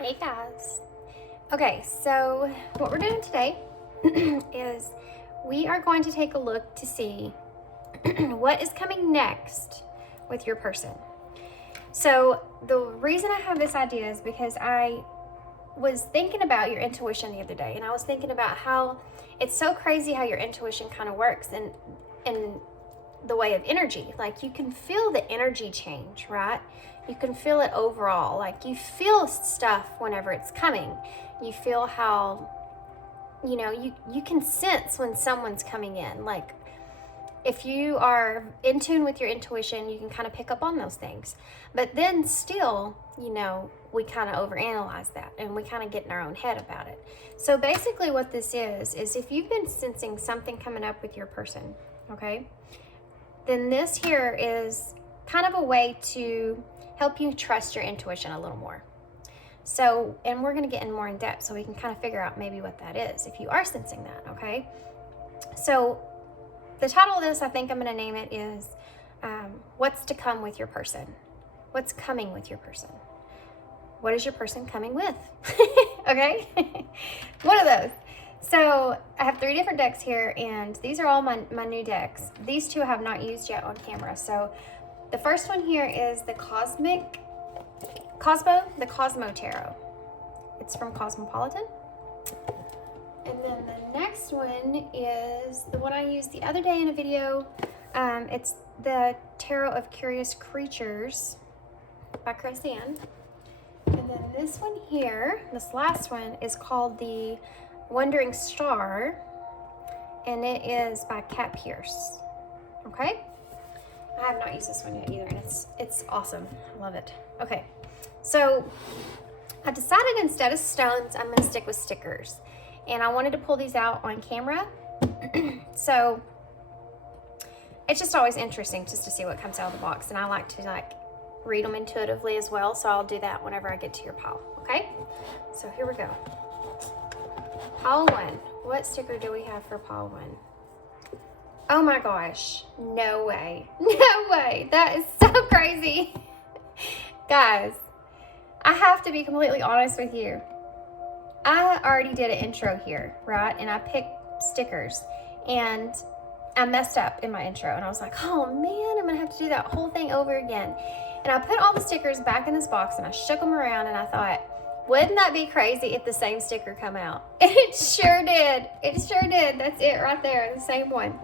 Hey guys. Okay, so what we're doing today is we are going to take a look to see what is coming next with your person. So the reason I have this idea is because I was thinking about your intuition the other day, and I was thinking about how it's so crazy how your intuition kind of works in the way of energy. Like, you can feel the energy change, right? You can feel it overall. Like, you feel stuff whenever it's coming. You feel how, you can sense when someone's coming in. Like, if you are in tune with your intuition, you can kind of pick up on those things. But then still, we kind of overanalyze that and we kind of get in our own head about it. So basically what this is if you've been sensing something coming up with your person, okay, then this here is kind of a way to help you trust your intuition a little more. So, and we're going to get in more in depth so we can kind of figure out maybe what that is if you are sensing that, okay? So the title of this, I think I'm going to name it, is What's to Come with Your Person? What's coming with your person? What is your person coming with? Okay? One of those. So I have 3 different decks here, and these are all my new decks. These 2 I have not used yet on camera. So the first one here is the Cosmo Tarot. It's from Cosmopolitan. And then the next one is the one I used the other day in a video. It's the Tarot of Curious Creatures by Chris Ann. And then this one here, this last one, is called the Wandering Star, and it is by Kat Pierce. Okay? I have not used this one yet either, and it's awesome. I love it. Okay, so I decided instead of stones, I'm going to stick with stickers. And I wanted to pull these out on camera. So it's just always interesting just to see what comes out of the box. And I like to read them intuitively as well. So I'll do that whenever I get to your pile. Okay? So here we go. Pile 1. What sticker do we have for pile 1? Oh my gosh. No way. No way. That is so crazy. Guys, I have to be completely honest with you. I already did an intro here, right? And I picked stickers, and I messed up in my intro, and I was like, oh man, I'm gonna have to do that whole thing over again. And I put all the stickers back in this box, and I shook them around, and I thought, wouldn't that be crazy if the same sticker come out? And it sure did. It sure did. That's it right there, the same one.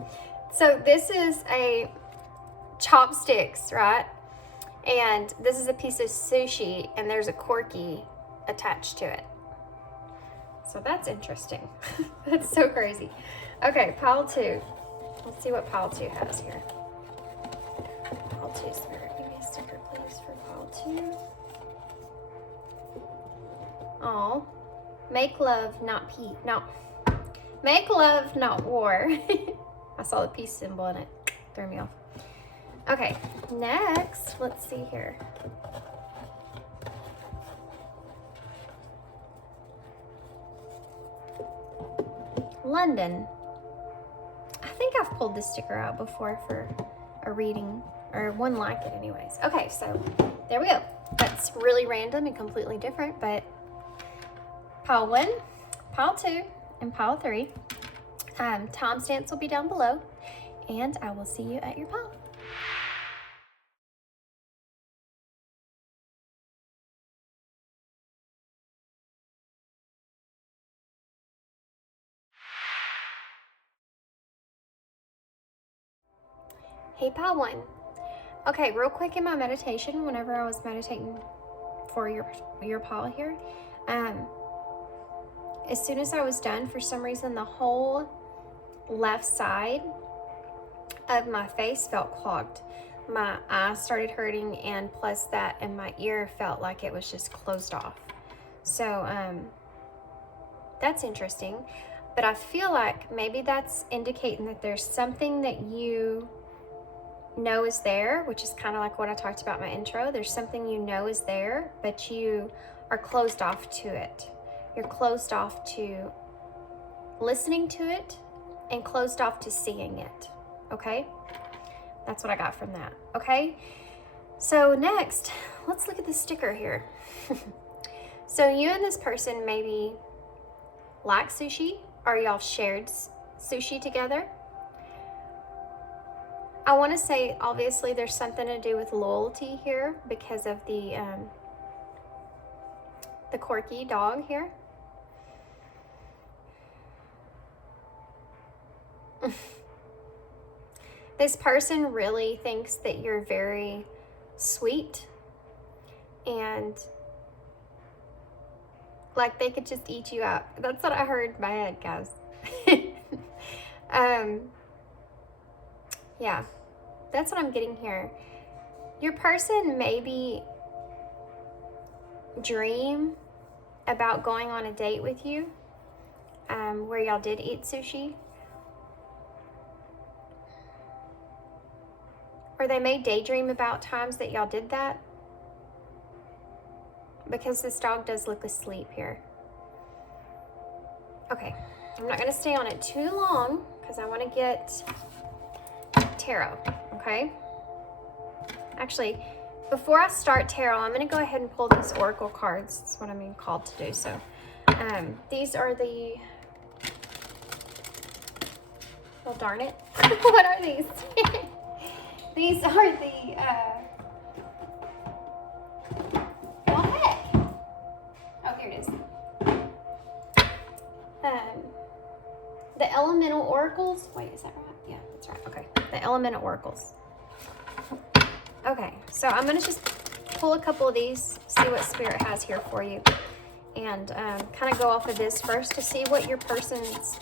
So this is a chopsticks, right? And this is a piece of sushi, and there's a corky attached to it. So that's interesting. That's so crazy. Okay, pile 2. Let's see what pile 2 has here. Pile 2, Spirit, give me a sticker, please, for pile 2. Oh, make love, not peace. No, make love, not war. I saw the peace symbol in it. Threw me off. Okay, next, let's see here. London. I think I've pulled this sticker out before for a reading, or one like it anyways. Okay, so there we go. That's really random and completely different, but pile 1, pile 2, and pile 3. Timestamps will be down below, and I will see you at your pile. Hey, pile 1. Okay, real quick, in my meditation, whenever I was meditating for your pile here, as soon as I was done, for some reason, the whole left side of my face felt clogged. My eyes started hurting, and plus that, and my ear felt like it was just closed off. So that's interesting. But I feel like maybe that's indicating that there's something that you know is there, which is kind of like what I talked about in my intro. There's something you know is there, but you are closed off to it. You're closed off to listening to it and closed off to seeing it. Okay? That's what I got from that. Okay? So next, let's look at the sticker here. So you and this person maybe like sushi, or y'all shared sushi together. I want to say, obviously, there's something to do with loyalty here because of the quirky dog here. This person really thinks that you're very sweet and like they could just eat you up. That's what I heard in my head, guys. Yeah, that's what I'm getting here. Your person maybe dream about going on a date with you where y'all did eat sushi. Or they may daydream about times that y'all did that. Because this dog does look asleep here. Okay, I'm not going to stay on it too long because I want to get tarot, okay? Actually, before I start tarot, I'm going to go ahead and pull these oracle cards. That's what I'm being called to do. So these are the... Well, darn it. What are these? These are the... Well, heck. Oh, here it is. The elemental oracles. Wait, is that right? Yeah, that's right. Okay. The elemental oracles. Okay, so I'm going to just pull a couple of these, see what Spirit has here for you. And kind of go off of this first to see what your person's...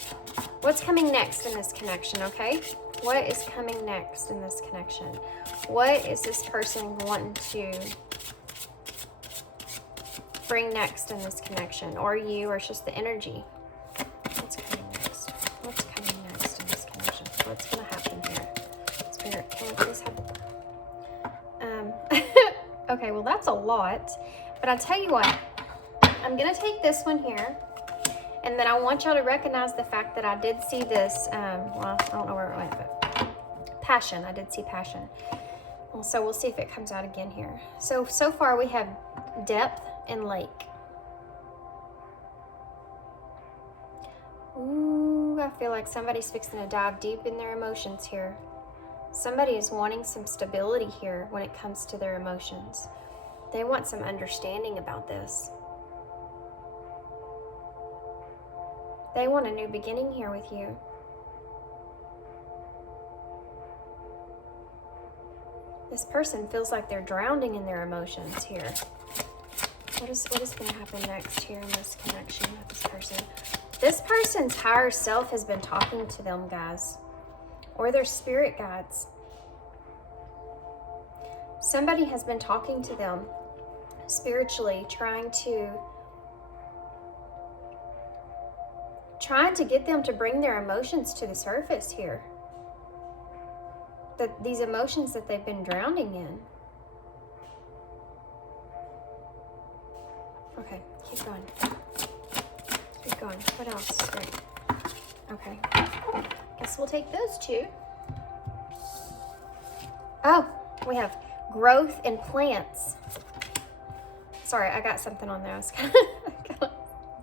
What's coming next in this connection, okay? What is coming next in this connection? What is this person wanting to bring next in this connection? Or you, or it's just the energy? What's coming next? What's coming next in this connection? What's going to happen here? Spirit, can we please have... Okay, well, that's a lot. But I'll tell you what. I'm going to take this one here. And then I want y'all to recognize the fact that I did see this, well, I don't know where it went, but passion. I did see passion. And so we'll see if it comes out again here. So far we have depth and lake. Ooh, I feel like somebody's fixing to dive deep in their emotions here. Somebody is wanting some stability here when it comes to their emotions. They want some understanding about this. They want a new beginning here with you. This person feels like they're drowning in their emotions here. What is going to happen next here in this connection with this person? This person's higher self has been talking to them, guys. Or their spirit guides. Somebody has been talking to them spiritually, trying to get them to bring their emotions to the surface here. These emotions that they've been drowning in. Okay, keep going. Keep going. What else? Great. Okay. Guess we'll take those two. Oh, we have growth in plants. Sorry, I got something on there. I was kind of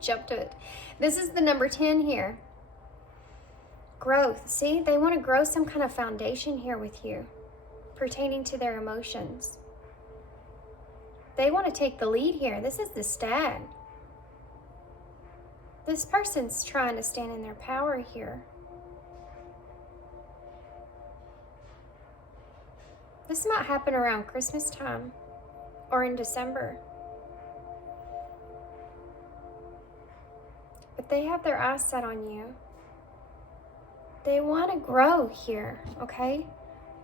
jumped to it. This is the number 10 here. Growth. See, they want to grow some kind of foundation here with you pertaining to their emotions. They want to take the lead here. This is the stag. This person's trying to stand in their power here. This might happen around Christmas time or in December. But they have their eyes set on you. They want to grow here, okay?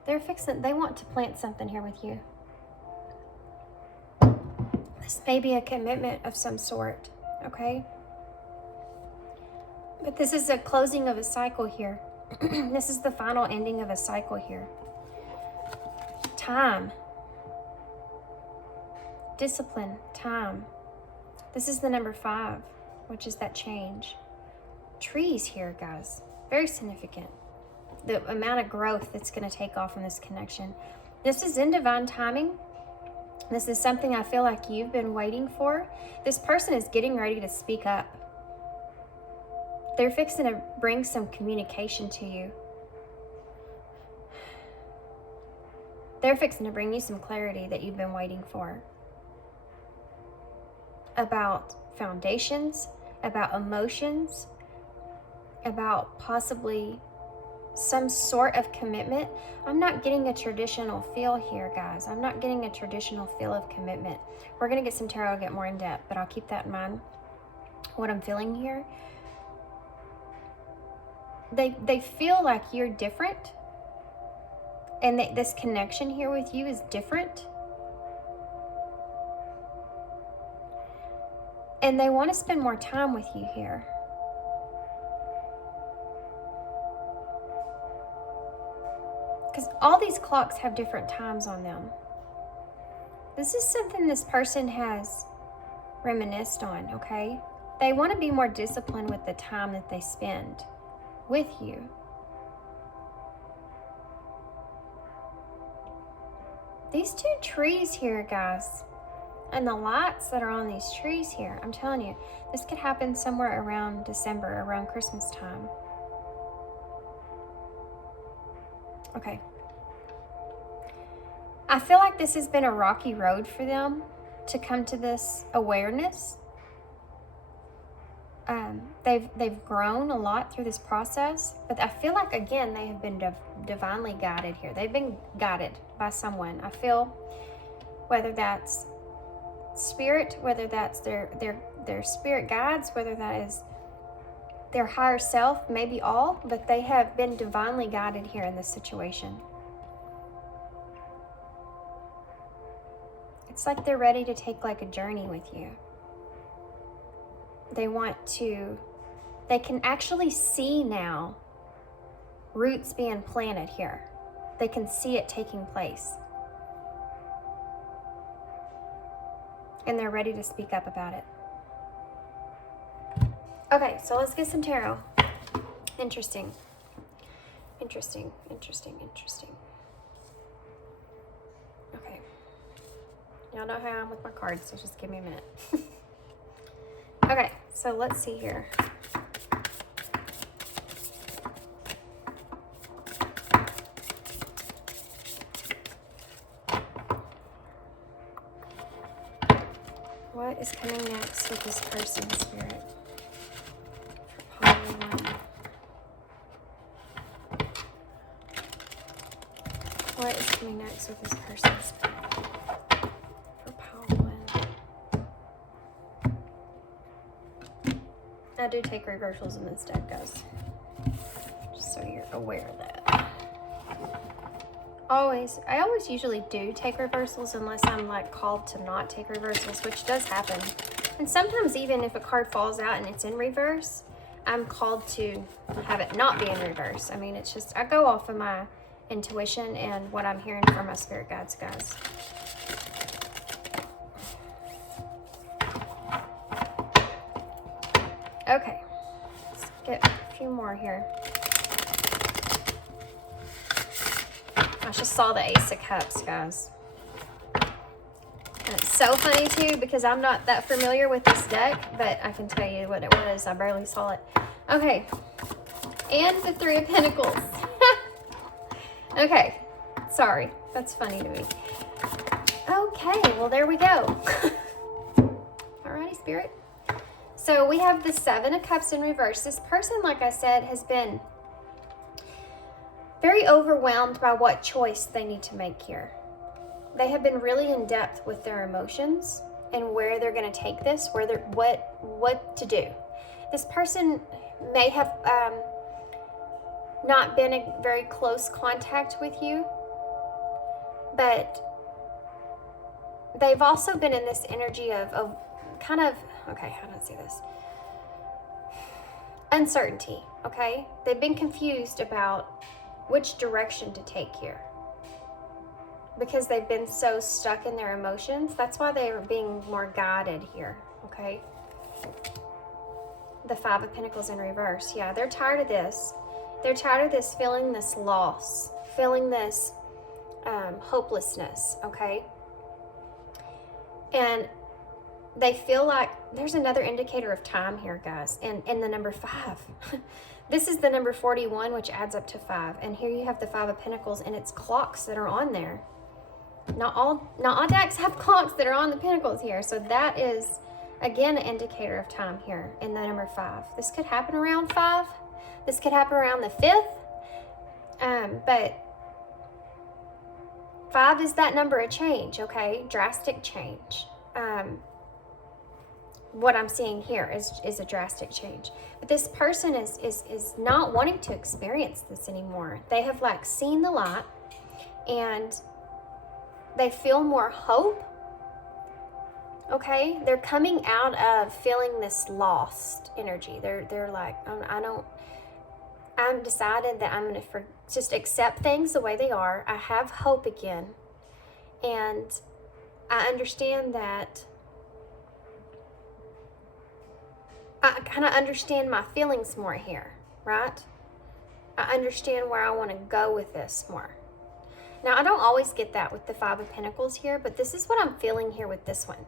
They want to plant something here with you. This may be a commitment of some sort, okay? But this is a closing of a cycle here. This is the final ending of a cycle here. Time. Discipline. Time. This is the number 5, which is that change. Trees here, guys. Very significant. The amount of growth that's going to take off in this connection. This is in divine timing. This is something I feel like you've been waiting for. This person is getting ready to speak up. They're fixing to bring some communication to you. They're fixing to bring you some clarity that you've been waiting for. About foundations, about emotions, about possibly some sort of commitment. I'm not getting a traditional feel here, guys. I'm not getting a traditional feel of commitment. We're going to get some tarot, get more in depth, but I'll keep that in mind. What I'm feeling here. They feel like you're different. And this connection here with you is different. And they want to spend more time with you here. Because all these clocks have different times on them. This is something this person has reminisced on, okay? They want to be more disciplined with the time that they spend with you. These two trees here, guys, and the lights that are on these trees here, I'm telling you, this could happen somewhere around December, around Christmas time. Okay. I feel like this has been a rocky road for them to come to this awareness. They've grown a lot through this process, but I feel like, again, they have been divinely guided here. They've been guided by someone. I feel whether that's spirit, whether that's their spirit guides, whether that is their higher self, maybe all, but they have been divinely guided here in this situation. It's like they're ready to take like a journey with you. They can actually see now roots being planted here. They can see it taking place. And they're ready to speak up about it. Okay, so let's get some tarot. Interesting. Interesting. Okay. Y'all know how I'm with my cards, so just give me a minute. Okay, so let's see here. What is coming next with this person, Spirit? For Pile 1. What is coming next with this person, Spirit? For Pile 1. I do take reversals in this deck, guys. Just so you're aware of that. I always usually do take reversals unless I'm like called to not take reversals, which does happen. And sometimes even if a card falls out and it's in reverse, I'm called to have it not be in reverse. I mean, it's just, I go off of my intuition and what I'm hearing from my spirit guides, guys. Okay, let's get a few more here. I just saw the Ace of Cups, guys. And it's so funny, too, because I'm not that familiar with this deck, but I can tell you what it was. I barely saw it. Okay. And the Three of Pentacles. Okay. Sorry. That's funny to me. Okay. Well, there we go. Alrighty, Spirit. So we have the Seven of Cups in reverse. This person, like I said, has been very overwhelmed by what choice they need to make here. They have been really in depth with their emotions and where they're going to take this, what to do. This person may have not been in very close contact with you, but they've also been in this energy of kind of, okay, how do I say this? Uncertainty, okay? They've been confused about which direction to take here because they've been so stuck in their emotions. That's why they are being more guided here, okay? The Five of Pentacles in reverse. Yeah, they're tired of this. They're tired of this, feeling this loss, feeling this hopelessness, okay? And they feel like there's another indicator of time here, guys, and the number 5. This is the number 41, which adds up to 5. And here you have the 5 of Pentacles, and it's clocks that are on there. Not all decks have clocks that are on the Pentacles here. So that is, again, an indicator of time here in the number 5. This could happen around 5. This could happen around the 5th. But 5 is that number of change, okay? Drastic change. What I'm seeing here is a drastic change. But this person is not wanting to experience this anymore. They have like seen the light, and they feel more hope. Okay? They're coming out of feeling this lost energy. They're like, I'm decided that I'm going to just accept things the way they are. I have hope again. And I understand that I kind of understand my feelings more here, right? I understand where I want to go with this more. Now, I don't always get that with the 5 of Pentacles here, but this is what I'm feeling here with this one.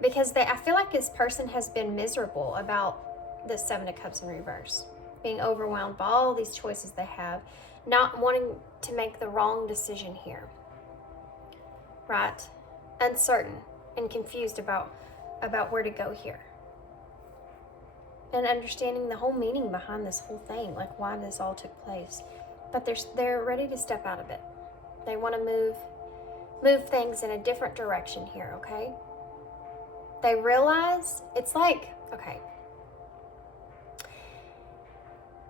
Because I feel like this person has been miserable about the 7 of Cups in reverse. Being overwhelmed by all these choices they have. Not wanting to make the wrong decision here. Right? Uncertain and confused about where to go here. And understanding the whole meaning behind this whole thing, like why this all took place. But they're ready to step out of it. They want to move things in a different direction here, okay? They realize, it's like, okay.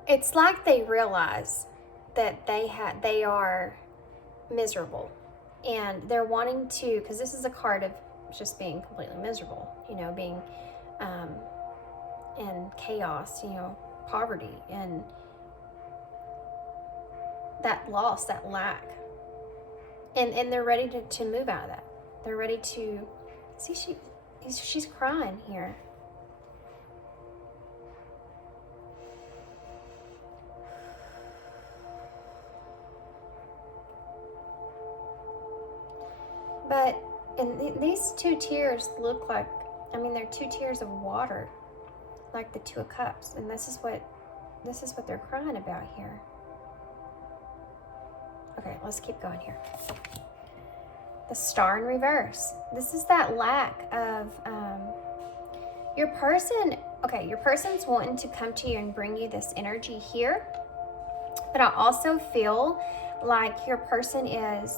It's like they realize that they are miserable. And they're wanting to, because this is a card of just being completely miserable, you know, being in chaos, you know, poverty, and that loss, that lack. And they're ready to move out of that. They're ready to, see, she's crying here. But, and these 2 tears look like, I mean, they're 2 tears of water, like the 2 of Cups. And this is what they're crying about here. Okay, let's keep going here. The Star in reverse. This is that lack of, your person, okay, your person's wanting to come to you and bring you this energy here. But I also feel like your person is,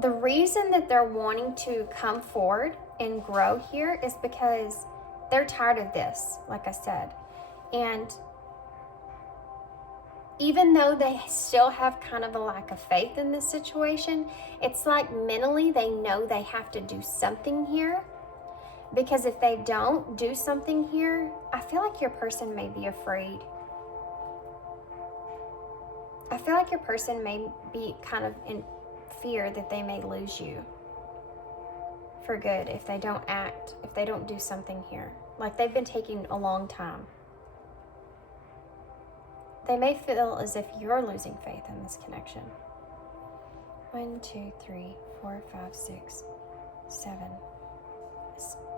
the reason that they're wanting to come forward and grow here is because they're tired of this, like I said. And even though they still have kind of a lack of faith in this situation, it's like mentally they know they have to do something here. Because if they don't do something here, I feel like your person may be afraid. I feel like your person may be kind of in fear that they may lose you for good if they don't act, if they don't do something here. Like they've been taking a long time. They may feel as if you're losing faith in this connection. 1, 2, 3, 4, 5, 6, 7.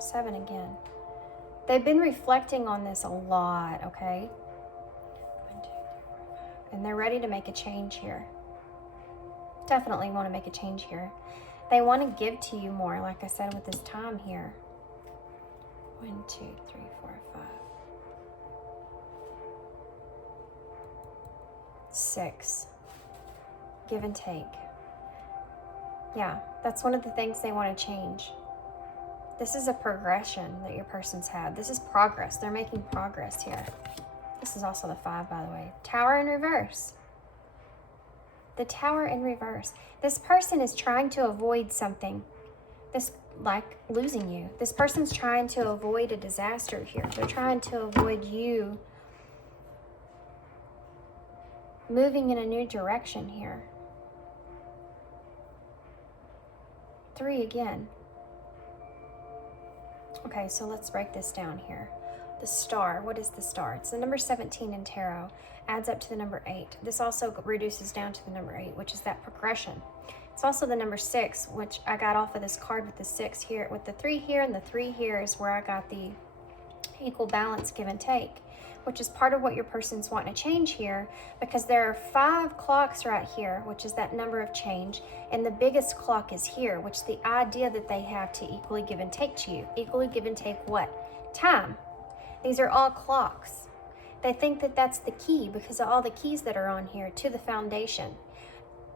7 again. They've been reflecting on this a lot, okay? 1, 2, 3, 4, 5. And they're ready to make a change here. Definitely want to make a change here. They want to give to you more, like I said, with this time here. 1, 2, 3, 4, 5. 6. Give and take. Yeah, that's one of the things they want to change. This is a progression that your person's had. This is progress. They're making progress here. This is also the 5, by the way. Tower in reverse. The Tower in reverse. This person is trying to avoid something. This, like losing you. This person's trying to avoid a disaster here. They're trying to avoid you moving in a new direction here. 3 again. Okay, so let's break this down here. The Star, what is the Star? It's the number 17 in tarot, adds up to the number 8. This also reduces down to the number 8, which is that progression. It's also the number 6, which I got off of this card with the 6 here, with the 3 here, and the 3 here is where I got the equal balance, give and take, which is part of what your person's wanting to change here, because there are 5 clocks right here, which is that number of change, and the biggest clock is here, which is the idea that they have to equally give and take to you. Equally give and take what? Time. These are all clocks. They think that that's the key because of all the keys that are on here to the foundation.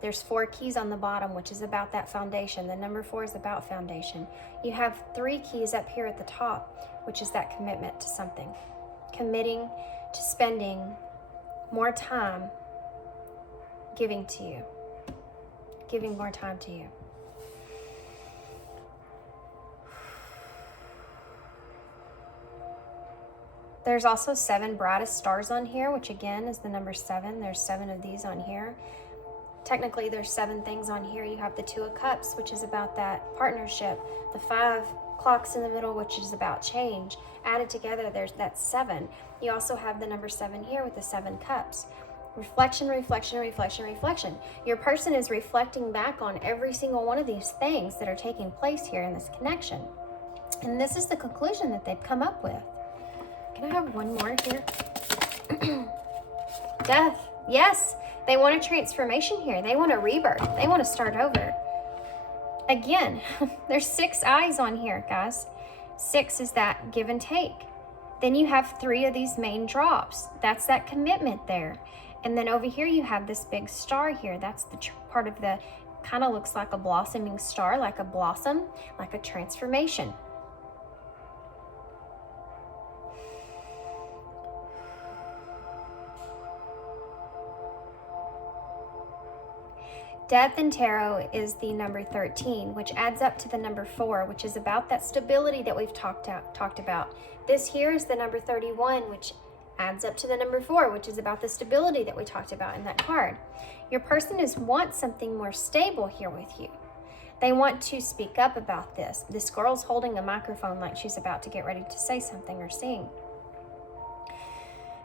There's 4 keys on the bottom, which is about that foundation. The number 4 is about foundation. You have 3 keys up here at the top, which is that commitment to something. Committing to spending more time giving to you. Giving more time to you. There's also 7 brightest stars on here, which again is the number 7. There's 7 of these on here. Technically, there's 7 things on here. You have the 2 of Cups, which is about that partnership. The 5 clocks in the middle, which is about change. Added together, that's 7. You also have the number 7 here with the 7 cups. Reflection, reflection, reflection, reflection. Your person is reflecting back on every single one of these things that are taking place here in this connection. And this is the conclusion that they've come up with. Can I have one more here? Death. Yes. They want a transformation here. They want a rebirth. They want to start over. Again, there's 6 eyes on here, guys. 6 is that give and take. Then you have 3 of these main drops. That's that commitment there. And then over here you have this big star here. That's the part of the, kind of looks like a blossoming star, like a blossom, like a transformation. Death in tarot is the number 13, which adds up to the number 4, which is about that stability that we've talked about. This here is the number 31, which adds up to the number 4, which is about the stability that we talked about in that card. Your person wants something more stable here with you. They want to speak up about this. This girl's holding a microphone like she's about to get ready to say something or sing.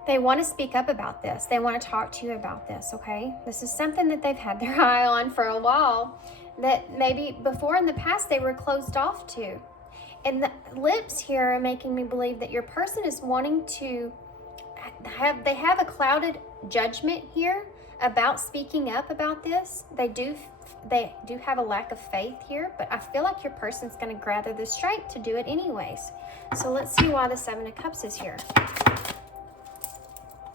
They want to speak up about this. They want to talk to you about this, okay? This is something that they've had their eye on for a while that maybe before in the past they were closed off to. And the lips here are making me believe that your person is wanting to they have a clouded judgment here about speaking up about this. They do have a lack of faith here, but I feel like your person's going to gather the strength to do it anyways. So let's see why the 7 of Cups is here.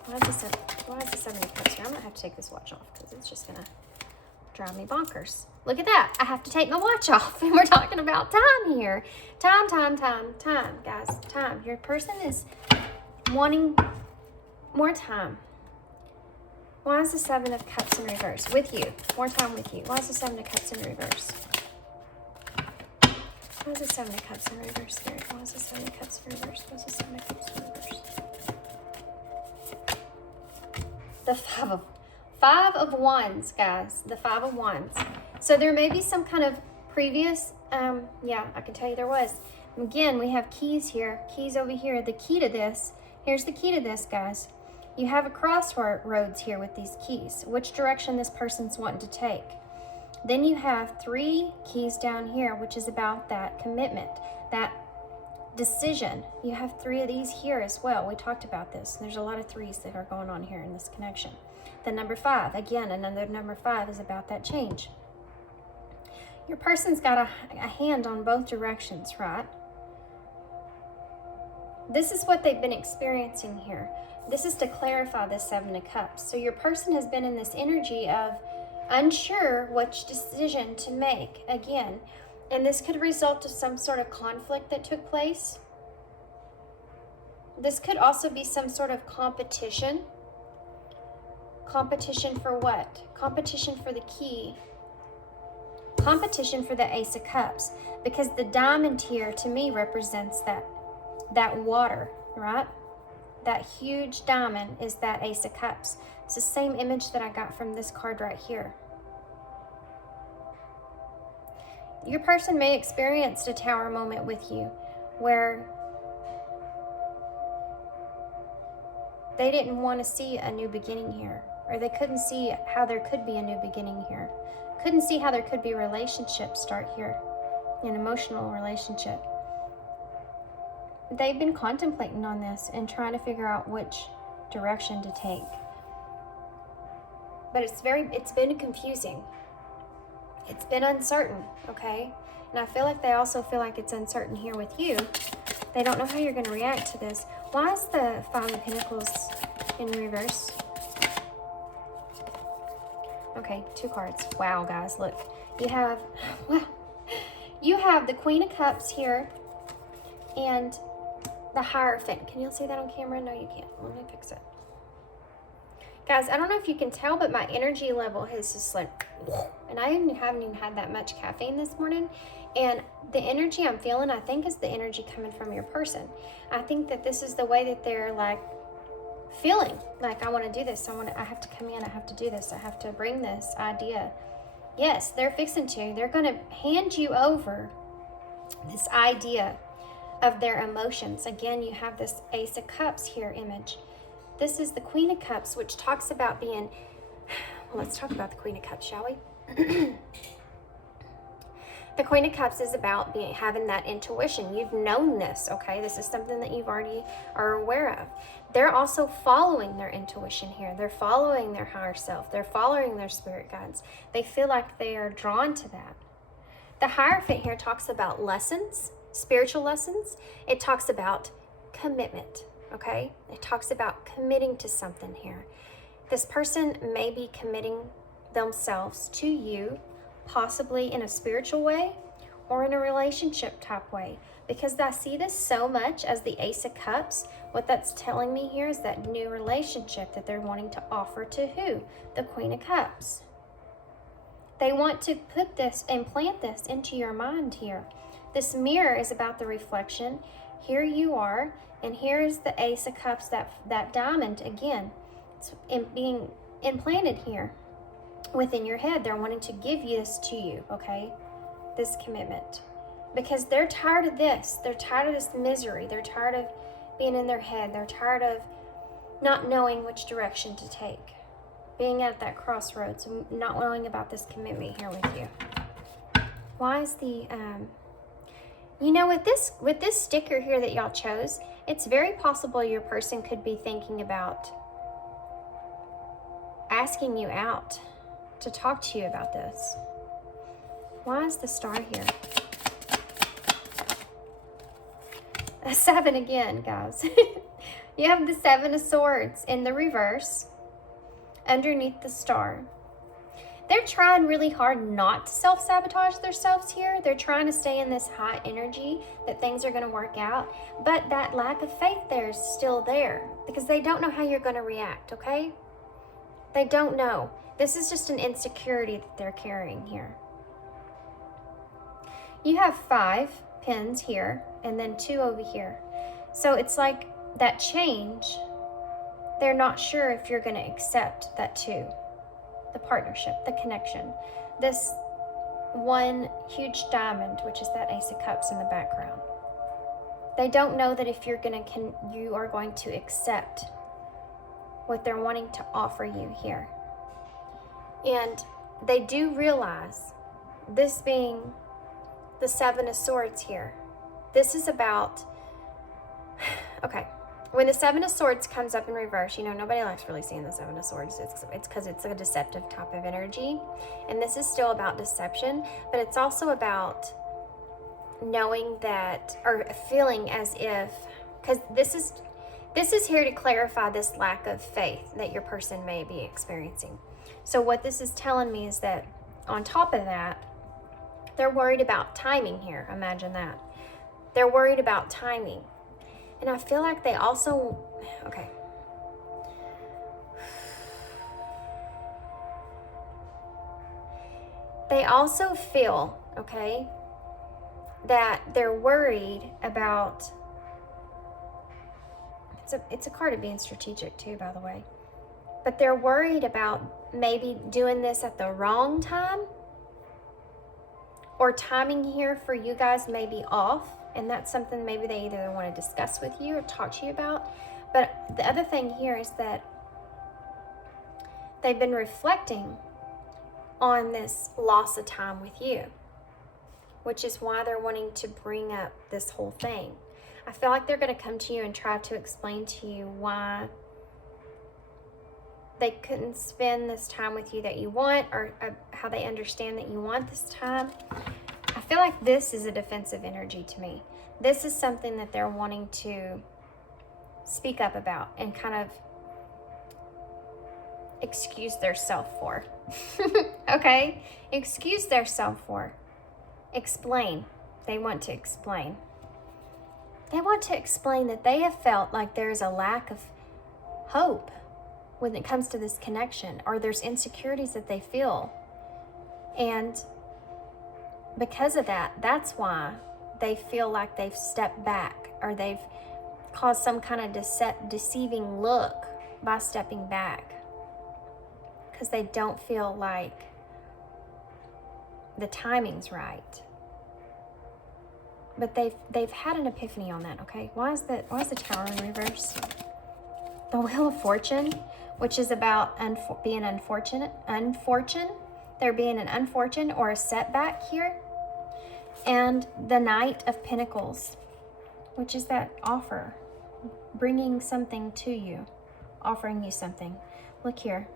Why is the 7 of Cups here? I'm going to have to take this watch off because it's just going to drive me bonkers. Look at that. I have to take my watch off. And we're talking about time here. Time, guys. Time. Your person is wanting more time. Why is the 7 of Cups in reverse? With you. More time with you. Why is the 7 of Cups in reverse? Why is the 7 of Cups in reverse, Spirit? Why is the 7 of Cups in reverse? Why is the 7 of Cups in reverse? The 5 of Wands, guys. The 5 of Wands. So there may be some kind of previous, yeah, I can tell you there was. Again, we have keys here. Keys over here. The key to this. Here's the key to this, guys. You have a crossroads here with these keys. Which direction this person's wanting to take. Then you have 3 keys down here, which is about that commitment, that decision. You have 3 of these here as well. We talked about this. There's a lot of 3s that are going on here in this connection. The number 5, again, another number 5 is about that change. Your person's got a hand on both directions, right? This is what they've been experiencing here. This is to clarify this 7 of Cups. So your person has been in this energy of unsure which decision to make again. And this could result to some sort of conflict that took place. This could also be some sort of competition. Competition for what? Competition for the key. Competition for the Ace of Cups. Because the diamond here to me represents that water, right? That huge diamond is that Ace of Cups. It's the same image that I got from this card right here. Your person may experience a tower moment with you where they didn't want to see a new beginning here, or they couldn't see how there could be a new beginning here. couldn't see how there could be relationships start here, an emotional relationship. They've been contemplating on this and trying to figure out which direction to take. But it's been confusing. It's been uncertain, okay? And I feel like they also feel like it's uncertain here with you. They don't know how you're going to react to this. Why is the Five of Pentacles in reverse? Okay, 2 cards. Wow, guys, look. You have the Queen of Cups here and the Hierophant. Can you see that on camera? No, you can't. Let me fix it. Guys, I don't know if you can tell, but my energy level has just like, and I haven't even had that much caffeine this morning. And the energy I'm feeling, I think, is the energy coming from your person. I think that this is the way that they're like feeling. Like, I want to do this. I have to come in. I have to do this. I have to bring this idea. Yes, they're fixing to. They're going to hand you over this idea of their emotions. Again, you have this Ace of Cups here image. This is the Queen of Cups, which talks about being, well, let's talk about the Queen of Cups, shall we? The Queen of Cups is about having that intuition. You've known this, okay? This is something that you've already are aware of. They're also following their intuition here. They're following their higher self. They're following their spirit guides. They feel like they are drawn to that. The Hierophant here talks about lessons, spiritual lessons. It talks about commitment, okay? It talks about committing to something here. This person may be committing themselves to you, possibly in a spiritual way or in a relationship type way, because I see this so much as the Ace of Cups. What that's telling me here is that new relationship that they're wanting to offer to who? The Queen of Cups. They want to put this and plant this into your mind here. This mirror is about the reflection. Here you are, and here is the Ace of Cups, that diamond again. It's being implanted here within your head. They're wanting to give this to you, okay? This commitment. Because they're tired of this. They're tired of this misery. They're tired of being in their head. They're tired of not knowing which direction to take. Being at that crossroads, not knowing about this commitment here with you. Why is the, you know, with this sticker here that y'all chose, it's very possible your person could be thinking about asking you out to talk to you about this. Why is the Star here? A 7 again, guys. You have the 7 of Swords in the reverse underneath the Star. They're trying really hard not to self-sabotage themselves here. They're trying to stay in this high energy that things are going to work out. But that lack of faith there is still there because they don't know how you're going to react, okay? They don't know. This is just an insecurity that they're carrying here. You have 5 pins here and then 2 over here. So it's like that change, they're not sure if you're going to accept that too. The partnership, the connection. This one huge diamond, which is that Ace of Cups in the background. They don't know that if you are going to accept what they're wanting to offer you here. And they do realize, this being the 7 of Swords here, this is about, okay, when the 7 of Swords comes up in reverse, you know, nobody likes really seeing the 7 of Swords. It's because it's a deceptive type of energy. And this is still about deception, but it's also about knowing that, or feeling as if, because this is here to clarify this lack of faith that your person may be experiencing. So what this is telling me is that on top of that, they're worried about timing here. Imagine that. They're worried about timing. And I feel like they also, okay. They also feel, okay, that they're worried about, it's a card of being strategic too, by the way. But they're worried about maybe doing this at the wrong time, or timing here for you guys may be off, and that's something maybe they either want to discuss with you or talk to you about. But the other thing here is that they've been reflecting on this loss of time with you, which is why they're wanting to bring up this whole thing. I feel like they're going to come to you and try to explain to you why they couldn't spend this time with you that you want, or how they understand that you want this time. I feel like this is a defensive energy to me. This is something that they're wanting to speak up about and kind of excuse their self for. Okay? Excuse their self for. Explain. They want to explain. They want to explain that they have felt like there's a lack of hope when it comes to this connection, or there's insecurities that they feel. And because of that, that's why they feel like they've stepped back, or they've caused some kind of deceiving look by stepping back, because they don't feel like the timing's right. But they've had an epiphany on that. Okay, why is the Tower in reverse? The Wheel of Fortune, which is about being unfortunate. There being an unfortune or a setback here. And the Knight of Pentacles, which is that offer, bringing something to you, offering you something. Look here,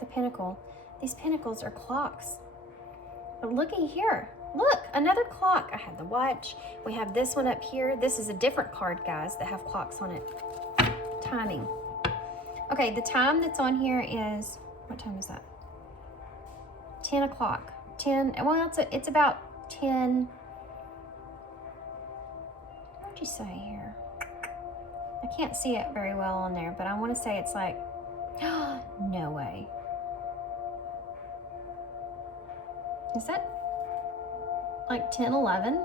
the Pentacle. These pentacles are clocks. But looky here, look, another clock. I have the watch. We have this one up here. This is a different card, guys, that have clocks on it. Timing. Okay, the time that's on here is, what time is that? 10 o'clock. 10, well, it's about 10. What'd you say here? I can't see it very well on there, but I want to say it's like, no way. Is that like 10:11?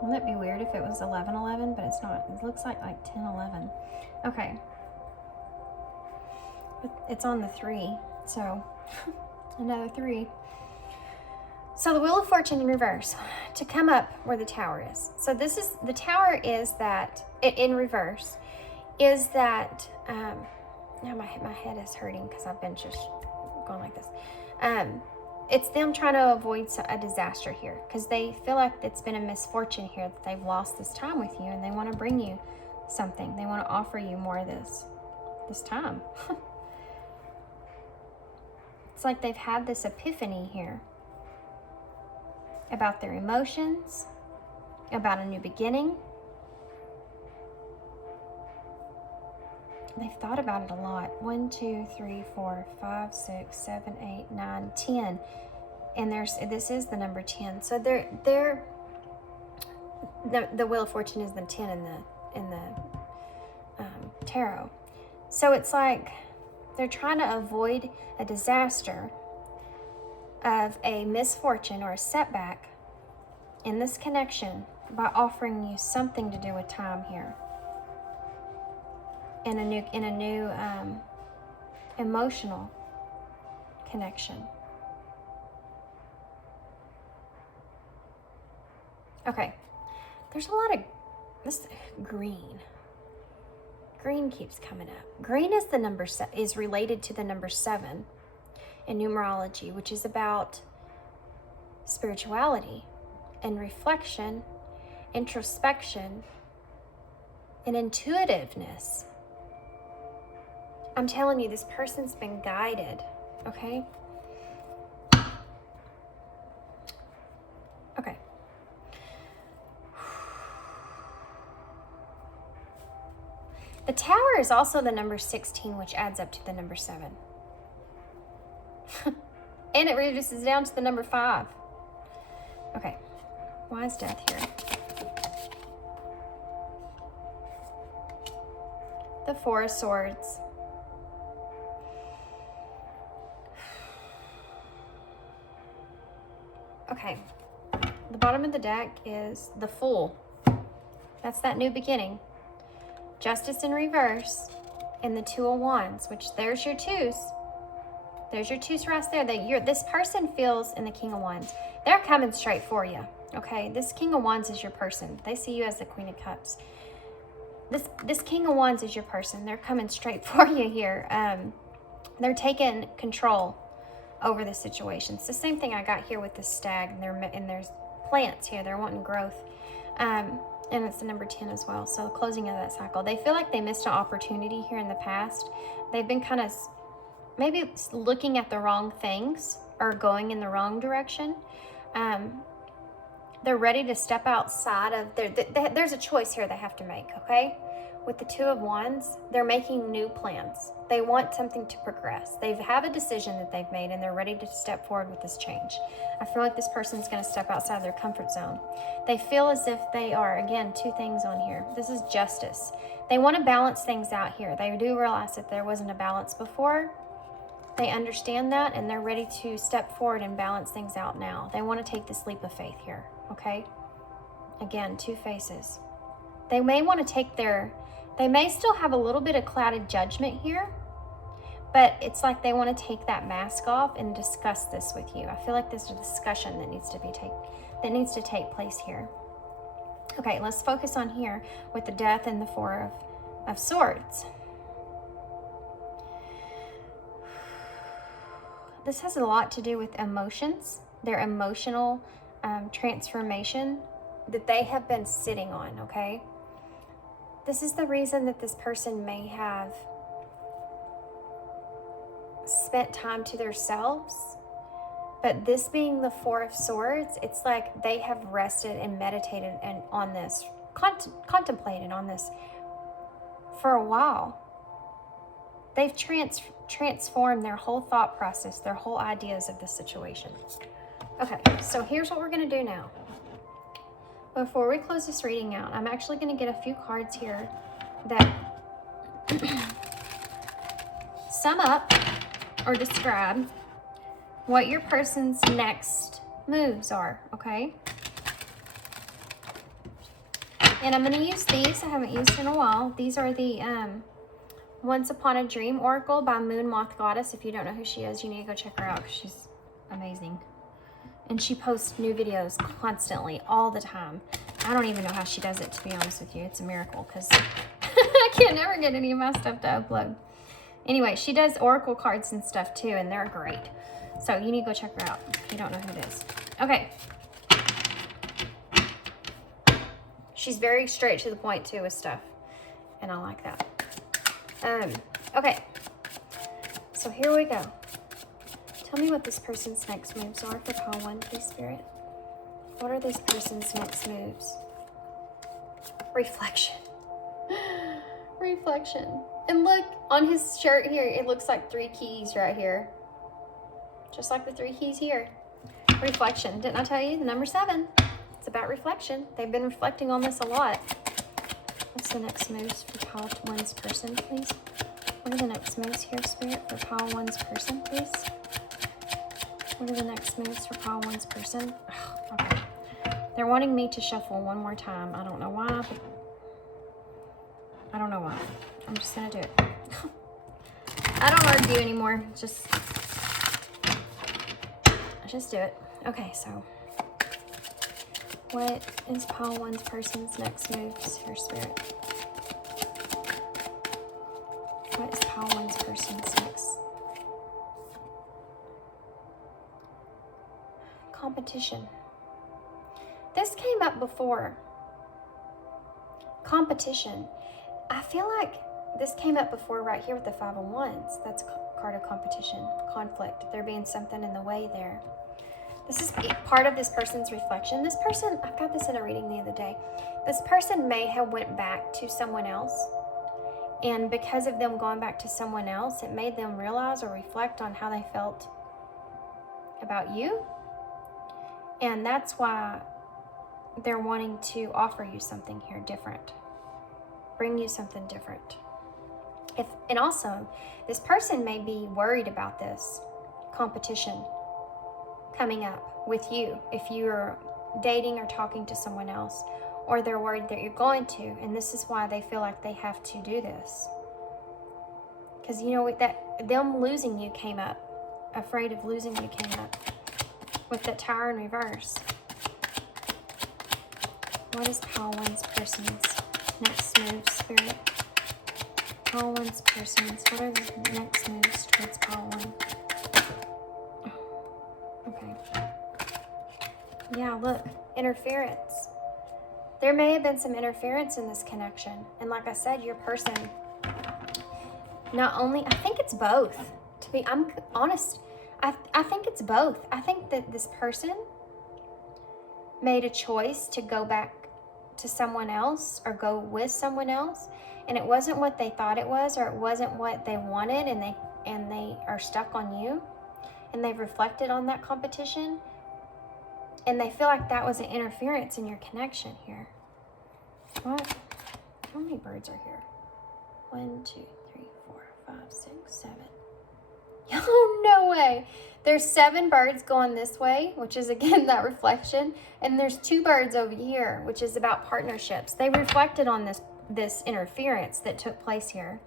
Wouldn't that be weird if it was 11:11, but it's not. It looks like 10:11. Okay. It's on the 3, so another 3. So the Wheel of Fortune in reverse, to come up where the Tower is. So this is, the Tower is that, in reverse, is that, now my head is hurting because I've been just going like this. It's them trying to avoid a disaster here, because they feel like it's been a misfortune here, that they've lost this time with you, and they want to bring you something. They want to offer you more of this time. It's like they've had this epiphany here about their emotions, about a new beginning. They've thought about it a lot. 1, 2, 3, 4, 5, 6, 7, 8, 9, 10. And this is the number 10. So the Wheel of Fortune is the 10 in the tarot. So it's like they're trying to avoid a disaster of a misfortune or a setback in this connection by offering you something to do with time here. In a new emotional connection. Okay, there's a lot of this green. Green keeps coming up. Green is the number is related to the number 7 in numerology, which is about spirituality and reflection, introspection, and intuitiveness. I'm telling you, this person's been guided, okay? Okay. The Tower is also the number 16, which adds up to the number 7. And it reduces down to the number 5. Okay. Why is Death here? The 4 of Swords. Okay, the bottom of the deck is the Fool. That's that new beginning. Justice in reverse, and the 2 of Wands, which there's your 2s. There's your 2s right there. That this person feels in the King of Wands. They're coming straight for you. Okay, this King of Wands is your person. They see you as the Queen of Cups. This King of Wands is your person. They're coming straight for you here. They're taking control over the situation. It's the same thing I got here with the stag, and there's plants here. They're wanting growth. And it's the number 10 as well. So closing of that cycle. They feel like they missed an opportunity here in the past. They've been kind of maybe looking at the wrong things or going in the wrong direction. They're ready to step outside of there's a choice here they have to make, okay? With the 2 of Wands, they're making new plans. They want something to progress. They have a decision that they've made, and they're ready to step forward with this change. I feel like this person's going to step outside their comfort zone. They feel as if they are, again, 2 things on here. This is justice. They want to balance things out here. They do realize that there wasn't a balance before. They understand that, and they're ready to step forward and balance things out now. They want to take this leap of faith here, okay? Again, 2 faces. They may want to they may still have a little bit of clouded judgment here, but it's like they want to take that mask off and discuss this with you. I feel like there's a discussion that needs to take place here. Okay, let's focus on here with the Death and the 4 of Swords. This has a lot to do with emotions, their emotional transformation that they have been sitting on, okay? This is the reason that this person may have spent time to themselves. But this being the 4 of Swords, it's like they have rested and meditated on this, contemplated on this for a while. They've transformed their whole thought process, their whole ideas of this situation. Okay, so here's what we're going to do now. Before we close this reading out, I'm actually going to get a few cards here that sum up or describe what your person's next moves are, okay? And I'm going to use these. I haven't used in a while. These are the Once Upon a Dream Oracle by Moon Moth Goddess. If you don't know who she is, you need to go check her out because she's amazing. And she posts new videos constantly, all the time. I don't even know how she does it, to be honest with you. It's a miracle because I can't never get any of my stuff to upload. Anyway, she does oracle cards and stuff too, and they're great. So you need to go check her out if you don't know who it is. Okay. She's very straight to the point too with stuff, and I like that. Okay. So here we go. Tell me what this person's next moves are for pile 1, please, Spirit. What are this person's next moves? Reflection. Reflection. And look, on his shirt here, it looks like 3 keys right here. Just like the 3 keys here. Reflection. Didn't I tell you? The number 7. It's about reflection. They've been reflecting on this a lot. What's the next moves for pile 1's person, please? What are the next moves here, Spirit, for pile 1's person, please? What are the next moves for pile 1's person? Oh, okay. They're wanting me to shuffle one more time. I don't know why, but I don't know why. I'm just gonna do it. I don't argue anymore. Just do it. Okay, so what is pile 1's person's next moves here, Spirit? What is pile 1's person's next? Competition. This came up before. Competition. I feel like this came up before right here with the 5 of Wands. That's a card of competition, conflict. There being something in the way there. This is part of this person's reflection. This person, I got this in a reading the other day. This person may have went back to someone else. And because of them going back to someone else, it made them realize or reflect on how they felt about you. And that's why they're wanting to offer you something here different. Bring you something different. And also, this person may be worried about this competition coming up with you if you're dating or talking to someone else, or they're worried that you're going to, and this is why they feel like they have to do this. Because you know that them losing you came up, afraid of losing you came up with that Tower in reverse. What is pile 1's person's next move, Spirit? pile one's persons? What are the next moves towards pile one? Okay. Yeah, look. Interference. There may have been some interference in this connection. And like I said, your person, not only, I think it's both. I'm honest. I think it's both. I think that this person made a choice to go back to someone else or go with someone else, and it wasn't what they thought it was, or it wasn't what they wanted, and they are stuck on you, and they've reflected on that competition, and they feel like that was an interference in your connection here. What? How many birds are here? 1, 2, 3, 4, 5, 6, 7. Oh, no way. There's 7 birds going this way, which is, again, that reflection. And there's 2 birds over here, which is about partnerships. They reflected on this interference that took place here.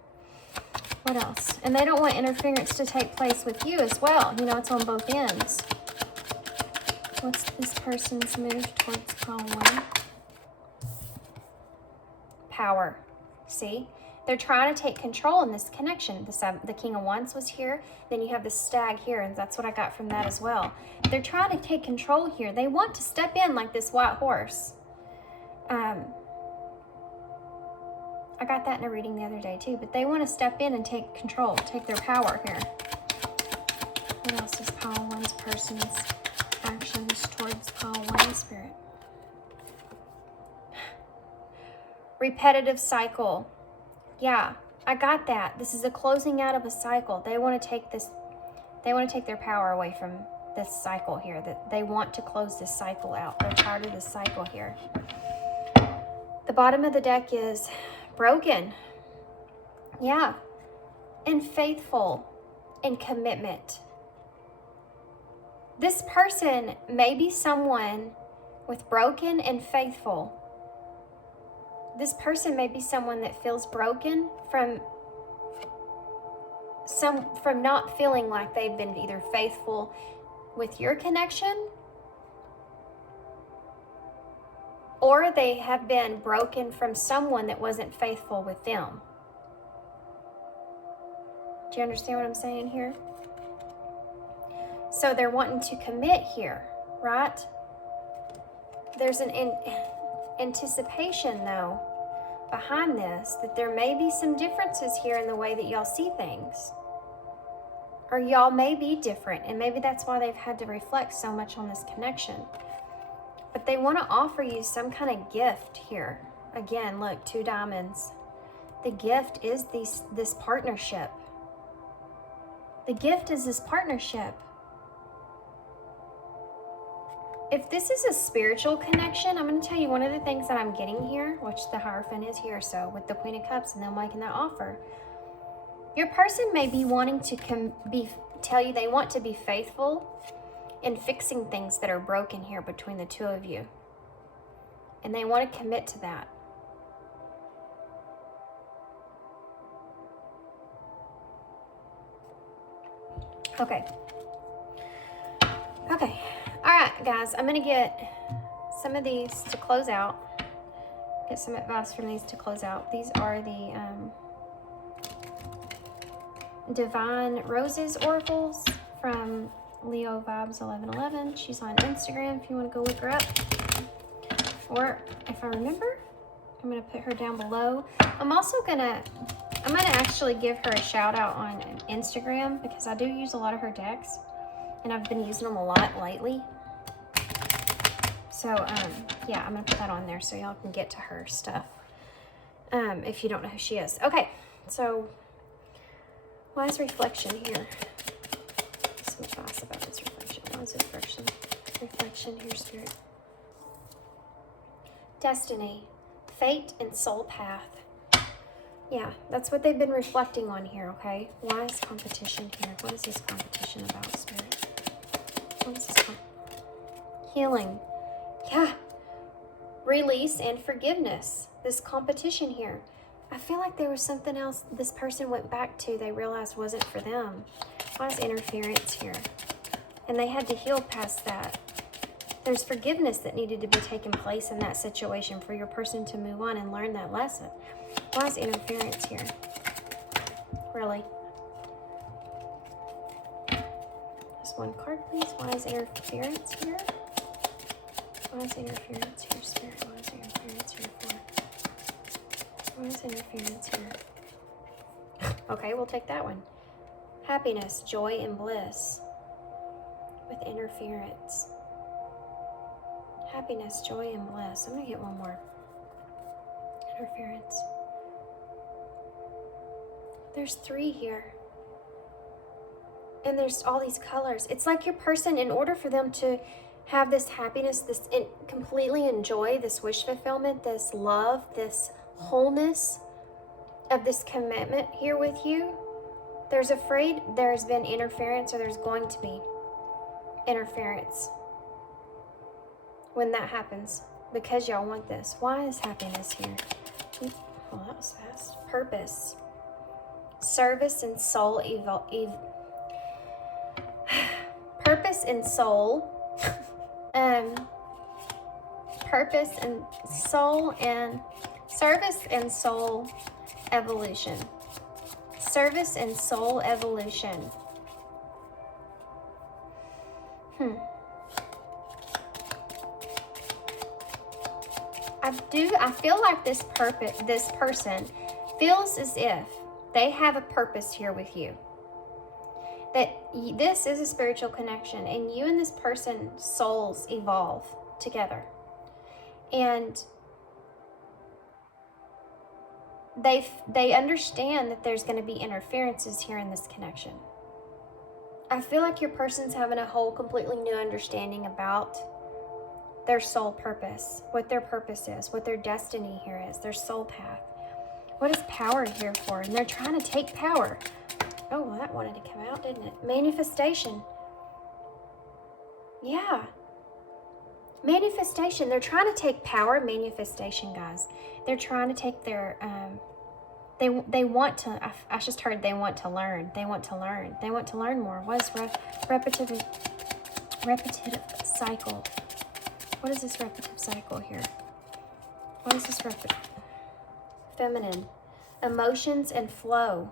What else? And they don't want interference to take place with you as well. You know, it's on both ends. What's this person's move towards pile one? Power. See? They're trying to take control in this connection. The King of Wands was here. Then you have the Stag here, and that's what I got from that as well. They're trying to take control here. They want to step in like this white horse. I got that in a reading the other day too, but they want to step in and take control, take their power here. What else is pile one's person's actions towards pile one spirit? Repetitive cycle. Yeah, I got that. This is a closing out of a cycle. They want to take this, they want to take their power away from this cycle here. That they want to close this cycle out. They're tired of this cycle here. The bottom of the deck is broken. Yeah. And faithful and commitment. This person may be someone with broken and faithful. This person may be someone that feels broken from not feeling like they've been either faithful with your connection, or they have been broken from someone that wasn't faithful with them. Do you understand what I'm saying here? So they're wanting to commit here, right? There's an anticipation, though, behind this, that there may be some differences here in the way that y'all see things. Or y'all may be different, and maybe that's why they've had to reflect so much on this connection. But they want to offer you some kind of gift here. Again, look, 2 diamonds. The gift is this partnership. The gift is this partnership. If this is a spiritual connection, I'm going to tell you one of the things that I'm getting here, which the Hierophant is here, so with the Queen of Cups and them making that offer. Your person may be wanting to tell you they want to be faithful in fixing things that are broken here between the 2 of you. And they want to commit to that. Okay. Okay. All right, guys, I'm going to get some of these to close out. Get some advice from these to close out. These are the Divine Roses Oracles from Leo Vibes 1111. She's on Instagram if you want to go look her up. Or if I remember, I'm going to put her down below. I'm going to actually give her a shout out on Instagram because I do use a lot of her decks. And I've been using them a lot lately. So, yeah, I'm going to put that on there so y'all can get to her stuff. If you don't know who she is. Okay, so, why is reflection here? Some advice about this reflection. Why is reflection? Reflection here, Spirit. Destiny, fate, and soul path. Yeah, that's what they've been reflecting on here, okay? Why is competition here? What is this competition about, Spirit? What is this? Healing. Yeah. Release and forgiveness. This competition here. I feel like there was something else this person went back to they realized wasn't for them. Why is interference here? And they had to heal past that. There's forgiveness that needed to be taking place in that situation for your person to move on and learn that lesson. Why is interference here? Really. Just one card, please. Why is interference here? Why is interference here, Spirit? Why is interference here for? Why is interference here? Okay, we'll take that one. Happiness, joy, and bliss with interference. Happiness, joy, and bliss. I'm going to get one more. Interference. There's 3 here. And there's all these colors. It's like your person, in order for them to have this happiness, this completely enjoy this wish fulfillment, this love, this wholeness of this commitment here with you, there's afraid there's been interference, or there's going to be interference when that happens, because y'all want this. Why is happiness here? Oh, that was fast. Purpose, service, and soul purpose and soul purpose and soul, and service and soul evolution. Service and soul evolution. I feel like this person feels as if they have a purpose here with you. That this is a spiritual connection, and you and this person's souls evolve together. And they understand that there's going to be interferences here in this connection. I feel like your person's having a whole completely new understanding about their soul purpose, what their purpose is, what their destiny here is, their soul path. What is power here for? And they're trying to take power. Oh, well, that wanted to come out, didn't it? Manifestation. Yeah. Manifestation. They're trying to take power. Manifestation, guys. They're trying to take their, they want to, I just heard they want to learn. They want to learn. They want to learn more. What is repetitive cycle? What is this repetitive cycle here? What is this feminine? Emotions and flow.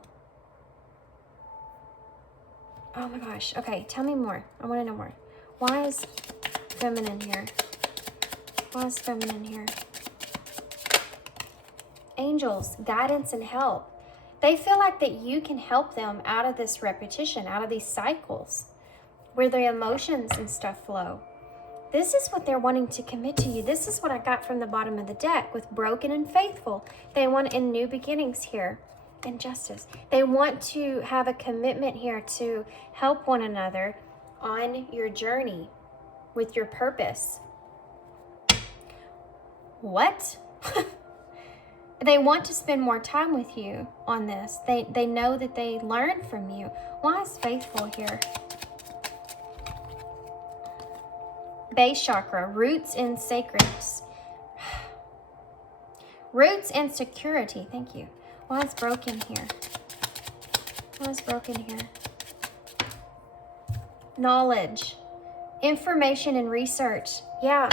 Oh my gosh. Okay, tell me more. I want to know more. Why is feminine here? Why is feminine here? Angels, guidance and help. They feel like that you can help them out of this repetition, out of these cycles where their emotions and stuff flow. This is what they're wanting to commit to you. This is what I got from the bottom of the deck with broken and faithful. They want in new beginnings here. And justice. They want to have a commitment here to help one another on your journey with your purpose. What? They want to spend more time with you on this. They know that they learn from you. Why is faithful here? Base chakra, roots and sacredness. Roots and security. Thank you. Why is broken here? Why is broken here? Knowledge, information, and research. Yeah,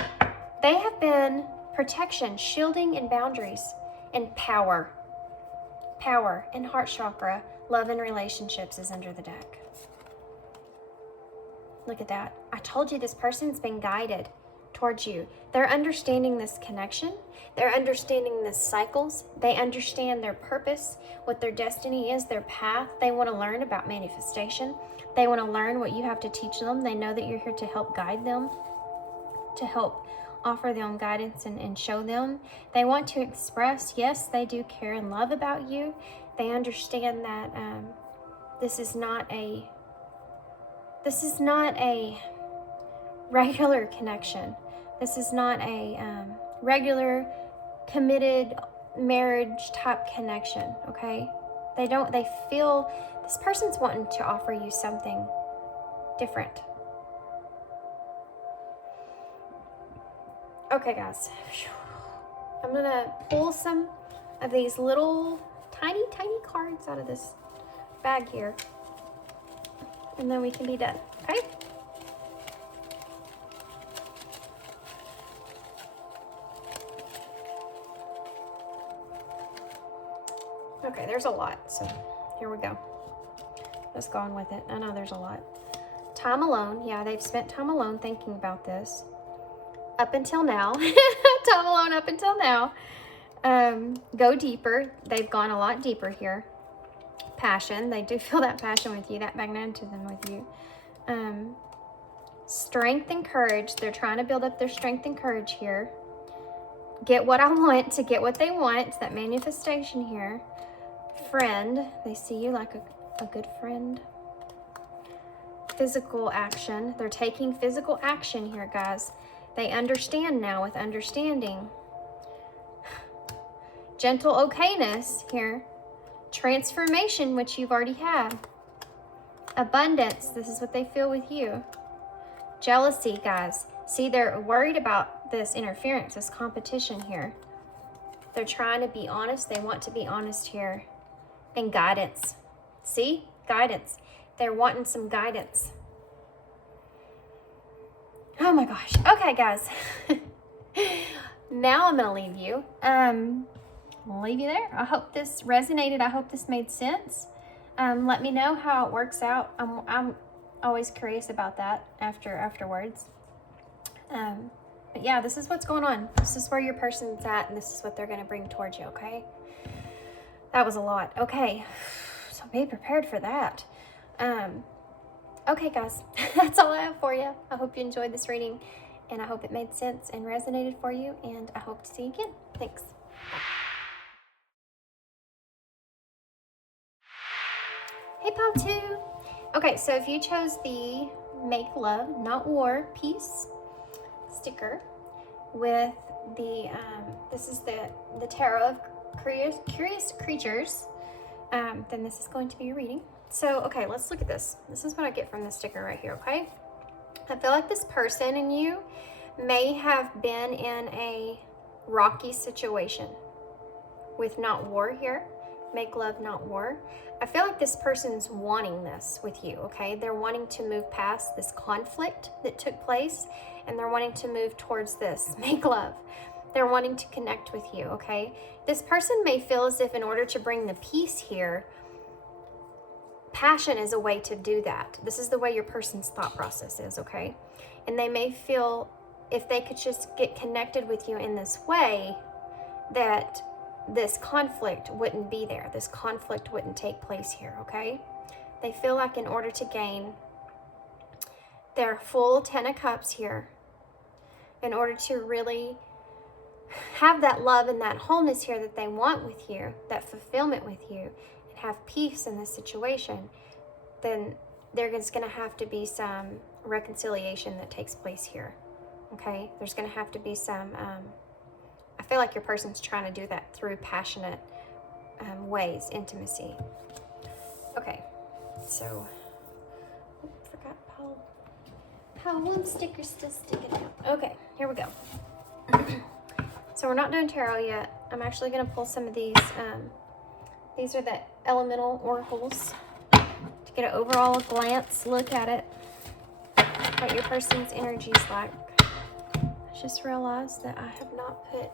they have been protection, shielding, and boundaries, and power. Power and heart chakra, love and relationships is under the deck. Look at that. I told you this person's been guided towards you. They're understanding this connection. They're understanding the cycles. They understand their purpose, what their destiny is, their path. They want to learn about manifestation. They want to learn what you have to teach them. They know that you're here to help guide them, to help offer them guidance and show them. They want to express, yes, they do care and love about you. They understand that this is not a regular connection. This is not a regular committed marriage type connection, okay? They feel this person's wanting to offer you something different. Okay, guys. I'm gonna pull some of these little tiny cards out of this bag here, and then we can be done, okay? Okay, there's a lot, so here we go. Just going with it. I know there's a lot. Time alone. Yeah, they've spent time alone thinking about this. Up until now. Time alone up until now. Go deeper. They've gone a lot deeper here. Passion. They do feel that passion with you, that magnetism with you. Strength and courage. They're trying to build up their strength and courage here. Get what I want to get what they want. It's that manifestation here. Friend. They see you like a good friend. Physical action. They're taking physical action here, guys. They understand now with understanding. Gentle okayness here. Transformation, which you've already had. Abundance. This is what they feel with you. Jealousy, guys. See, they're worried about this interference, this competition here. They're trying to be honest. They want to be honest here. And guidance. See? Guidance. They're wanting some guidance. Oh my gosh. Okay, guys. Now I'm going to leave you. I'll leave you there. I hope this resonated. I hope this made sense. Let me know how it works out. I'm always curious about that afterwards. But yeah, this is what's going on. This is where your person's at, and this is what they're going to bring towards you, okay? That was a lot. Okay, so be prepared for that. Okay, guys, that's all I have for you. I hope you enjoyed this reading, and I hope it made sense and resonated for you, and I hope to see you again. Thanks. Hey, Pal 2. Okay, so if you chose the Make Love, Not War piece sticker with the, this is the Tarot of Curious Creatures, then this is going to be your reading. So, okay, let's look at this. This is what I get from this sticker right here, okay? I feel like this person and you may have been in a rocky situation with Not War here. Make Love, Not War. I feel like this person's wanting this with you, okay? They're wanting to move past this conflict that took place, and they're wanting to move towards this. Make love. They're wanting to connect with you, okay? This person may feel as if in order to bring the peace here, passion is a way to do that. This is the way your person's thought process is, okay? And they may feel if they could just get connected with you in this way, that this conflict wouldn't be there. This conflict wouldn't take place here, okay? They feel like in order to gain their full 10 of Cups here, in order to really have that love and that wholeness here that they want with you, that fulfillment with you, and have peace in this situation, then there's going to have to be some reconciliation that takes place here, okay? There's going to have to be some, I feel like your person's trying to do that through passionate ways, intimacy. Okay, so, forgot Pal 1 sticker's still sticking out. Okay, here we go. So we're not doing tarot yet. I'm actually going to pull some of these. These are the elemental oracles to get an overall glance look at it, what your person's energy is like. I just realized that I have not put...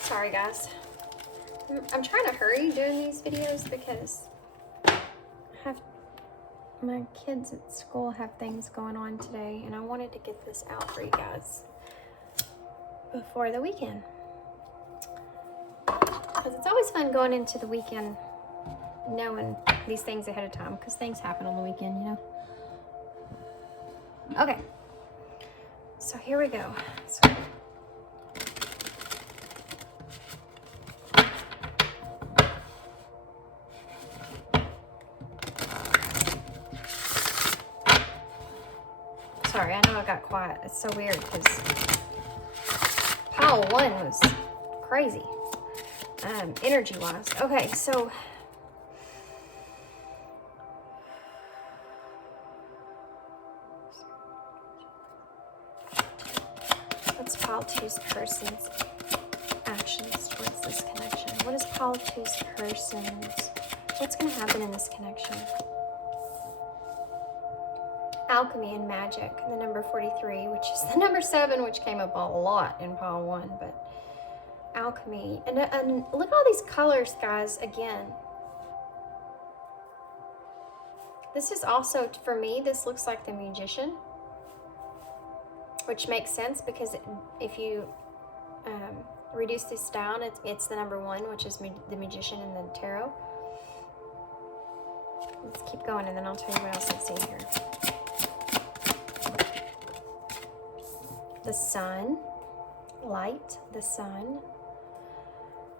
Sorry, guys. I'm trying to hurry doing these videos because my kids at school have things going on today, and I wanted to get this out for you guys before the weekend. Because it's always fun going into the weekend knowing these things ahead of time, because things happen on the weekend, you know? Okay. So here we go. Sorry, I know I got quiet. It's so weird because pile 1 was crazy, energy-wise. Okay, so what's pile 2's person's actions towards this connection? What is pile 2's person's? What's going to happen in this connection? Alchemy and magic, the number 43, which is the number 7, which came up a lot in pile 1, but alchemy. And look at all these colors, guys, again. This is also, for me, this looks like the Magician, which makes sense because if you reduce this down, it's the number 1, which is the Magician in the tarot. Let's keep going and then I'll tell you what else I see here. The Sun, light, the Sun.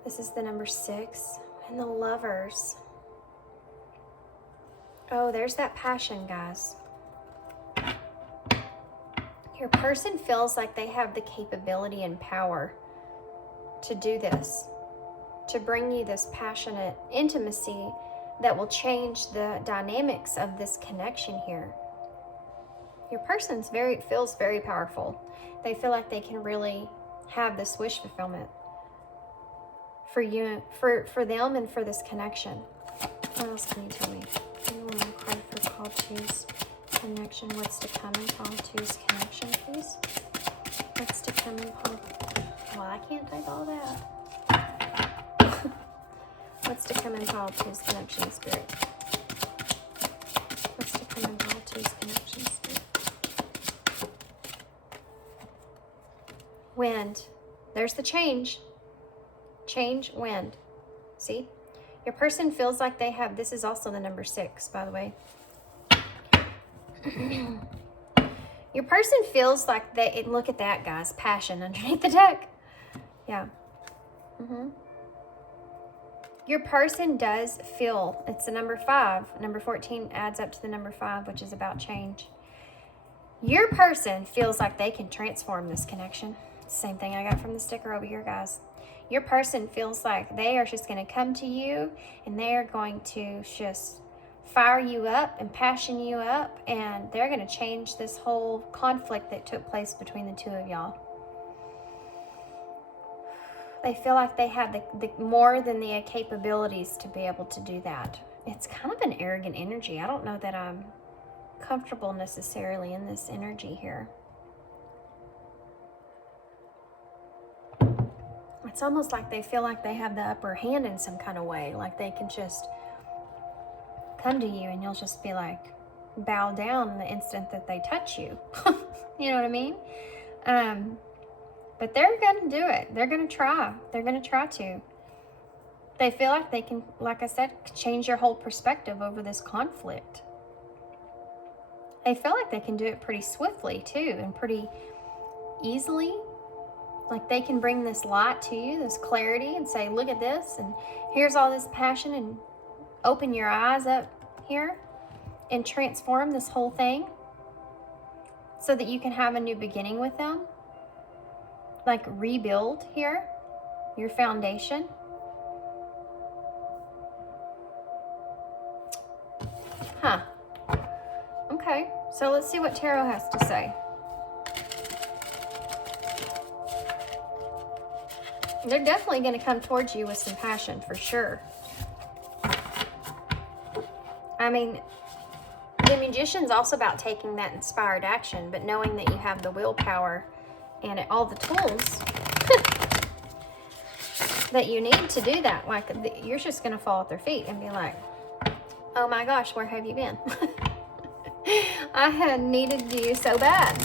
This is the number 6, and the Lovers. Oh, there's that passion, guys. Your person feels like they have the capability and power to do this, to bring you this passionate intimacy that will change the dynamics of this connection here. Your person feels very powerful. They feel like they can really have this wish fulfillment for you, for them, and for this connection. What else can you tell me? One more card for call two's connection. What's to come in call two's connection, please? What's to come in call? Well, I can't type all that. What's to come in call two's connection, Spirit? What's to come in call two's connection, Spirit? Wind. There's the change. Change, wind. See? Your person feels like they have, this is also the number 6, by the way. Your person feels like they, look at that, guys, passion underneath the deck. Yeah. Your person does feel, it's the number 5. Number 14 adds up to the number 5, which is about change. Your person feels like they can transform this connection. Same thing I got from the sticker over here, guys. Your person feels like they are just going to come to you and they are going to just fire you up and passion you up, and they're going to change this whole conflict that took place between the two of y'all. They feel like they have the more than the capabilities to be able to do that. It's kind of an arrogant energy. I don't know that I'm comfortable necessarily in this energy here. It's almost like they feel like they have the upper hand in some kind of way. Like they can just come to you and you'll just be like, bow down the instant that they touch you. You know what I mean? But they're going to do it. They're going to try. They're going to try to. They feel like they can, like I said, change your whole perspective over this conflict. They feel like they can do it pretty swiftly too, and pretty easily. Like they can bring this light to you, this clarity, and say, look at this, and here's all this passion, and open your eyes up here and transform this whole thing so that you can have a new beginning with them. Like rebuild here, your foundation. Huh. Okay, so let's see what Tarot has to say. They're definitely going to come towards you with some passion, for sure. I mean, the Magician's also about taking that inspired action, but knowing that you have the willpower and all the tools that you need to do that. Like, you're just going to fall at their feet and be like, oh my gosh, where have you been? I had needed you so bad.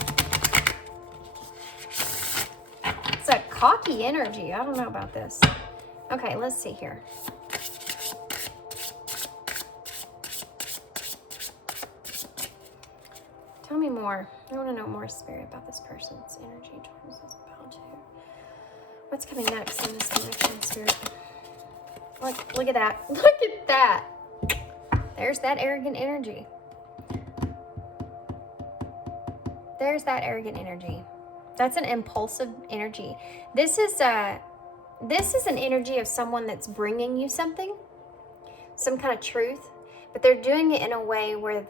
It's a cocky energy. I don't know about this. Okay, let's see here. Tell me more. I want to know more, Spirit, about this person's energy towards this about you. What's coming next in this connection, Spirit? Look at that. Look at that. There's that arrogant energy. There's that arrogant energy. That's an impulsive energy. This is an energy of someone that's bringing you something, some kind of truth, but they're doing it in a way where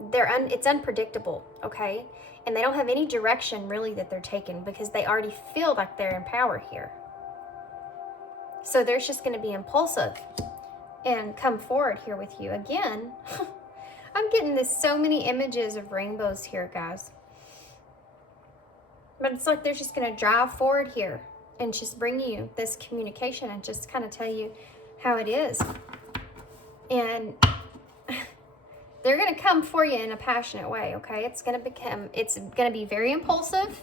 it's unpredictable, okay? And they don't have any direction really that they're taking because they already feel like they're in power here. So they're just going to be impulsive and come forward here with you. Again, I'm getting so many images of rainbows here, guys. But it's like they're just going to drive forward here and just bring you this communication and just kind of tell you how it is. And they're going to come for you in a passionate way, okay? It's going to be very impulsive,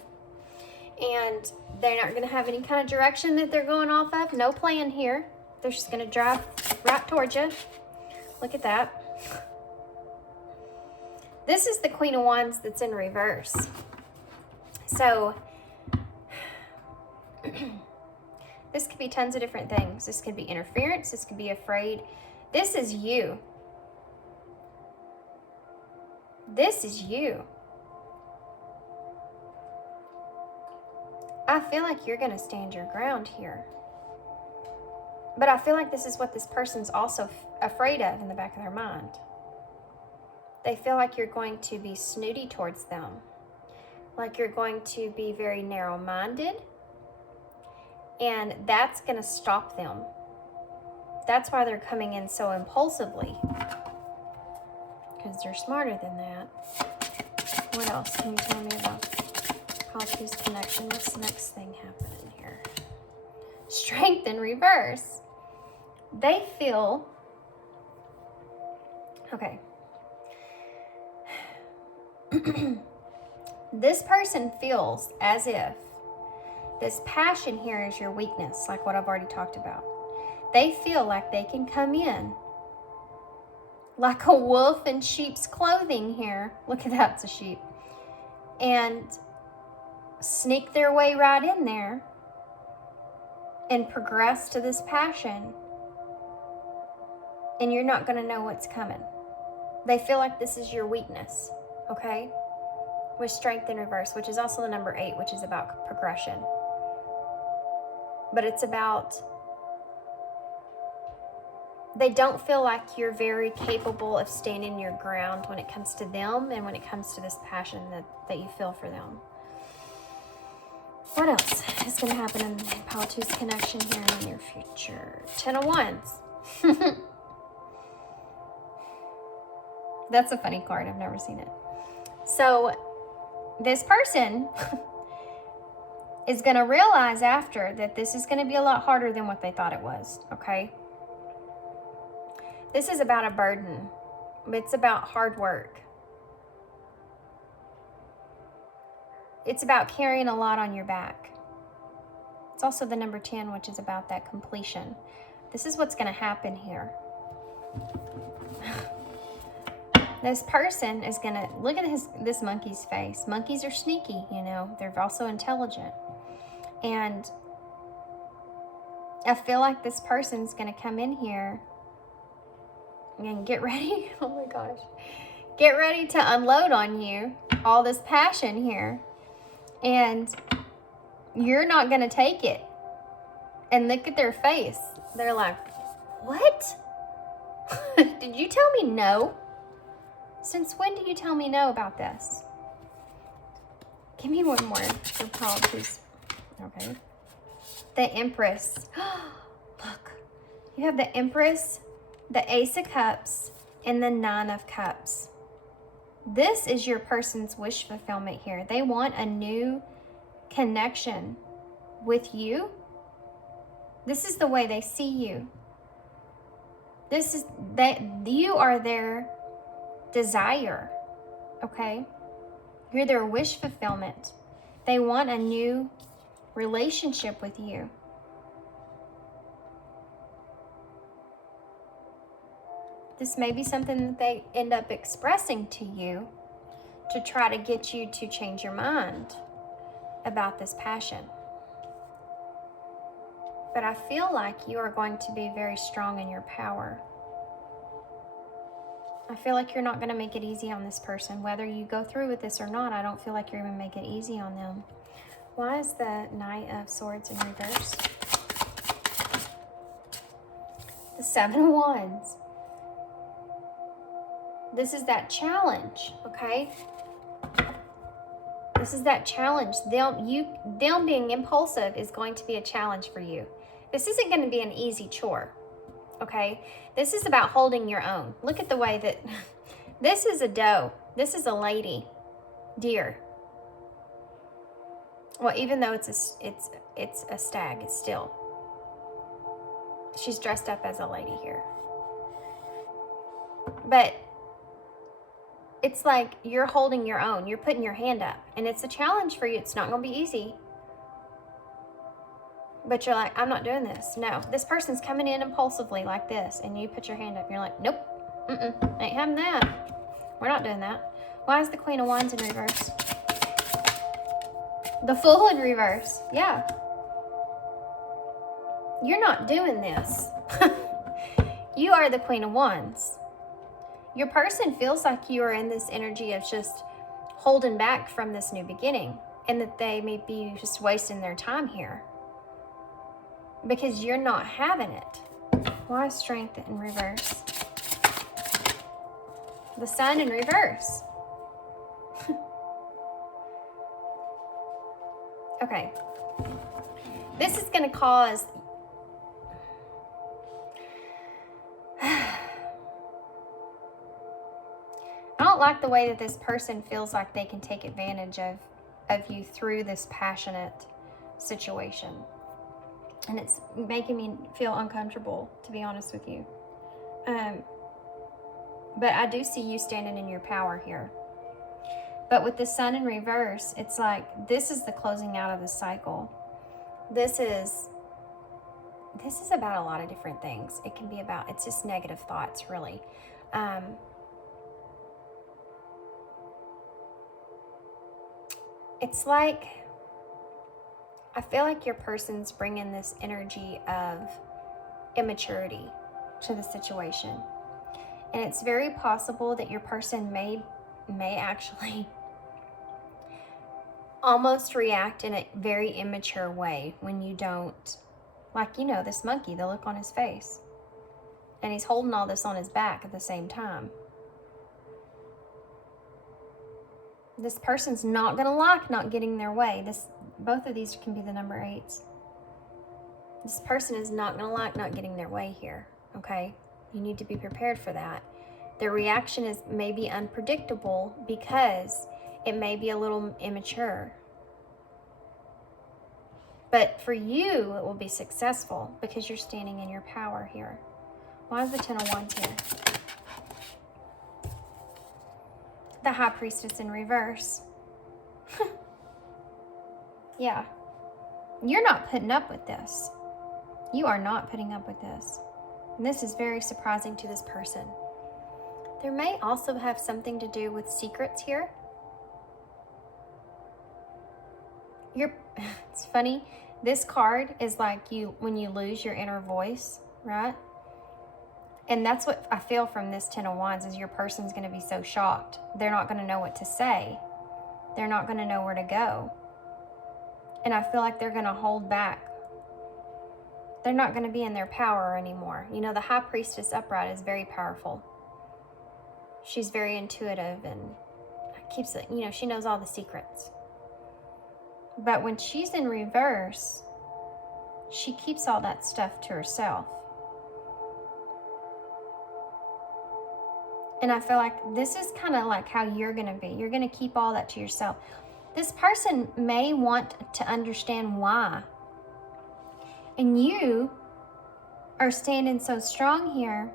and they're not going to have any kind of direction that they're going off of. No plan here. They're just going to drive right towards you. Look at that. This is the Queen of Wands that's in reverse. So this could be tons of different things. This could be interference. This could be afraid. This is you. This is you. I feel like you're going to stand your ground here. But I feel like this is what this person's also afraid of in the back of their mind. They feel like you're going to be snooty towards them. Like you're going to be very narrow-minded. And that's going to stop them. That's why they're coming in so impulsively. Because they're smarter than that. What else can you tell me about Paltu's connection? What's the next thing happening here? Strength in reverse. They feel... Okay. This person feels as if this passion here is your weakness, like what I've already talked about. They feel like they can come in like a wolf in sheep's clothing here. Look at that, it's a sheep. And sneak their way right in there and progress to this passion. And you're not going to know what's coming. They feel like this is your weakness, okay? With strength in reverse, which is also the number 8, which is about progression. But it's about, they don't feel like you're very capable of standing your ground when it comes to them and when it comes to this passion that you feel for them. What else is going to happen in Paltu's connection here in the near future? 10 of Wands. That's a funny card. I've never seen it. So this person is going to realize after that this is going to be a lot harder than what they thought it was, okay? This is about a burden. It's about hard work. It's about carrying a lot on your back. It's also the number 10, which is about that completion. This is what's going to happen here. This person is going to, look at this monkey's face. Monkeys are sneaky, you know. They're also intelligent. And I feel like this person's going to come in here and get ready. Oh my gosh. Get ready to unload on you all this passion here. And you're not going to take it. And look at their face. They're like, what? Did you tell me no? Since when did you tell me no about this? Give me one more for Paltu's. Okay. The Empress. Look. You have the Empress, the Ace of Cups, and the Nine of Cups. This is your person's wish fulfillment here. They want a new connection with you. This is the way they see you. This is that you are their desire, okay? You're their wish fulfillment. They want a new relationship with you. This may be something that they end up expressing to you to try to get you to change your mind about this passion. But I feel like you are going to be very strong in your power. I feel like you're not going to make it easy on this person. Whether you go through with this or not, I don't feel like you're going to make it easy on them. Why is the Knight of Swords in reverse? The Seven of Wands. This is that challenge, okay? This is that challenge. Them being impulsive is going to be a challenge for you. This isn't going to be an easy chore, okay? This is about holding your own. Look at the way that this is a doe. This is a lady, deer. Well, even though it's a stag, it's still, she's dressed up as a lady here. But it's like you're holding your own. You're putting your hand up. And it's a challenge for you. It's not going to be easy. But you're like, I'm not doing this. No. This person's coming in impulsively like this. And you put your hand up. And you're like, nope. Ain't having that. We're not doing that. Why is the Queen of Wands in reverse? The Fool in reverse. Yeah. You're not doing this. You are the Queen of Wands. Your person feels like you are in this energy of just holding back from this new beginning, and that they may be just wasting their time here because you're not having it. Why Strength in reverse? The Sun in reverse. Okay. This is going to cause... I don't like the way that this person feels like they can take advantage of you through this passionate situation. And it's making me feel uncomfortable, to be honest with you. But I do see you standing in your power here. But with the Sun in reverse, it's like this is the closing out of the cycle. This is about a lot of different things. It can be about, it's just negative thoughts, really. It's like, I feel like your person's bringing this energy of immaturity to the situation. And it's very possible that your person may actually almost react in a very immature way when you don't, like, you know, this monkey, the look on his face. And he's holding all this on his back at the same time. This person's not going to like not getting their way. Both of these can be the number 8s. This person is not going to like not getting their way here, okay? You need to be prepared for that. Their reaction is maybe unpredictable because it may be a little immature. But for you, it will be successful because you're standing in your power here. Why is the Ten of Wands here? The High Priestess in reverse. Yeah. You're not putting up with this. You are not putting up with this. And this is very surprising to this person. There may also have something to do with secrets here. It's funny. This card is like when you lose your inner voice, right? And that's what I feel from this Ten of Wands is your person's going to be so shocked. They're not going to know what to say. They're not going to know where to go. And I feel like they're going to hold back. They're not going to be in their power anymore. You know, the High Priestess upright is very powerful. She's very intuitive and keeps it, you know, she knows all the secrets. But when she's in reverse, she keeps all that stuff to herself. And I feel like this is kind of like how you're going to be. You're going to keep all that to yourself. This person may want to understand why. And you are standing so strong here.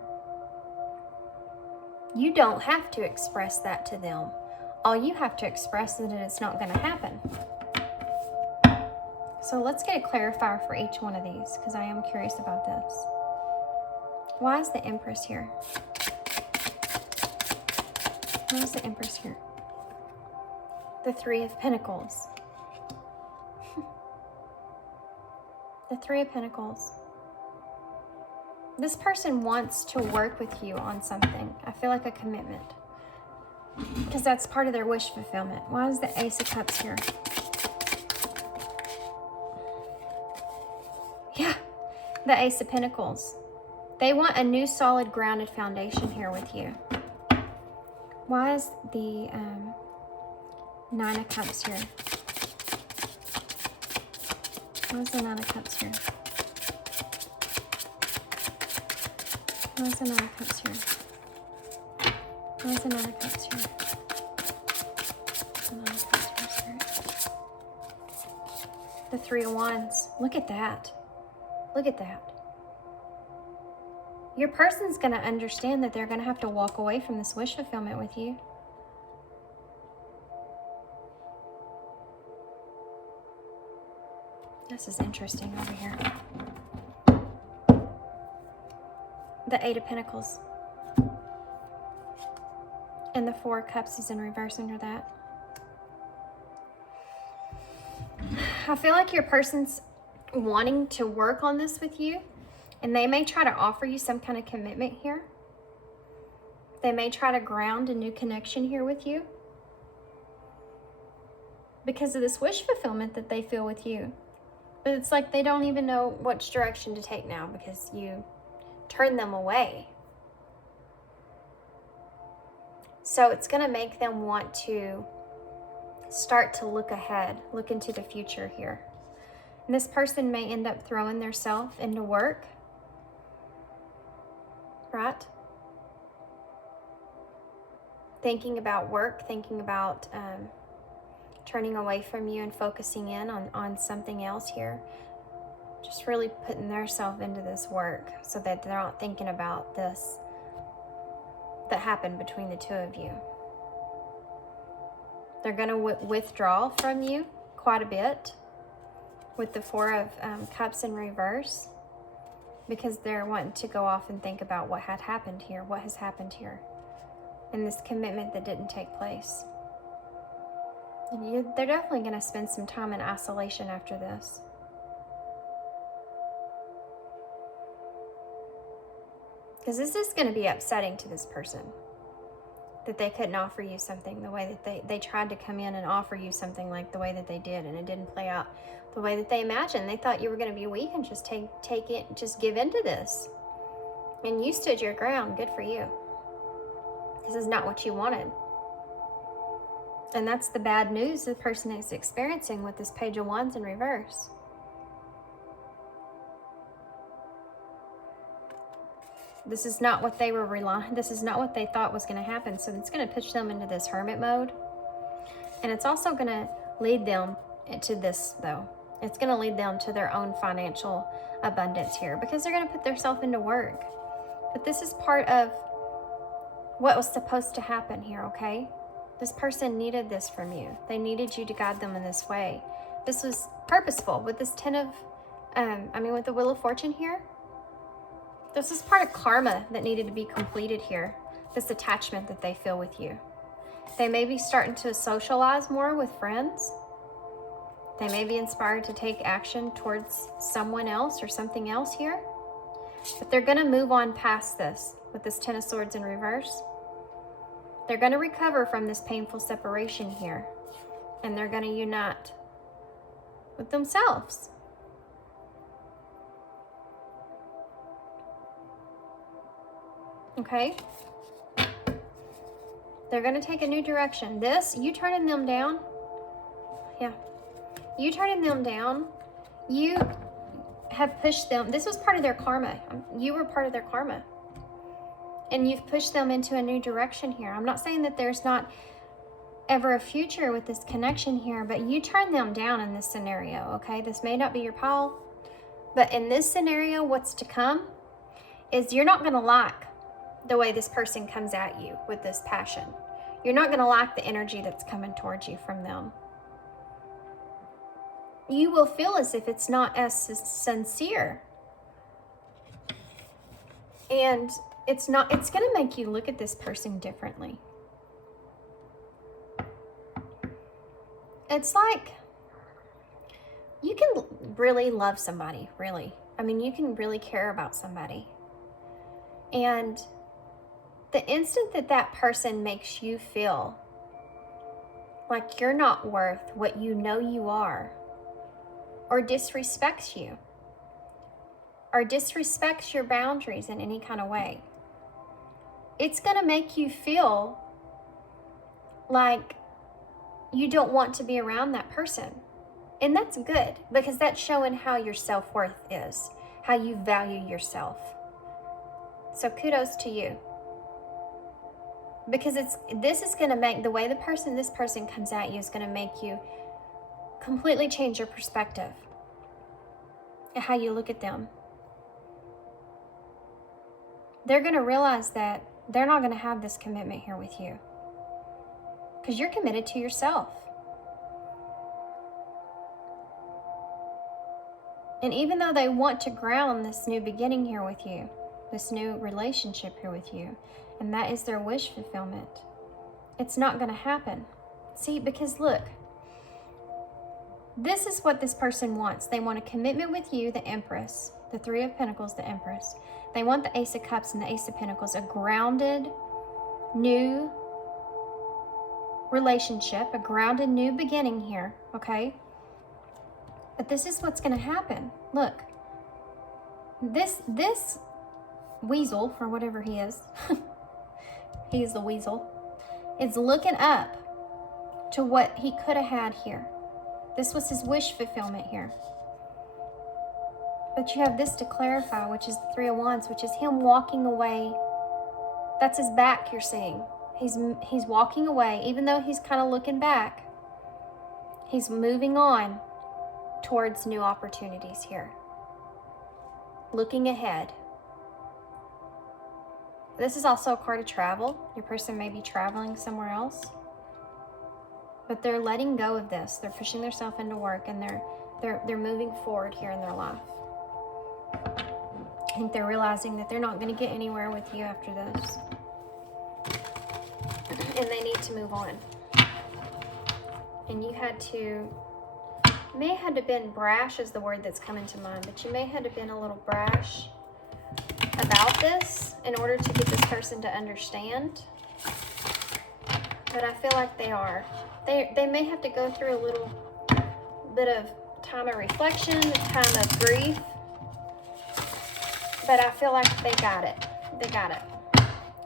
You don't have to express that to them. All you have to express is that it's not going to happen. So let's get a clarifier for each one of these because I am curious about this. Why is the Empress here? Why is the Empress here? The Three of Pentacles. The Three of Pentacles. This person wants to work with you on something. I feel like a commitment. Because that's part of their wish fulfillment. Why is the Ace of Cups here? Yeah, the Ace of Pentacles. They want a new solid grounded foundation here with you. Why is the Nine of Cups here? Why is the Nine of Cups here? Why is the Nine of Cups here? Why is the Nine of Cups here? The Nine of Cups here, Spirit. The Three of Wands. Look at that. Look at that. Your person's going to understand that they're going to have to walk away from this wish fulfillment with you. This is interesting over here. The Eight of Pentacles. And the Four of Cups is in reverse under that. I feel like your person's wanting to work on this with you, and they may try to offer you some kind of commitment here. They may try to ground a new connection here with you because of this wish fulfillment that they feel with you. But it's like they don't even know which direction to take now because you turn them away. So it's going to make them want to start to look ahead, look into the future here. And this person may end up throwing themselves into work, right? Thinking about work, thinking about turning away from you and focusing in on something else here. Just really putting themselves into this work so that they're not thinking about this that happened between the two of you. They're going to withdraw from you quite a bit with the Four of Cups in reverse because they're wanting to go off and think about what had happened here, what has happened here, and this commitment that didn't take place. And they're definitely going to spend some time in isolation after this. Because this is going to be upsetting to this person that they couldn't offer you something the way that they tried to come in and offer you something like the way that they did, and it didn't play out the way that they imagined. They thought you were going to be weak and just take it, just give into this. And you stood your ground. Good for you. This is not what you wanted. And that's the bad news the person is experiencing with this Page of Wands in reverse. This is not what they were relying. This is not what they thought was going to happen. So it's going to push them into this hermit mode. And it's also going to lead them into this, though. It's going to lead them to their own financial abundance here because they're going to put themselves into work. But this is part of what was supposed to happen here, okay? This person needed this from you. They needed you to guide them in this way. This was purposeful with this with the Wheel of Fortune here. This is part of karma that needed to be completed here. This attachment that they feel with you. They may be starting to socialize more with friends. They may be inspired to take action towards someone else or something else here. But they're going to move on past this with this Ten of Swords in reverse. They're going to recover from this painful separation here. And they're going to unite with themselves. Okay? They're going to take a new direction. This, you turning them down. Yeah. You turning them down. You have pushed them. This was part of their karma. You were part of their karma. And you've pushed them into a new direction here. I'm not saying that there's not ever a future with this connection here, but you turn them down in this scenario, okay? This may not be your pile, but in this scenario, what's to come is you're not going to like the way this person comes at you with this passion. You're not going to like the energy that's coming towards you from them. You will feel as if it's not as sincere. And it's going to make you look at this person differently. It's like you can really love somebody, really. I mean, you can really care about somebody. And the instant that that person makes you feel like you're not worth what you know you are, or disrespects you, or disrespects your boundaries in any kind of way, it's going to make you feel like you don't want to be around that person. And that's good, because that's showing how your self-worth is, how you value yourself. So kudos to you. Because this is going to make, the way this person comes at you is going to make you completely change your perspective and how you look at them. They're going to realize that they're not going to have this commitment here with you because you're committed to yourself. And even though they want to ground this new beginning here with you, this new relationship here with you, and that is their wish fulfillment, it's not going to happen. See, because look, this is what this person wants. They want a commitment with you, the Empress, the Three of Pentacles, the Empress. They want the Ace of Cups and the Ace of Pentacles, a grounded, new relationship, a grounded new beginning here, okay? But this is what's going to happen. Look, this weasel, or whatever he is, he's the weasel, is looking up to what he could have had here. This was his wish fulfillment here. But you have this to clarify, which is the Three of Wands, which is him walking away. That's his back you're seeing. He's walking away, even though he's kind of looking back. He's moving on towards new opportunities here. Looking ahead. This is also a card of travel. Your person may be traveling somewhere else. But they're letting go of this. They're pushing themselves into work, and they're moving forward here in their life. I think they're realizing that they're not going to get anywhere with you after this. And they need to move on. And you may have to been brash is the word that's coming to mind, but you may have to been a little brash about this in order to get this person to understand. But I feel like they are. They may have to go through a little bit of time of reflection, time of grief. But I feel like they got it. They got it.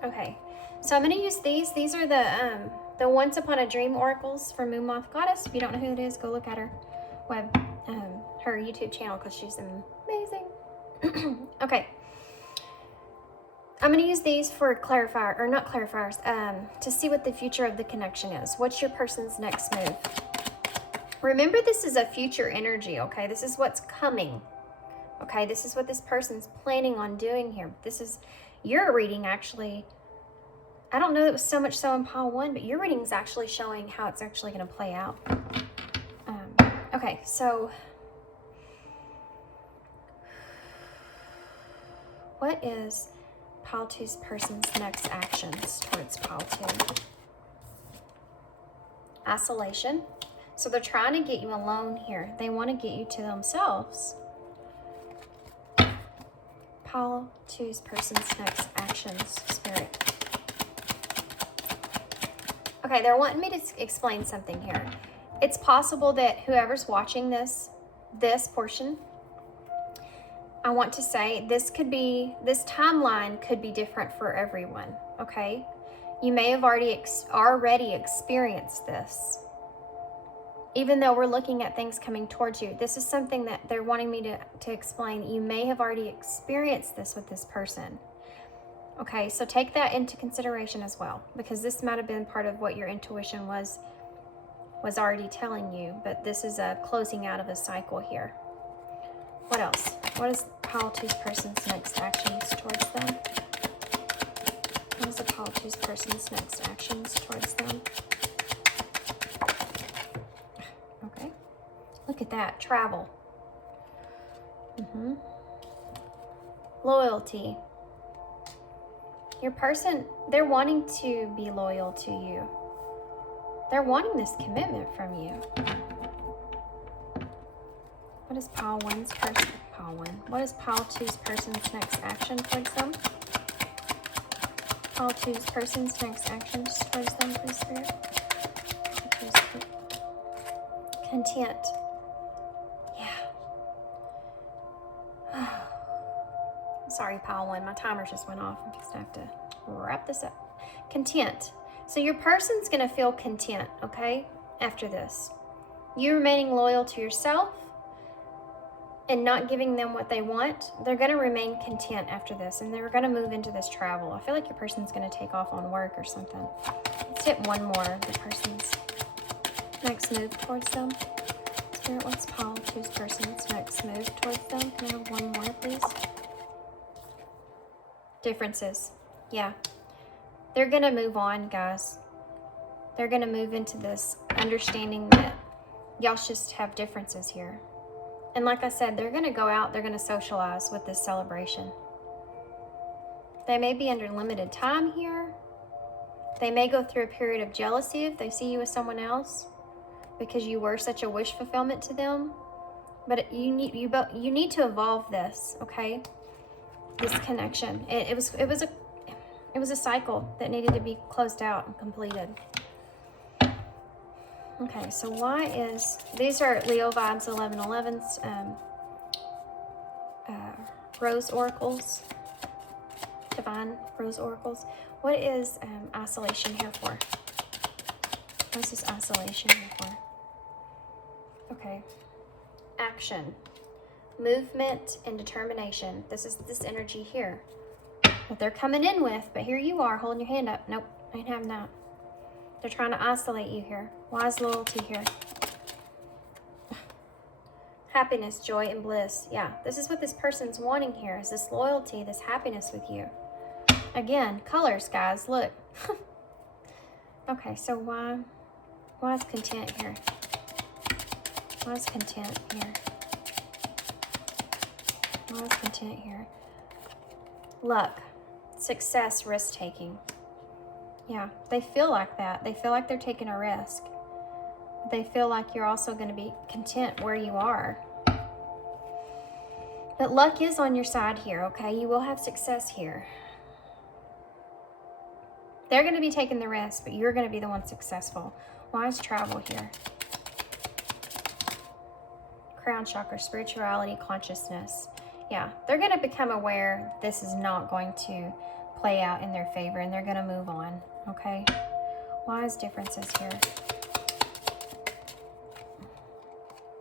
Okay. So I'm going to use these. These are the Once Upon a Dream oracles for Moon Moth Goddess. If you don't know who it is, go look at her her YouTube channel because she's amazing. Okay. I'm going to use these for clarifier, or not clarifiers, to see what the future of the connection is. What's your person's next move? Remember, this is a future energy, okay? This is what's coming, okay? This is what this person's planning on doing here. This is your reading, actually. I don't know that it was so much so in pile 1, but your reading is actually showing how it's actually going to play out. Okay, so what is pile 2's person's next actions towards pile 2? Isolation. So they're trying to get you alone here. They want to get you to themselves. Pile 2's person's next actions, Spirit. Okay, they're wanting me to explain something here. It's possible that whoever's watching this portion, I want to say this timeline could be different for everyone, okay? You may have already experienced this. Even though we're looking at things coming towards you, this is something that they're wanting me to explain. You may have already experienced this with this person. Okay, so take that into consideration as well, because this might have been part of what your intuition was already telling you, but this is a closing out of a cycle here. What else? What is pile 2's person's next actions towards them? What is the pile 2's person's next actions towards them? Okay, look at that, travel. Loyalty. Your person, they're wanting to be loyal to you. They're wanting this commitment from you. What is pile 1's person? Pile 1. What is pile 2's person's next action towards them? Pile 2's person's next actions towards them, please, Spirit. Content. Yeah. Sorry, pile 1. My timer just went off. I'm just going to have to wrap this up. Content. So your person's going to feel content, okay, after this. You remaining loyal to yourself and not giving them what they want, they're going to remain content after this, and they're going to move into this travel. I feel like your person's going to take off on work or something. Let's hit one more. The person's next move towards them. Spirit, what's Paul, whose person's next move towards them? Can I have one more, please? Differences. Yeah. They're going to move on, guys. They're going to move into this understanding that y'all just have differences here. And like I said, they're going to go out, they're going to socialize with this celebration. They may be under limited time here. They may go through a period of jealousy if they see you with someone else because you were such a wish fulfillment to them. But you need to evolve this, okay? This connection. It was a cycle that needed to be closed out and completed. Okay, so why is, these are Leo Vibes 1111's Rose Oracles, Divine Rose Oracles. What is isolation here for? What is this isolation here for? Okay, action, movement, and determination. This is this energy here that they're coming in with, but here you are holding your hand up. Nope, I ain't having that. They're trying to isolate you here. Wise loyalty here. Happiness, joy, and bliss. Yeah, this is what this person's wanting here, is this loyalty, this happiness with you. Again, colors, guys, look. Okay, so why is content here? Why is content here? Why is content here? Luck, success, risk-taking. Yeah, they feel like that. They feel like they're taking a risk. They feel like you're also going to be content where you are. But luck is on your side here, okay? You will have success here. They're going to be taking the risk, but you're going to be the one successful. Why is travel here? Crown chakra, spirituality, consciousness. Yeah, they're going to become aware this is not going to play out in their favor, and they're going to move on, okay? Wise differences here.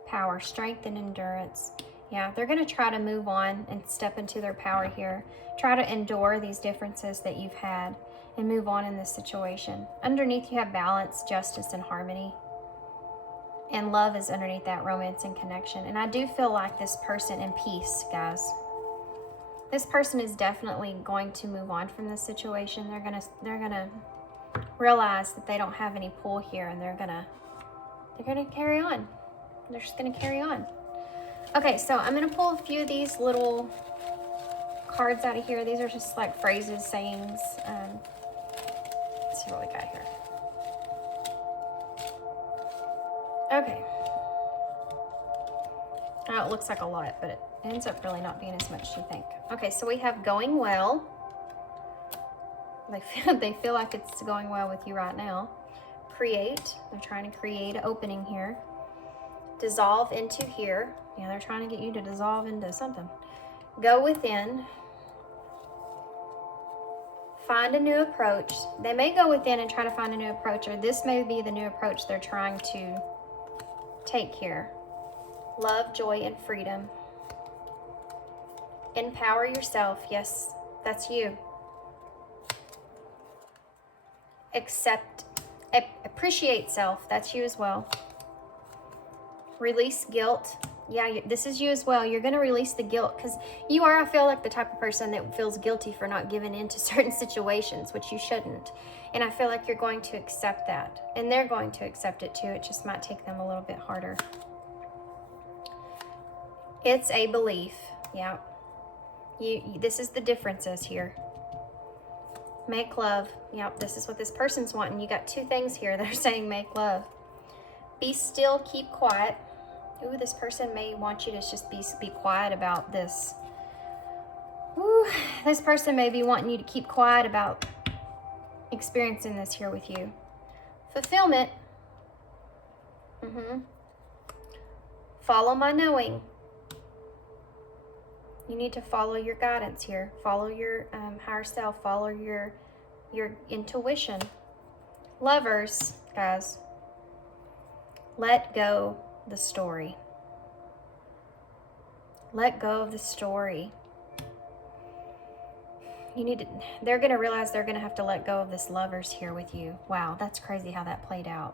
Power, strength, and endurance. Yeah, they're going to try to move on and step into their power here. Try to endure these differences that you've had and move on in this situation. Underneath, you have balance, justice, and harmony. And love is underneath that, romance and connection. And I do feel like this person in peace, guys. This person is definitely going to move on from this situation. They're gonna realize that they don't have any pull here, and they're gonna carry on. They're just gonna carry on. Okay, so I'm gonna pull a few of these little cards out of here. These are just like phrases, sayings. Let's see what we got here. Okay. Oh, it looks like a lot, but it ends up really not being as much as you think. Okay, so we have going well. They feel like it's going well with you right now. Create. They're trying to create an opening here. Dissolve into here. Yeah, they're trying to get you to dissolve into something. Go within. Find a new approach. They may go within and try to find a new approach, or this may be the new approach they're trying to take here. Love, joy, and freedom. Empower yourself. Yes, that's you. Appreciate self. That's you as well. Release guilt. Yeah, this is you as well. You're going to release the guilt because you are, I feel like, the type of person that feels guilty for not giving in to certain situations, which you shouldn't. And I feel like you're going to accept that. And they're going to accept it too. It just might take them a little bit harder. It's a belief. Yeah. This is the differences here. Make love. Yep, this is what this person's wanting. You got two things here that are saying make love. Be still, keep quiet. Ooh, this person may want you to just be quiet about this. Ooh, this person may be wanting you to keep quiet about experiencing this here with you. Fulfillment. Follow my knowing. You need to follow your guidance here. Follow your higher self. Follow your intuition. Lovers, guys. Let go the story. Let go of the story. They're going to realize they're going to have to let go of this lovers here with you. Wow, that's crazy how that played out.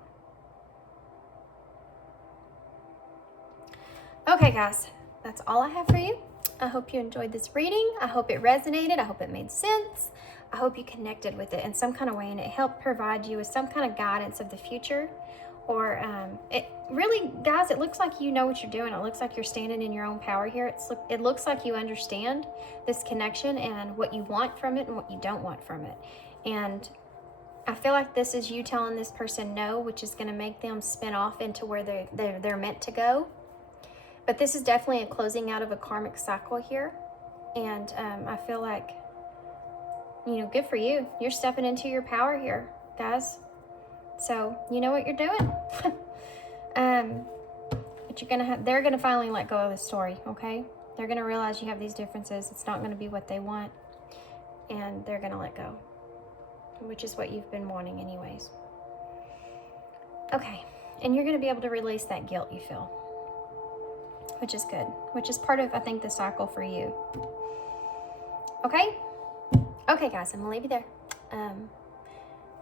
Okay, guys, that's all I have for you. I hope you enjoyed this reading. I hope it resonated. I hope it made sense. I hope you connected with it in some kind of way and it helped provide you with some kind of guidance of the future. Or it really, guys, it looks like you know what you're doing. It looks like you're standing in your own power here. It looks like you understand this connection and what you want from it and what you don't want from it. And I feel like this is you telling this person no, which is going to make them spin off into where they're meant to go. But this is definitely a closing out of a karmic cycle here. And I feel like, you know, good for you. You're stepping into your power here, guys. So you know what you're doing. But you're gonna they're gonna finally let go of the story, okay? They're gonna realize you have these differences. It's not gonna be what they want, and they're gonna let go, which is what you've been wanting anyways. Okay, and you're gonna be able to release that guilt you feel, which is good, which is part of, I think, the cycle for you. Okay? Okay, guys, I'm gonna leave you there.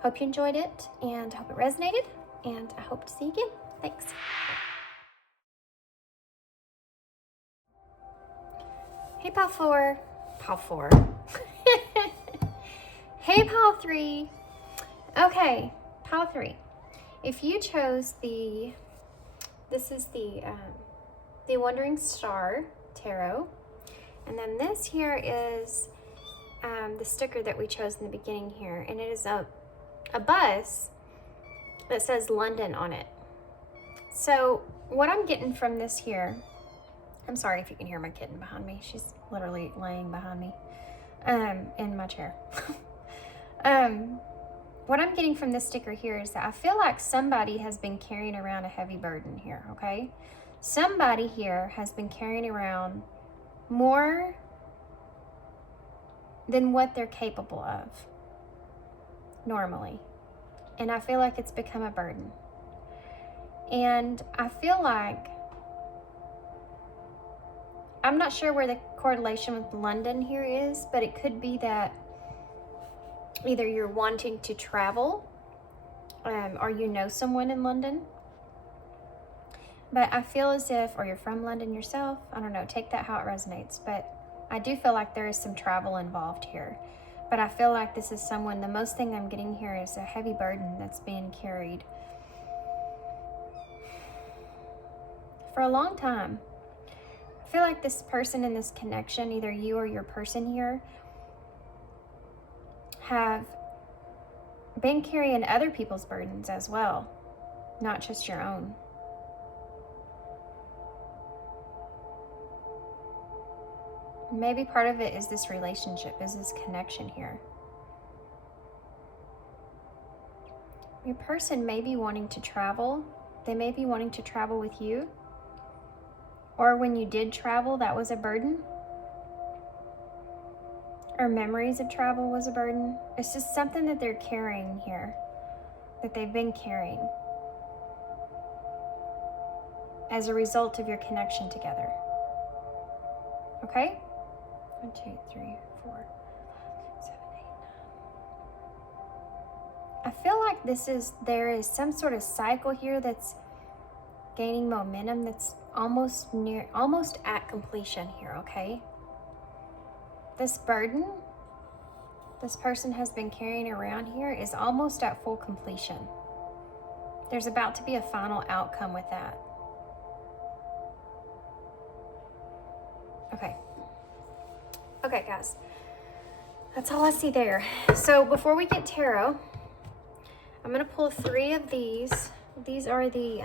Hope you enjoyed it, and I hope it resonated, and I hope to see you again. Thanks. Hey, Pile 4. Pile 4. Hey, Pile 3. Okay, Pile 3. If you chose this is the Wandering Star Tarot, and then this here is the sticker that we chose in the beginning here, and it is a bus that says London on it. So what I'm getting from this here, I'm sorry if you can hear my kitten behind me. She's literally laying behind me in my chair. What I'm getting from this sticker here is that I feel like somebody has been carrying around a heavy burden here, okay? Somebody here has been carrying around more than what they're capable of normally. And I feel like it's become a burden. And I feel like, I'm not sure where the correlation with London here is, but it could be that either you're wanting to travel or you know someone in London. But I feel as if, or you're from London yourself, I don't know, take that how it resonates. But I do feel like there is some travel involved here. But I feel like this is someone, the most thing I'm getting here is a heavy burden that's being carried for a long time. I feel like this person in this connection, either you or your person here, have been carrying other people's burdens as well, not just your own. Maybe part of it is this relationship, is this connection here. Your person may be wanting to travel. They may be wanting to travel with you. Or when you did travel, that was a burden. Or memories of travel was a burden. It's just something that they're carrying here, that they've been carrying as a result of your connection together. Okay? 1, 2, 3, 4, 7, 8, 9. I feel like there is some sort of cycle here that's gaining momentum, that's almost at completion here, okay? This burden this person has been carrying around here is almost at full completion. There's about to be a final outcome with that. Okay, guys. That's all I see there. So before we get tarot, I'm going to pull 3 of these. These are the,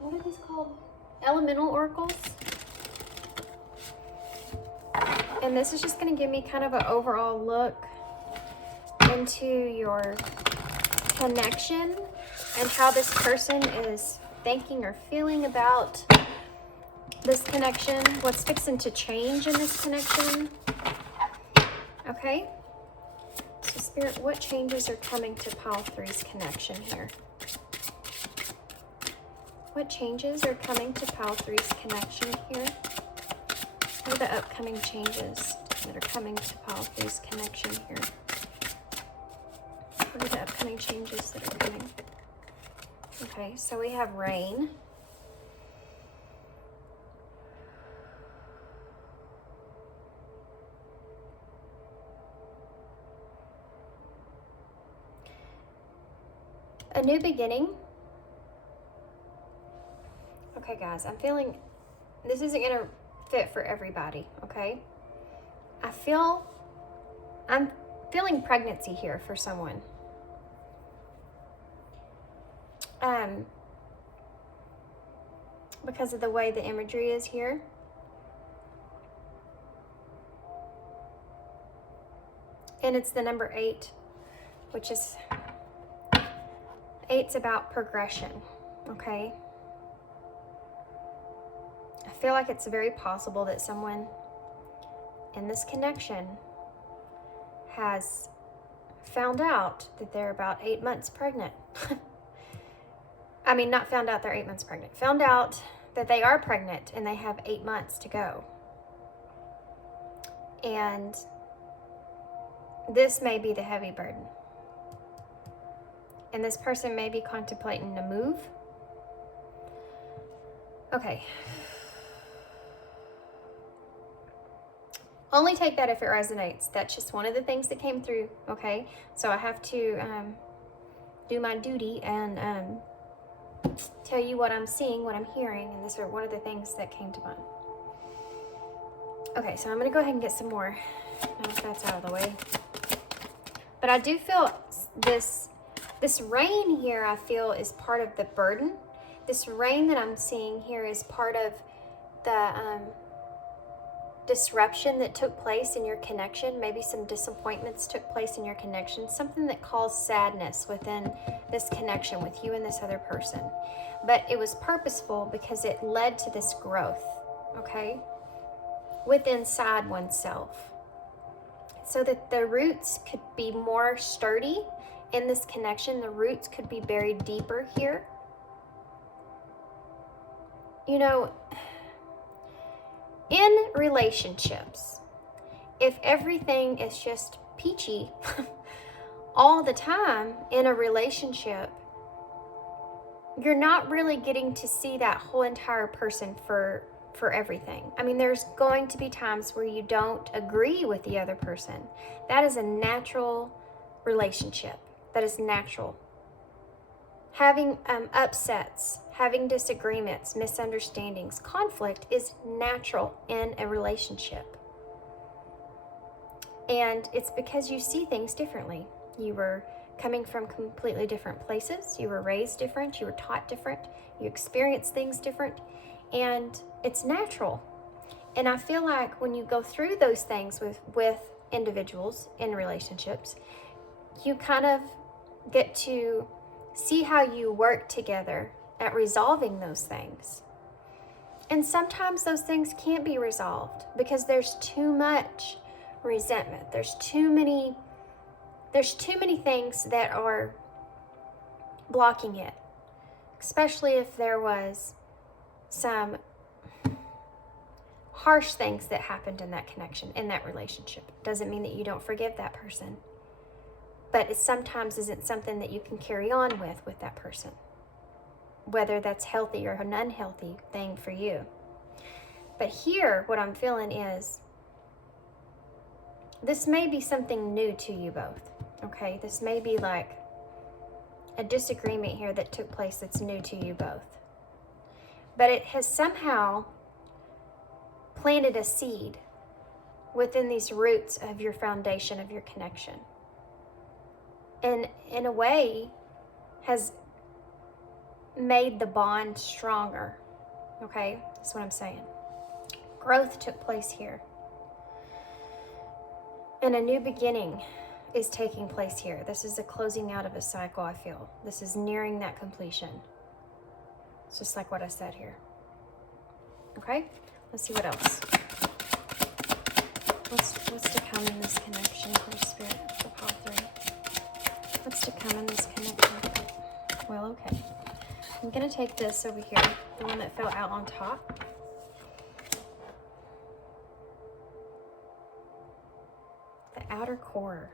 what are these called? Elemental oracles. And this is just going to give me kind of an overall look into your connection and how this person is thinking or feeling about this connection, what's fixing to change in this connection. Okay? So Spirit, what changes are coming to Pile 3's connection here? What changes are coming to Pile 3's connection here? What are the upcoming changes that are coming to Pile 3's connection here? What are the upcoming changes that are coming? Okay, so we have rain. A new beginning. Okay, guys, I'm feeling this isn't going to fit for everybody, okay? I'm feeling pregnancy here for someone. Because of the way the imagery is here. And it's the number 8, which is 8's about progression, okay? I feel like it's very possible that someone in this connection has found out that they're about 8 months pregnant. I mean, not found out they're 8 months pregnant. Found out that they are pregnant and they have 8 months to go. And this may be the heavy burden. And this person may be contemplating a move. Okay. Only take that if it resonates. That's just one of the things that came through, okay? So I have to do my duty and tell you what I'm seeing, what I'm hearing, and these are one of the things that came to mind. Okay, so I'm going to go ahead and get some more. Now that's out of the way. But I do feel this rain here, I feel, is part of the burden. This rain that I'm seeing here is part of the disruption that took place in your connection. Maybe some disappointments took place in your connection. Something that caused sadness within this connection with you and this other person. But it was purposeful because it led to this growth, okay? Within inside oneself. So that the roots could be more sturdy in this connection. The roots could be buried deeper here. You know, in relationships, if everything is just peachy all the time in a relationship, you're not really getting to see that whole entire person for everything. I mean, there's going to be times where you don't agree with the other person. That is a natural relationship. That is natural. Having upsets, having disagreements, misunderstandings, conflict is natural in a relationship. And it's because you see things differently. You were coming from completely different places. You were raised different. You were taught different. You experienced things different. And it's natural. And I feel like when you go through those things with individuals in relationships, you kind of get to see how you work together at resolving those things. And sometimes those things can't be resolved because there's too much resentment. There's too many things that are blocking it, especially if there was some harsh things that happened in that connection, in that relationship. Doesn't mean that you don't forgive that person, but it sometimes isn't something that you can carry on with that person, whether that's healthy or an unhealthy thing for you. But here, what I'm feeling is this may be something new to you both, okay? This may be like a disagreement here that took place that's new to you both. But it has somehow planted a seed within these roots of your foundation, of your connection. And in a way, has made the bond stronger, okay? That's what I'm saying. Growth took place here. And a new beginning is taking place here. This is a closing out of a cycle, I feel. This is nearing that completion. It's just like what I said here. Okay? Let's see what else. What's to come in this connection, Holy Spirit, for pile 3? What's to come in this connection? Well, okay. I'm going to take this over here, the one that fell out on top. The outer core.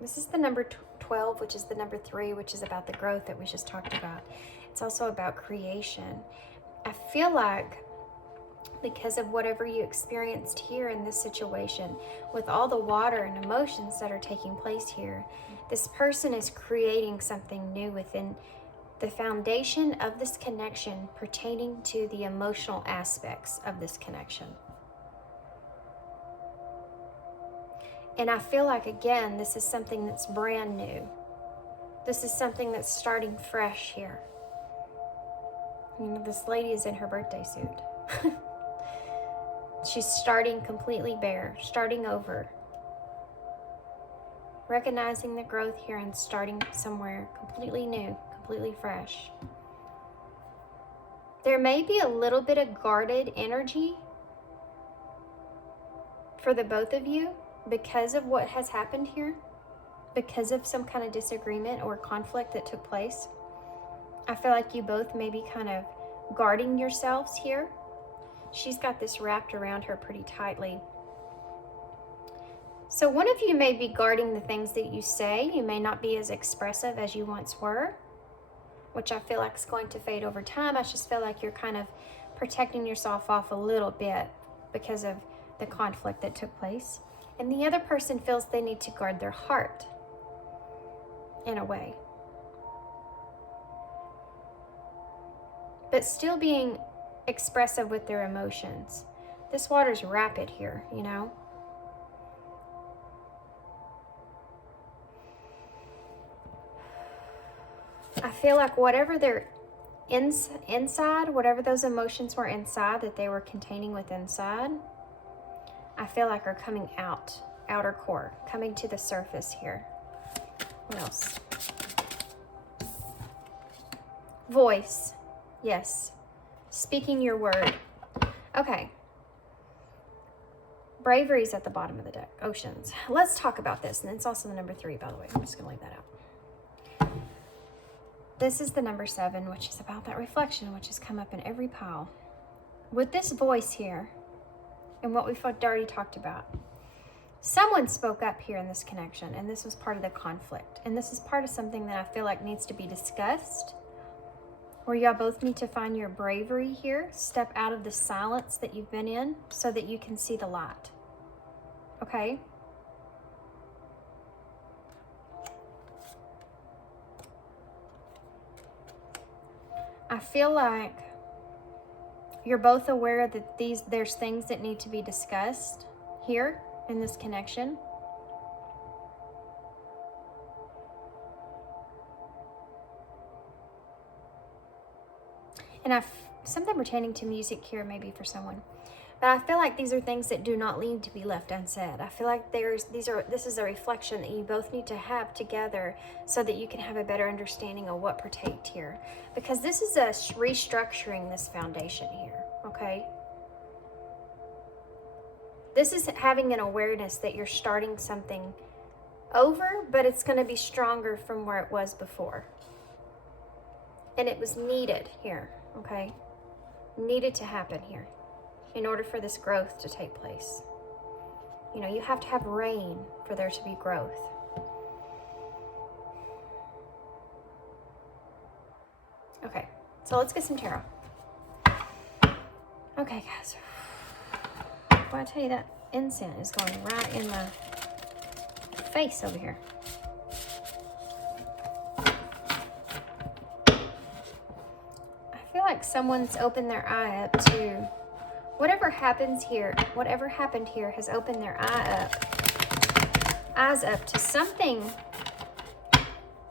This is the number 12, which is the number 3, which is about the growth that we just talked about. It's also about creation. I feel like because of whatever you experienced here in this situation, with all the water and emotions that are taking place here, this person is creating something new within the foundation of this connection pertaining to the emotional aspects of this connection. And I feel like, again, this is something that's brand new. This is something that's starting fresh here. You know, this lady is in her birthday suit. She's starting completely bare, starting over. Recognizing the growth here and starting somewhere completely new, completely fresh. There may be a little bit of guarded energy for the both of you because of what has happened here, because of some kind of disagreement or conflict that took place. I feel like you both may be kind of guarding yourselves here. She's got this wrapped around her pretty tightly. So one of you may be guarding the things that you say. You may not be as expressive as you once were, which I feel like is going to fade over time. I just feel like you're kind of protecting yourself off a little bit because of the conflict that took place. And the other person feels they need to guard their heart in a way. But still being expressive with their emotions. This water's rapid here, you know? I feel like whatever they're inside, whatever those emotions were inside that they were containing with inside, I feel like are coming out, outer core, coming to the surface here. What else? Voice. Yes. Speaking your word. Okay. Bravery's at the bottom of the deck. Oceans. Let's talk about this. And it's also the number 3, by the way. I'm just going to leave that out. This is the number 7, which is about that reflection, which has come up in every pile. With this voice here, and what we've already talked about, someone spoke up here in this connection, and this was part of the conflict. And this is part of something that I feel like needs to be discussed, where y'all both need to find your bravery here, step out of the silence that you've been in so that you can see the light. Okay? I feel like you're both aware that there's things that need to be discussed here in this connection. And something pertaining to music here maybe for someone. But I feel like these are things that do not need to be left unsaid. I feel like this is a reflection that you both need to have together so that you can have a better understanding of what pertained here. Because this is a restructuring this foundation here, okay? This is having an awareness that you're starting something over, but it's going to be stronger from where it was before. And it was needed here, okay? Needed to happen here in order for this growth to take place. You know, you have to have rain for there to be growth. Okay, so let's get some tarot. Okay, guys. Well, I tell you, that incense is going right in my face over here. I feel like someone's opened their eye up to whatever happens here, whatever happened here has opened their eyes up to something.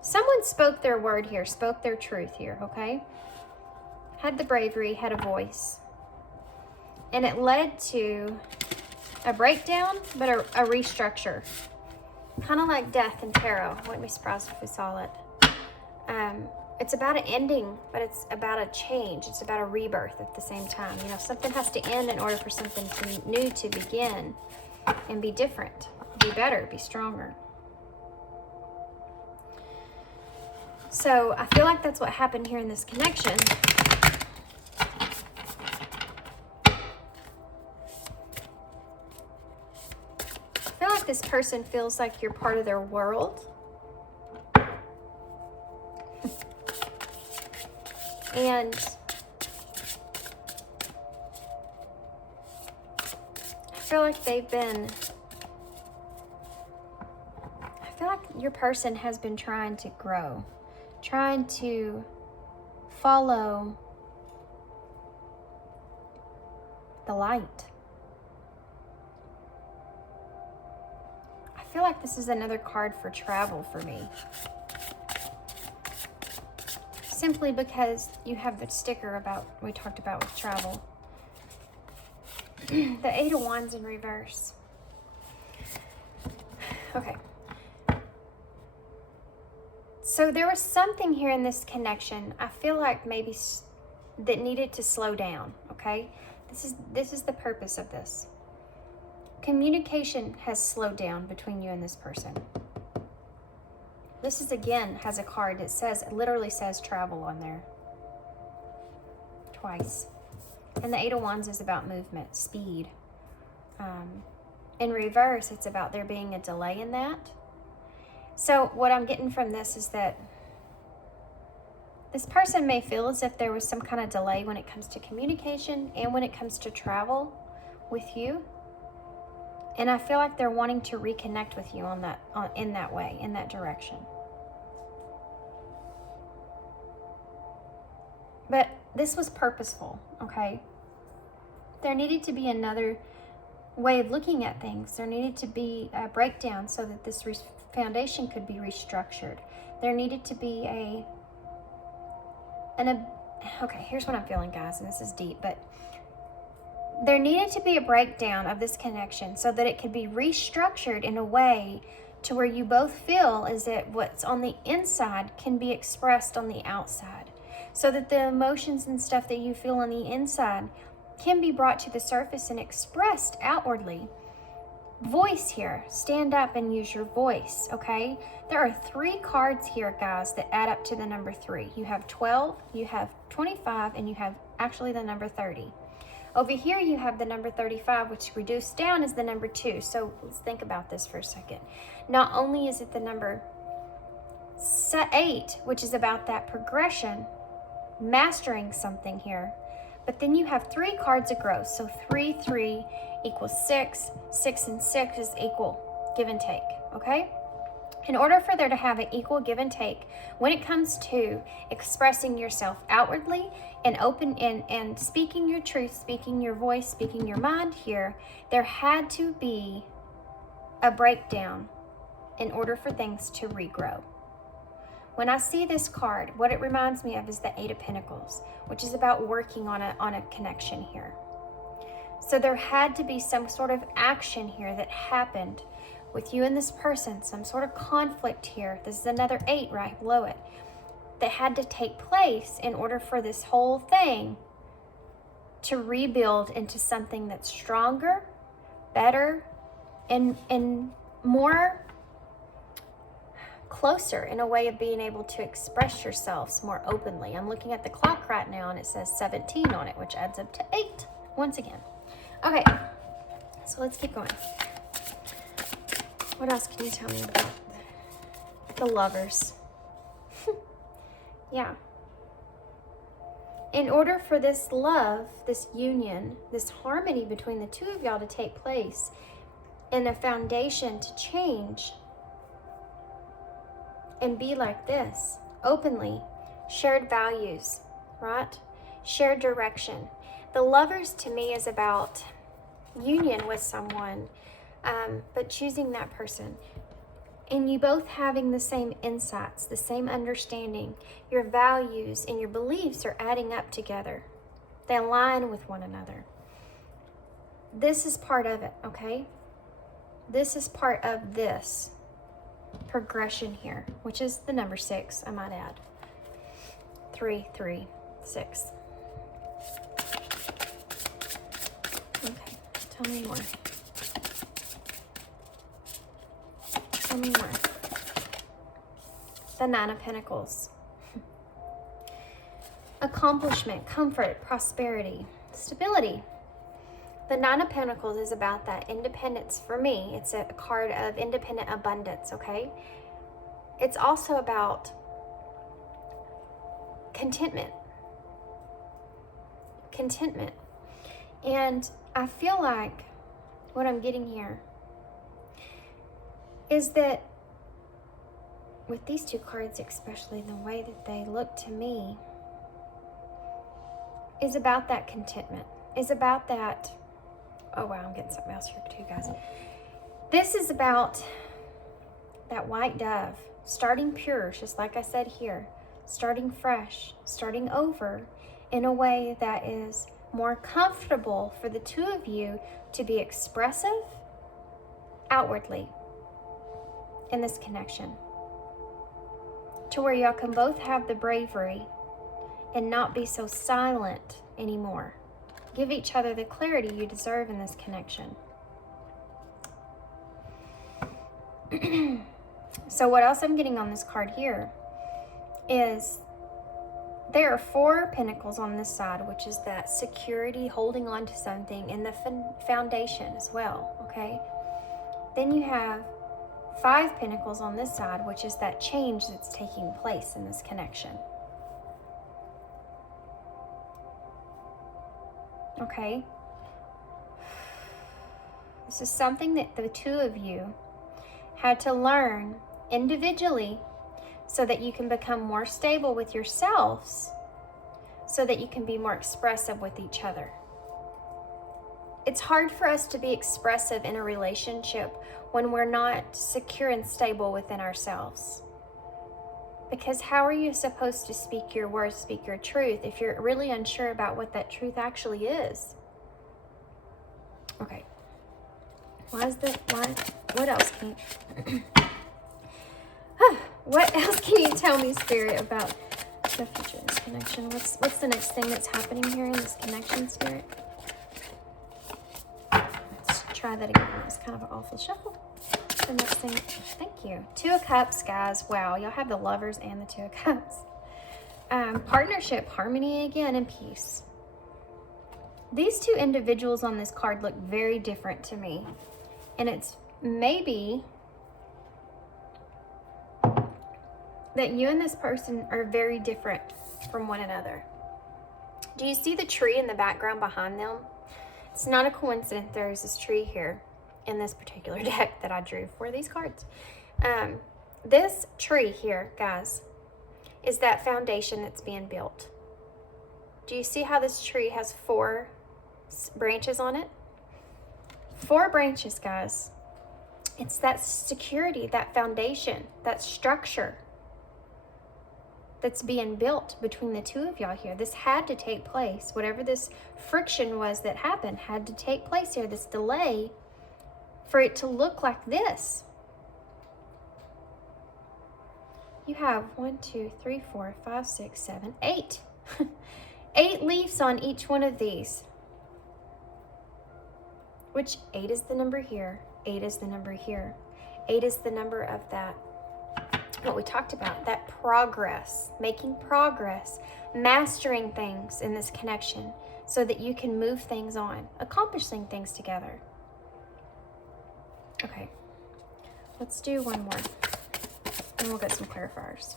Someone spoke their word here, spoke their truth here, okay? Had the bravery, had a voice. And it led to a breakdown, but a restructure. Kind of like death in tarot. I wouldn't be surprised if we saw it. It's about an ending, but it's about a change. It's about a rebirth at the same time. You know, something has to end in order for something new to begin and be different, be better, be stronger. So I feel like that's what happened here in this connection. I feel like this person feels like you're part of their world. And I feel like your person has been trying to grow, trying to follow the light. I feel like this is another card for travel for me. Simply because you have the sticker we talked about with travel. The Eight of Wands in reverse. Okay. So there was something here in this connection, I feel like maybe that needed to slow down, okay? This is the purpose of this. Communication has slowed down between you and this person. This is, again, has a card that literally says travel on there. Twice. And the Eight of Wands is about movement, speed. In reverse, it's about there being a delay in that. So what I'm getting from this is that this person may feel as if there was some kind of delay when it comes to communication and when it comes to travel with you. And I feel like they're wanting to reconnect with you in that way, in that direction. But this was purposeful, okay? There needed to be another way of looking at things. There needed to be a breakdown so that this foundation could be restructured. There needed to be okay, here's what I'm feeling, guys, and this is deep, but there needed to be a breakdown of this connection so that it could be restructured in a way to where you both feel is that what's on the inside can be expressed on the outside, so that the emotions and stuff that you feel on the inside can be brought to the surface and expressed outwardly. Voice here. Stand up and use your voice, okay? There are 3 cards here, guys, that add up to the number 3. You have 12, you have 25, and you have actually the number 30. Over here, you have the number 35, which reduced down is the number 2. So let's think about this for a second. Not only is it the number 8, which is about that progression, mastering something here, but then you have 3 cards of growth. So 3, 3 equals 6. 6 and 6 is equal give and take, okay? In order for there to have an equal give and take, when it comes to expressing yourself outwardly and and speaking your truth, speaking your voice, speaking your mind here, there had to be a breakdown in order for things to regrow. When I see this card, what it reminds me of is the Eight of Pentacles, which is about working on a connection here. So there had to be some sort of action here that happened with you and this person, some sort of conflict here. This is another 8 right below it that had to take place in order for this whole thing to rebuild into something that's stronger, better, and more closer in a way of being able to express yourselves more openly. I'm looking at the clock right now and it says 17 on it, which adds up to 8 once again. Okay, so let's keep going. What else can you tell me about the Lovers? Yeah. In order for this love, this union, this harmony between the two of y'all to take place and a foundation to change and be like this, openly, shared values, right? Shared direction. The Lovers to me is about union with someone, but choosing that person. And you both having the same insights, the same understanding. Your values and your beliefs are adding up together. They align with one another. This is part of it, okay? This is part of this progression here, which is the number 6, I might add. 3, 3, 6. Okay, tell me more. Tell me more. The 9 of Pentacles. Accomplishment, comfort, prosperity, stability. The 9 of Pentacles is about that independence for me. It's a card of independent abundance, okay? It's also about contentment, contentment. And I feel like what I'm getting here is that with these two cards, especially the way that they look to me, is about that contentment, is about that, oh wow, I'm getting something else here too, guys. This is about that white dove, starting pure, just like I said here, starting fresh, starting over in a way that is more comfortable for the two of you to be expressive outwardly in this connection, to where y'all can both have the bravery and not be so silent anymore. Give each other the clarity you deserve in this connection. So what else I'm getting on this card here is there are 4 pentacles on this side, which is that security, holding on to something, and the foundation as well, okay? Then you have 5 pentacles on this side, which is that change that's taking place in this connection. Okay? This is something that the two of you had to learn individually so that you can become more stable with yourselves, so that you can be more expressive with each other. It's hard for us to be expressive in a relationship when we're not secure and stable within ourselves. Because how are you supposed to speak your words, speak your truth, if you're really unsure about what that truth actually is? Okay. What else can you... What else can you tell me, Spirit, about the future of this connection? What's the next thing that's happening here in this connection, Spirit? Let's try that again. It's kind of an awful shuffle. The next thing, thank you. 2 of Cups, guys. Wow, y'all have the Lovers and the 2 of Cups. Partnership, harmony again, and peace. These 2 individuals on this card look very different to me. And it's maybe that you and this person are very different from one another. Do you see the tree in the background behind them? It's not a coincidence there's this tree here in this particular deck that I drew for these cards. This tree here, guys, is that foundation that's being built. Do you see how this tree has 4 branches on it? 4 branches, guys. It's that security, that foundation, that structure that's being built between the two of y'all here. This had to take place. Whatever this friction was that happened had to take place here, this delay, for it to look like this. You have 1, 2, 3, 4, 5, 6, 7, 8. 8 leaves on each one of these. Which 8 is the number here. 8 is the number here. 8 is the number of that, what we talked about, that progress, making progress, mastering things in this connection so that you can move things on, accomplishing things together. Okay, let's do one more, and we'll get some clarifiers.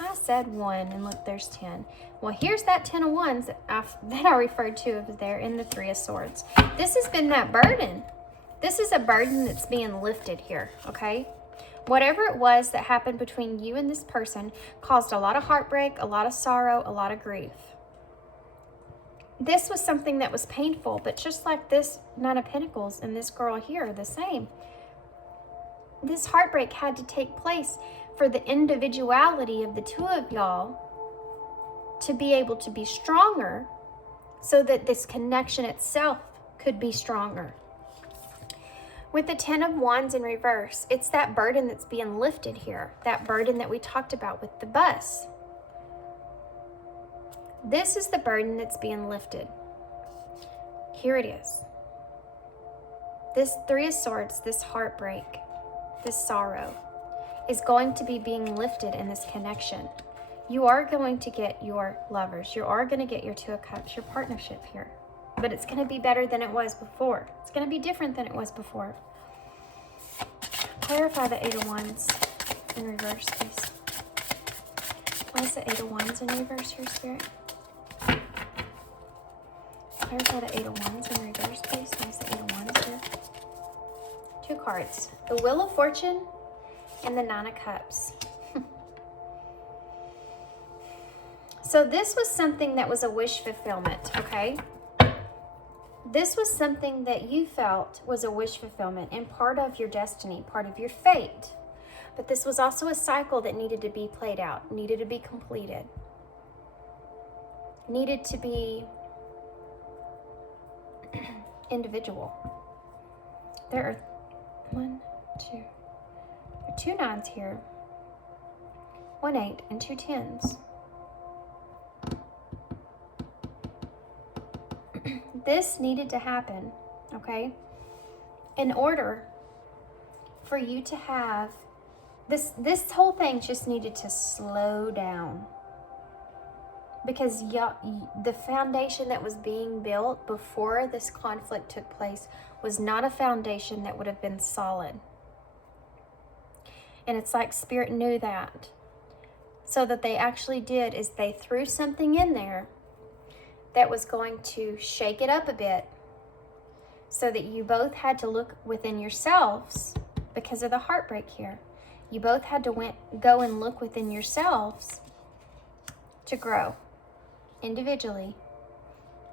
I said 1, and look, there's 10. Well, here's that 10 of Wands that I referred to over there in the 3 of Swords. This has been that burden. This is a burden that's being lifted here, okay? Whatever it was that happened between you and this person caused a lot of heartbreak, a lot of sorrow, a lot of grief. This was something that was painful, but just like this 9 of Pentacles and this girl here are the same. This heartbreak had to take place for the individuality of the two of y'all to be able to be stronger so that this connection itself could be stronger. With the 10 of Wands in reverse, it's that burden that's being lifted here, that burden that we talked about with the bus. This is the burden that's being lifted. Here it is. This 3 of Swords, this heartbreak, this sorrow, is going to be being lifted in this connection. You are going to get your Lovers. You are going to get your 2 of Cups, your partnership here. But it's going to be better than it was before. It's going to be different than it was before. Clarify the 8 of Wands in reverse, please. Why is the 8 of Wands in reverse here, Spirit? Clarify the Eight of Wands in reverse, please. Why is the Eight of Wands here? Two cards. The Wheel of Fortune and the Nine of Cups. So this was something that was a wish fulfillment, okay? This was something that you felt was a wish fulfillment and part of your destiny, part of your fate. But this was also a cycle that needed to be played out, needed to be completed, needed to be individual. There are two nines here, 1 8 and 2 10s. This needed to happen, okay? In order for you to have this whole thing just needed to slow down, because the foundation that was being built before this conflict took place was not a foundation that would have been solid. And it's like Spirit knew that. So that they actually did is they threw something in there that was going to shake it up a bit, so that you both had to look within yourselves because of the heartbreak here. You both had to go and look within yourselves to grow individually,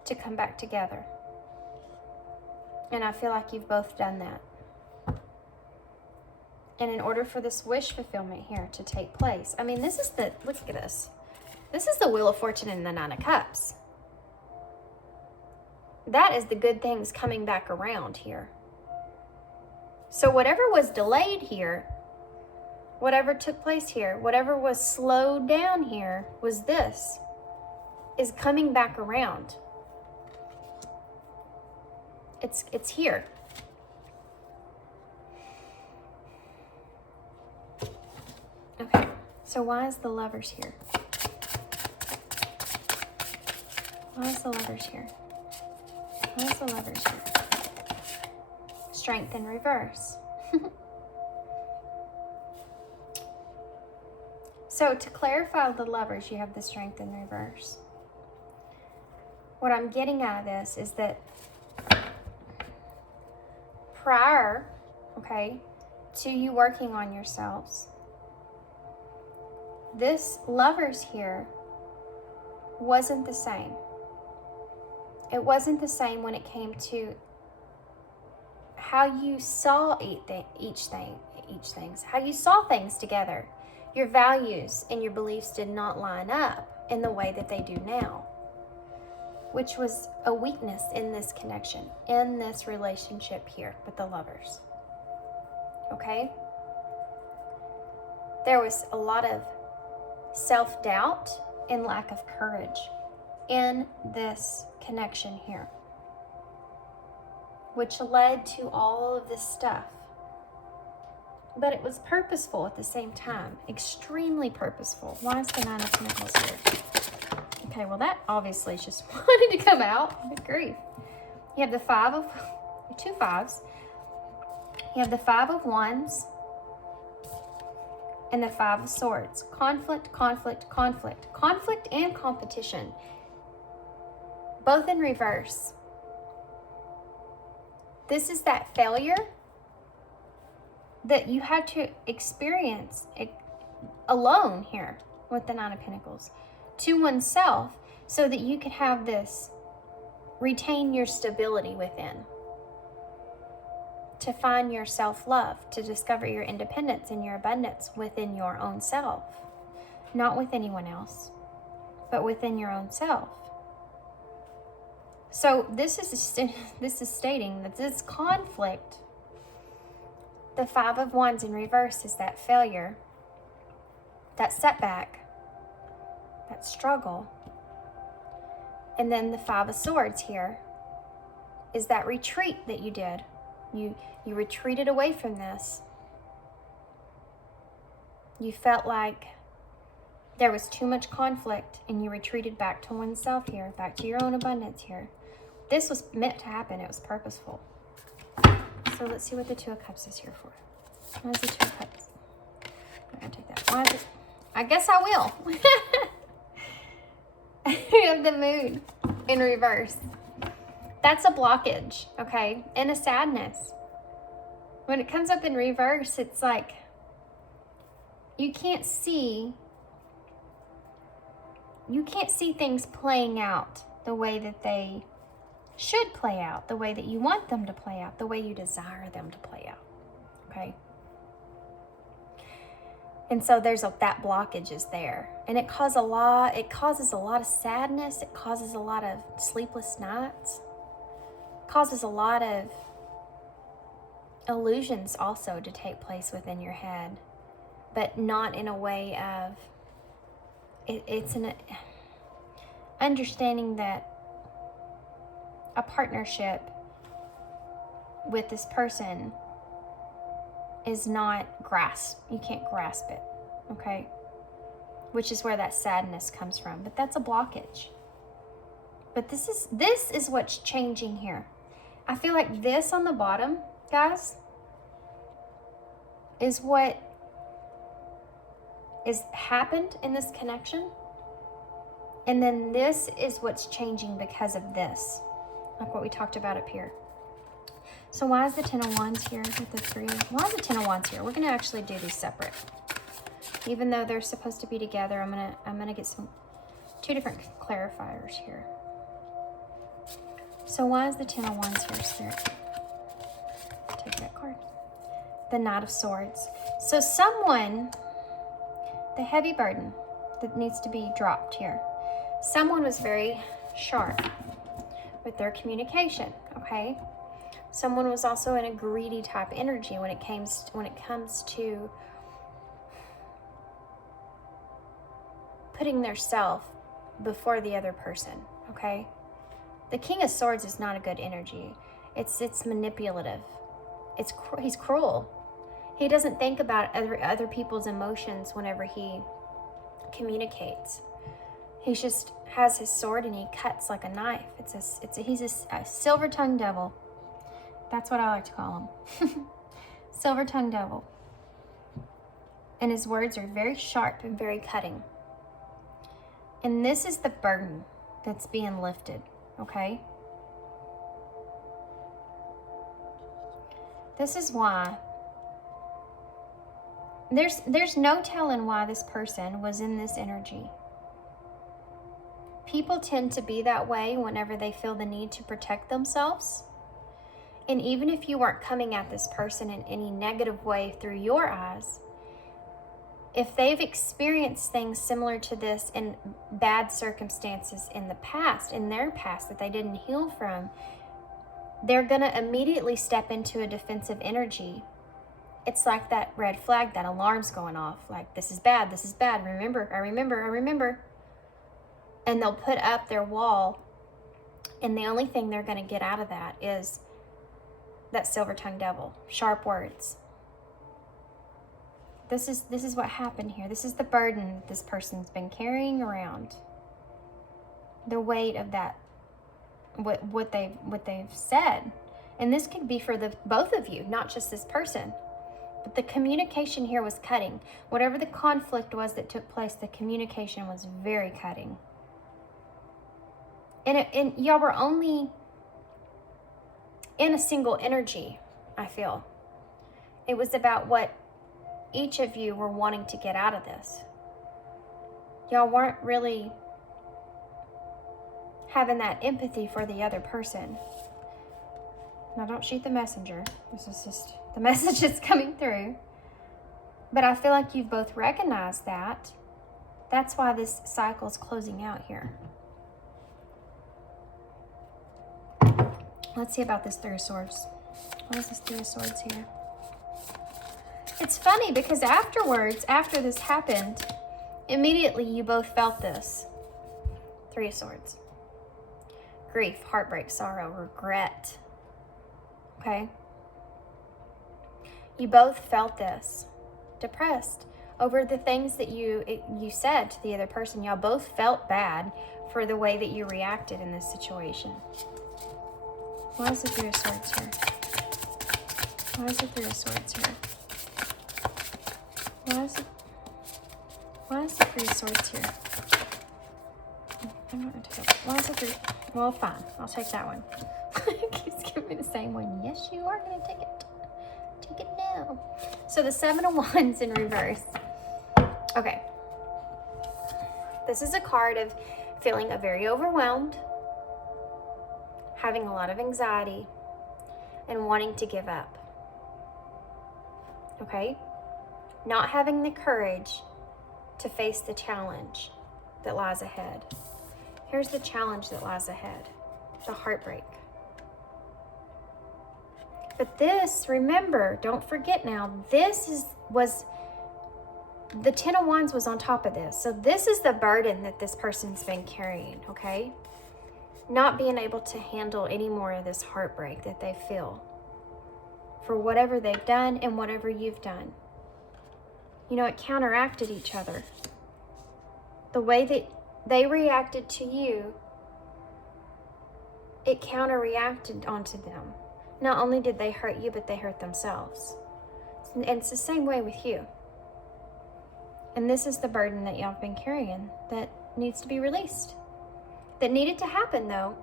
to come back together. And I feel like you've both done that. And in order for this wish fulfillment here to take place, I mean, look at this. This is the Wheel of Fortune and the Nine of Cups. That is the good things coming back around here. So whatever was delayed here, whatever took place here, whatever was slowed down here, is coming back around. It's here. Okay, so why is the Lovers here? Why is the Lovers here? Why is the Lovers here? Strength in reverse. So to clarify the Lovers, you have the Strength in reverse. What I'm getting out of this is that prior, okay, to you working on yourselves, this Lovers here wasn't the same. It wasn't the same when it came to how you saw each things, how you saw things together. Your values and your beliefs did not line up in the way that they do now, which was a weakness in this connection, in this relationship here with the Lovers. Okay? There was a lot of self-doubt and lack of courage in this connection here, which led to all of this stuff. But it was purposeful at the same time, extremely purposeful. Why is the Nine of Pentacles here? Okay, well that obviously just wanted to come out. Good grief. You have the two fives. You have the Five of Wands and the Five of Swords. Conflict, conflict, conflict. Conflict and competition. Both in reverse. This is that failure that you had to experience alone here with the Nine of Pentacles to oneself, so that you could have this, retain your stability within, to find your self-love, to discover your independence and your abundance within your own self, not with anyone else, but within your own self. So this is stating that this conflict, the Five of Wands in reverse, is that failure, that setback, that struggle. And then the Five of Swords here is that retreat that you did. You retreated away from this. You felt like there was too much conflict and you retreated back to oneself here, back to your own abundance here. This was meant to happen. It was purposeful. So let's see what the Two of Cups is here for. Why is the Two of Cups? I'm going to take that. Why is it? I guess I will. We have the Moon in reverse. That's a blockage, okay? And a sadness. When it comes up in reverse, it's like you can't see things playing out the way that they should play out, the way that you want them to play out, the way you desire them to play out, okay? And so that blockage is there, and it causes a lot of sadness. It causes a lot of sleepless nights, causes a lot of illusions also to take place within your head, but not in a way of, it's an understanding that a partnership with this person is not grasped. You can't grasp it, okay? Which is where that sadness comes from. But that's a blockage. But this is what's changing here. I feel like this on the bottom, guys, is what is happened in this connection. And then this is what's changing because of this. Like what we talked about up here. So why is the Ten of Wands here with the Three? Why is the Ten of Wands here? We're going to actually do these separate. Even though they're supposed to be together, I'm gonna get two different clarifiers here. So why is the Ten of Wands here, Spirit? Take that card. The Knight of Swords. So someone, the heavy burden that needs to be dropped here. Someone was very sharp with their communication, okay? Someone was also in a greedy type energy when it comes to putting their self before the other person, okay? The King of Swords is not a good energy. It's manipulative. He's cruel. He doesn't think about other people's emotions whenever he communicates. He just has his sword and he cuts like a knife. He's a silver-tongued devil. That's what I like to call him. Silver-tongued devil. And his words are very sharp and very cutting. And this is the burden that's being lifted, okay? This is why there's no telling why this person was in this energy. People tend to be that way whenever they feel the need to protect themselves. And even if you weren't coming at this person in any negative way through your eyes, if they've experienced things similar to this in bad circumstances in their past that they didn't heal from, they're going to immediately step into a defensive energy. It's like that red flag, that alarm's going off. Like, this is bad, remember, I remember. And they'll put up their wall, and the only thing they're going to get out of that is that silver-tongued devil, sharp words. This is what happened here. This is the burden this person's been carrying around. The weight of that, what they've said. And this could be for both of you, not just this person. But the communication here was cutting. Whatever the conflict was that took place, the communication was very cutting. And y'all were only in a single energy, I feel. It was about what each of you were wanting to get out of this. Y'all weren't really having that empathy for the other person. Now, don't shoot the messenger. This is just the message that's coming through. But I feel like you've both recognized that. That's why this cycle is closing out here. Let's see about this Three of Swords. What is this Three of Swords here? It's funny because afterwards, after this happened, immediately you both felt this. Three of Swords. Grief, heartbreak, sorrow, regret. Okay? You both felt this. Depressed over the things that you said to the other person. Y'all both felt bad for the way that you reacted in this situation. Why is the Three of Swords here? Why is the Three of Swords here? Why is the Three of Swords here? I'm not going to take it. Why is the Three? Well, fine. I'll take that one. It keeps giving me the same one. Yes, you are going to take it. Take it now. So the Seven of Wands in reverse. Okay. This is a card of feeling very overwhelmed, having a lot of anxiety, and wanting to give up. Okay? Not having the courage to face the challenge that lies ahead. Here's the challenge that lies ahead. The heartbreak. But this, remember, don't forget now, this was the Ten of Wands was on top of this. So this is the burden that this person's been carrying, okay? Not being able to handle any more of this heartbreak that they feel for whatever they've done and whatever you've done. You know, it counteracted each other. The way that they reacted to you, it counter-reacted onto them. Not only did they hurt you, but they hurt themselves. And it's the same way with you. And this is the burden that y'all have been carrying that needs to be released. That needed to happen, though,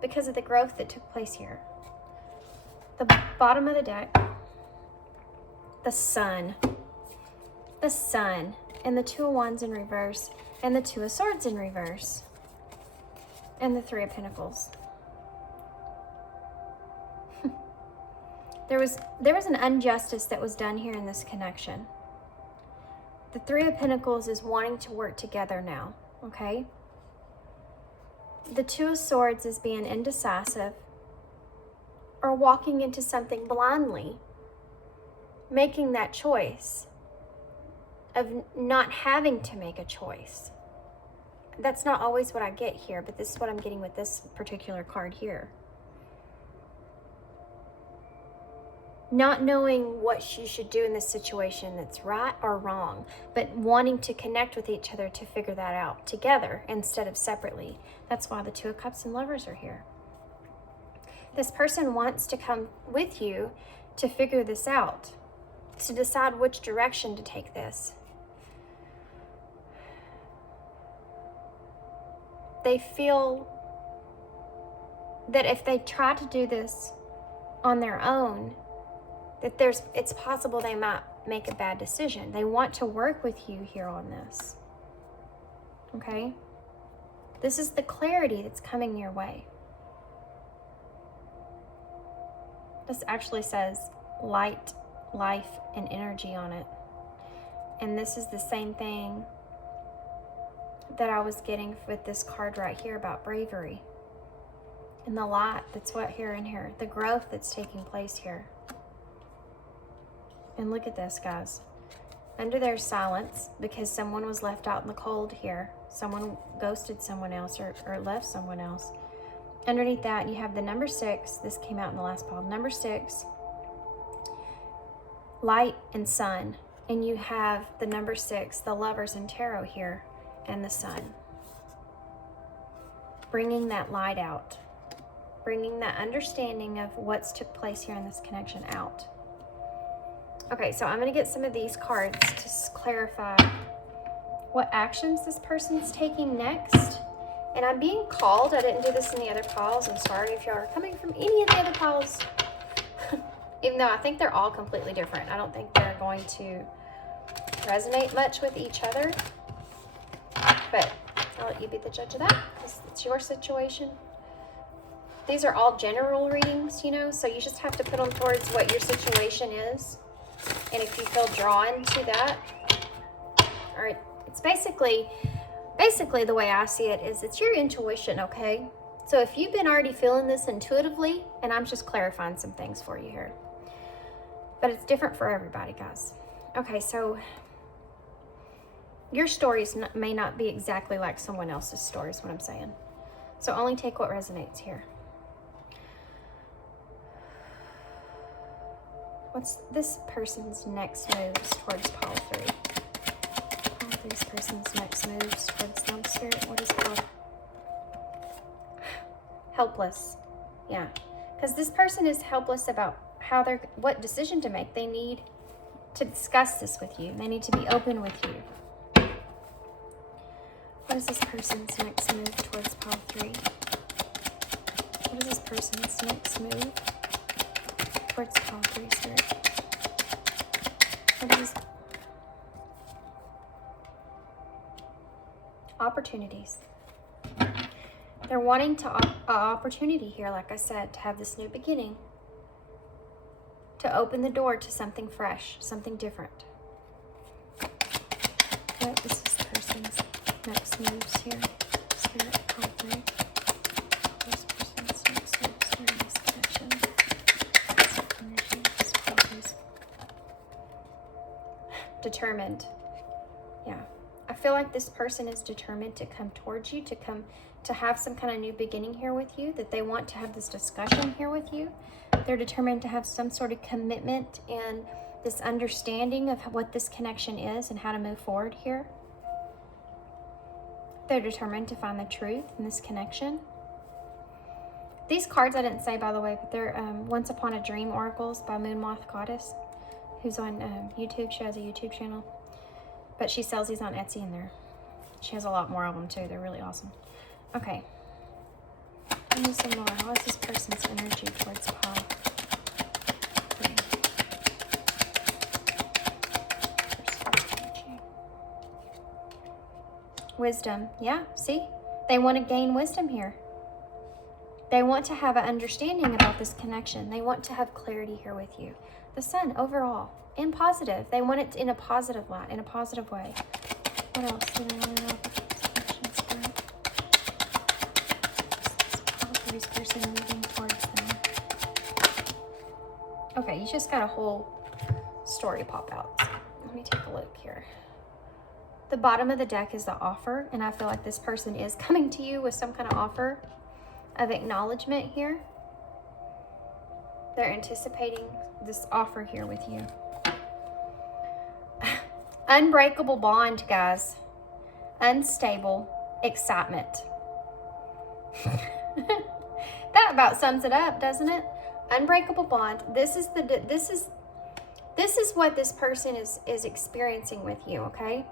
because of the growth that took place here. The bottom of the deck, the Sun. The Sun, and the Two of Wands in reverse, and the Two of Swords in reverse, and the Three of Pentacles. There was an injustice that was done here in this connection. The Three of Pentacles is wanting to work together now, okay? The Two of Swords is being indecisive or walking into something blindly, making that choice of not having to make a choice. That's not always what I get here, but this is what I'm getting with this particular card here. Not knowing what you should do in this situation that's right or wrong, but wanting to connect with each other to figure that out together instead of separately. That's why the Two of Cups and Lovers are here. This person wants to come with you to figure this out, to decide which direction to take this. They feel that if they try to do this on their own, that it's possible they might make a bad decision. They want to work with you here on this. Okay? This is the clarity that's coming your way. This actually says light, life, and energy on it. And this is the same thing that I was getting with this card right here about bravery. And the light that's what here and here. The growth that's taking place here. And look at this, guys. Under there's silence because someone was left out in the cold here. Someone ghosted someone else or left someone else. Underneath that, you have the number 6. This came out in the last pile. Number 6, light and sun. And you have the number 6, the Lovers and Tarot here, and the Sun. Bringing that light out. Bringing that understanding of what's took place here in this connection out. Okay, so I'm going to get some of these cards to clarify what actions this person's taking next. And I'm being called. I didn't do this in the other piles. I'm sorry if y'all are coming from any of the other piles. Even though I think they're all completely different. I don't think they're going to resonate much with each other. But I'll let you be the judge of that because it's your situation. These are all general readings, you know, so you just have to put them towards what your situation is. And if you feel drawn to that, or it's basically the way I see it is it's your intuition, okay? So if you've been already feeling this intuitively, and I'm just clarifying some things for you here, but it's different for everybody, guys. Okay, so your stories may not be exactly like someone else's story is what I'm saying. So only take what resonates here. What's this person's next moves towards pile 3? Pile 3's person's next moves towards them, Spirit. What is called? Helpless. Yeah. Because this person is helpless about what decision to make. They need to discuss this with you. They need to be open with you. What is this person's next move towards pile 3? What is this person's next move towards top research? What is this? Opportunities. They're wanting to opportunity here, like I said, to have this new beginning, to open the door to something fresh, something different. What is this person's next moves here? Spirit, conflict. This person's next moves here in this connection. Energy, this person's determined. Yeah. I feel like this person is determined to come towards you, to have some kind of new beginning here with you, that they want to have this discussion here with you. They're determined to have some sort of commitment and this understanding of what this connection is and how to move forward here. They're determined to find the truth in this connection. These cards I didn't say, by the way, but they're Once Upon a Dream Oracles by Moon Moth Goddess, who's on YouTube. She has a YouTube channel. But she sells these on Etsy, and she has a lot more of them too. They're really awesome. Okay. Give me some more. How is this person's energy towards Paul? Okay. Wisdom. Yeah, see? They want to gain wisdom here. They want to have an understanding about this connection. They want to have clarity here with you. The Sun, overall. And positive. They want it in a positive light, in a positive way. What else do they want to know about this connection, Spirit? This person moving towards them. Okay, you just got a whole story pop out. Let me take a look here. The bottom of the deck is the offer, and I feel like this person is coming to you with some kind of offer of acknowledgement here. They're anticipating this offer here with you. Unbreakable bond, guys. Unstable excitement. That about sums it up, doesn't it? Unbreakable bond. This is what this person is experiencing with you, okay?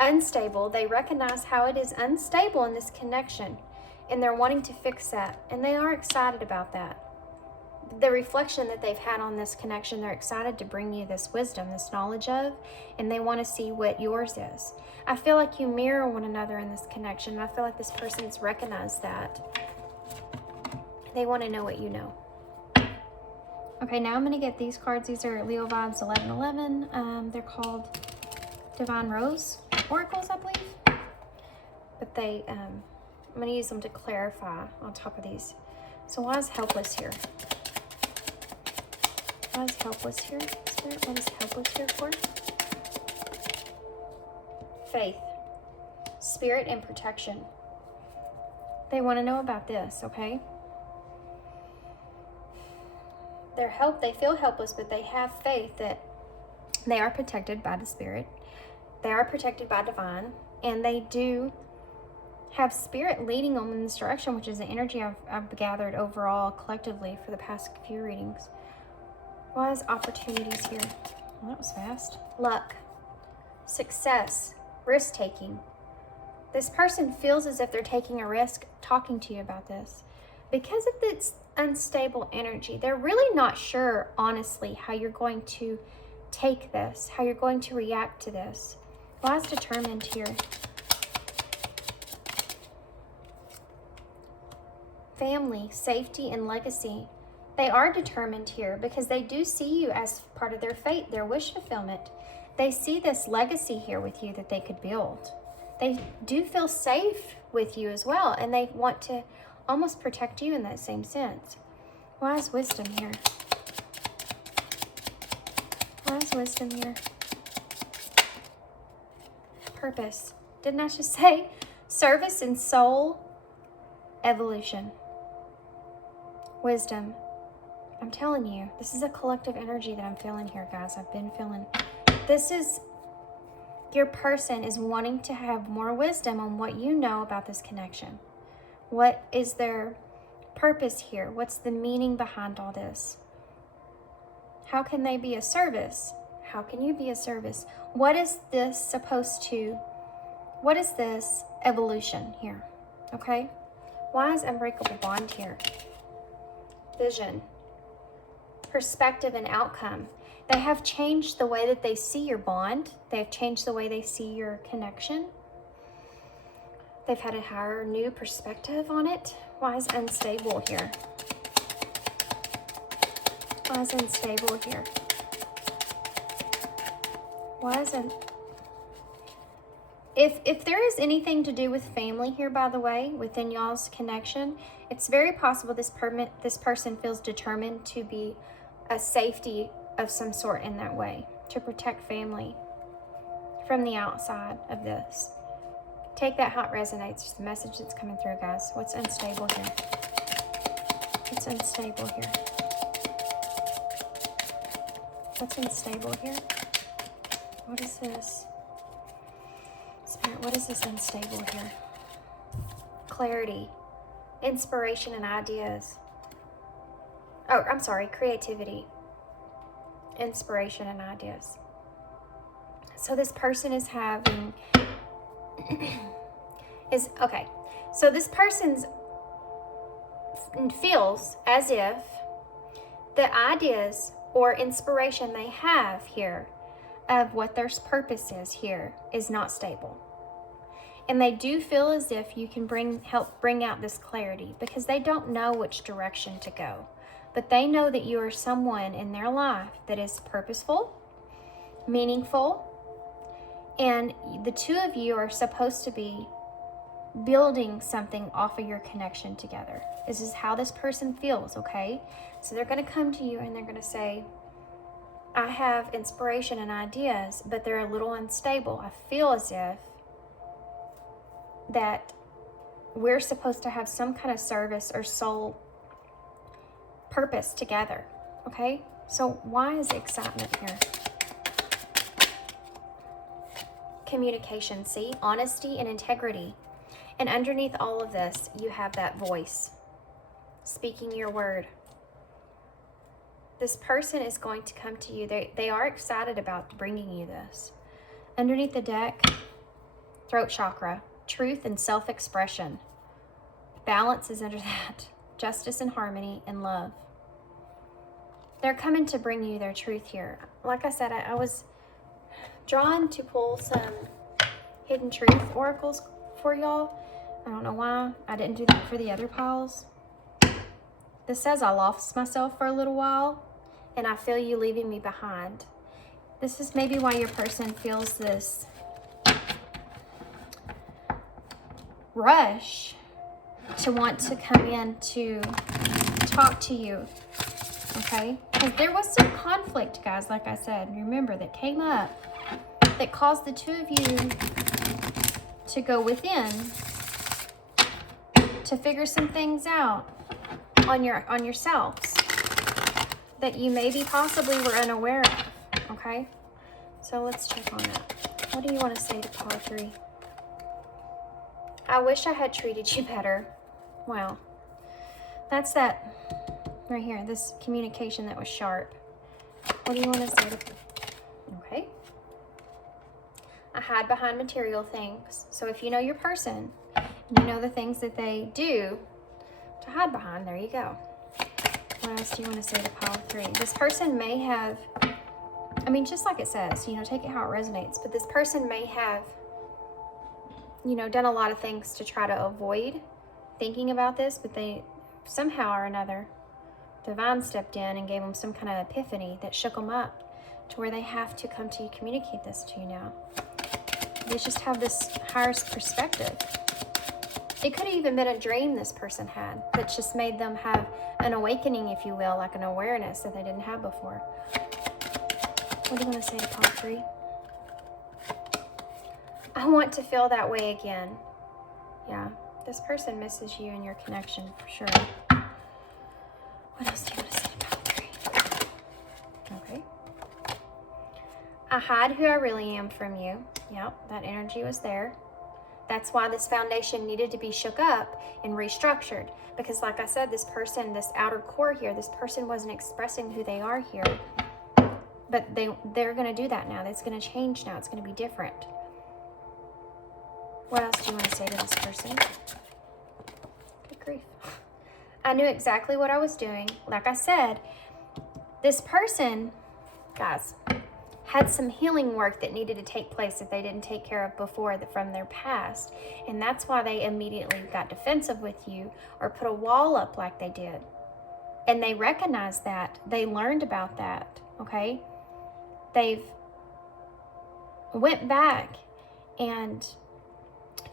Unstable. They recognize how it is unstable in this connection, and they're wanting to fix that, and they are excited about that. The reflection that they've had on this connection, they're excited to bring you this wisdom, this knowledge of, and they want to see what yours is. I feel like you mirror one another in this connection, and I feel like this person's recognized that. They want to know what you know. Okay, now I'm going to get these cards. These are Leo Vibes 1111. They're called Divine Rose Oracles, I believe. But I'm going to use them to clarify on top of these. So why is helpless here? What is helpless here, Spirit? What is helpless here for? Faith, spirit, and protection. They want to know about this, okay? They feel helpless, but they have faith that they are protected by the Spirit. They are protected by Divine, and they do have Spirit leading them in this direction, which is the energy I've gathered overall collectively for the past few readings. Why is opportunities here? Well, that was fast. Luck, success, risk-taking. This person feels as if they're taking a risk talking to you about this. Because of its unstable energy, they're really not sure, honestly, how you're going to take this, how you're going to react to this. Why is determined here? Family, safety, and legacy. They are determined here because they do see you as part of their fate, their wish fulfillment. They see this legacy here with you that they could build. They do feel safe with you as well, and they want to almost protect you in that same sense. Why is wisdom here? Why is wisdom here? Purpose. Didn't I just say service and soul evolution? Wisdom. I'm telling you, this is a collective energy that I'm feeling here, guys. I've been feeling. This is, your person is wanting to have more wisdom on what you know about this connection. What is their purpose here? What's the meaning behind all this? How can they be a service? How can you be a service? What is this what is this evolution here? Okay? Why is unbreakable bond here? vision, perspective, and outcome. They have changed the way that they see your bond. They've changed the way they see your connection. They've had a higher, new perspective on it. Why is unstable here? Why is unstable here? Why isn't... If there is anything to do with family here, by the way, within y'all's connection, it's very possible this person feels determined to be a safety of some sort in that way, to protect family from the outside of this. Take that how it resonates. It's the message that's coming through, guys. What's unstable here? What's unstable here? What's unstable here? What is this? Spirit, what is this unstable here? Clarity, inspiration, and ideas. Oh, I'm sorry, creativity, inspiration, and ideas. So this person is having, okay. So this person's feels as if the ideas or inspiration they have here of what their purpose is here is not stable. And they do feel as if you can help bring out this clarity, because they don't know which direction to go. But they know that you are someone in their life that is purposeful, meaningful, and the two of you are supposed to be building something off of your connection together. This is how this person feels, okay? So they're going to come to you and they're going to say, I have inspiration and ideas, but they're a little unstable. I feel as if that we're supposed to have some kind of service or soul purpose together, okay? So why is excitement here? Communication, see? Honesty and integrity. And underneath all of this, you have that voice, speaking your word. This person is going to come to you. They are excited about bringing you this. Underneath the deck, throat chakra, truth and self-expression. Balance is under that. Justice and harmony and love. They're coming to bring you their truth here. Like I said, I was drawn to pull some hidden truth oracles for y'all. I don't know why I didn't do that for the other piles. This says I lost myself for a little while, and I feel you leaving me behind. This is maybe why your person feels this rush to want to come in to talk to you, okay? Because there was some conflict, guys, like I said, remember, that came up that caused the two of you to go within to figure some things out on yourselves that you maybe possibly were unaware of, okay? So let's check on that. What do you want to say to pile 3? I wish I had treated you better. Wow. That's that right here, this communication that was sharp. What do you want to say to... Okay. I hide behind material things. So if you know your person, you know the things that they do to hide behind, there you go. What else do you want to say to pile 3? This person may have, I mean, just like it says, you know, take it how it resonates, but this person may have, you know, done a lot of things to try to avoid thinking about this, but they somehow or another, divine stepped in and gave them some kind of epiphany that shook them up to where they have to come to you, communicate this to you now. They just have this higher perspective. It could have even been a dream this person had that just made them have an awakening, if you will, like an awareness that they didn't have before. What do you want to say to pile 3? I want to feel that way again. Yeah, this person misses you and your connection for sure. What else do you want to say to pile 3? Okay. I hide who I really am from you. Yep, that energy was there. That's why this foundation needed to be shook up and restructured. Because like I said, this person, this outer core here, this person wasn't expressing who they are here. But they're going to do that now. It's going to change now. It's going to be different. What else do you want to say to this person? Good grief. I knew exactly what I was doing. Like I said, this person, guys, had some healing work that needed to take place that they didn't take care of before from their past. And that's why they immediately got defensive with you or put a wall up like they did. And they recognized that. They learned about that, okay? They've went back and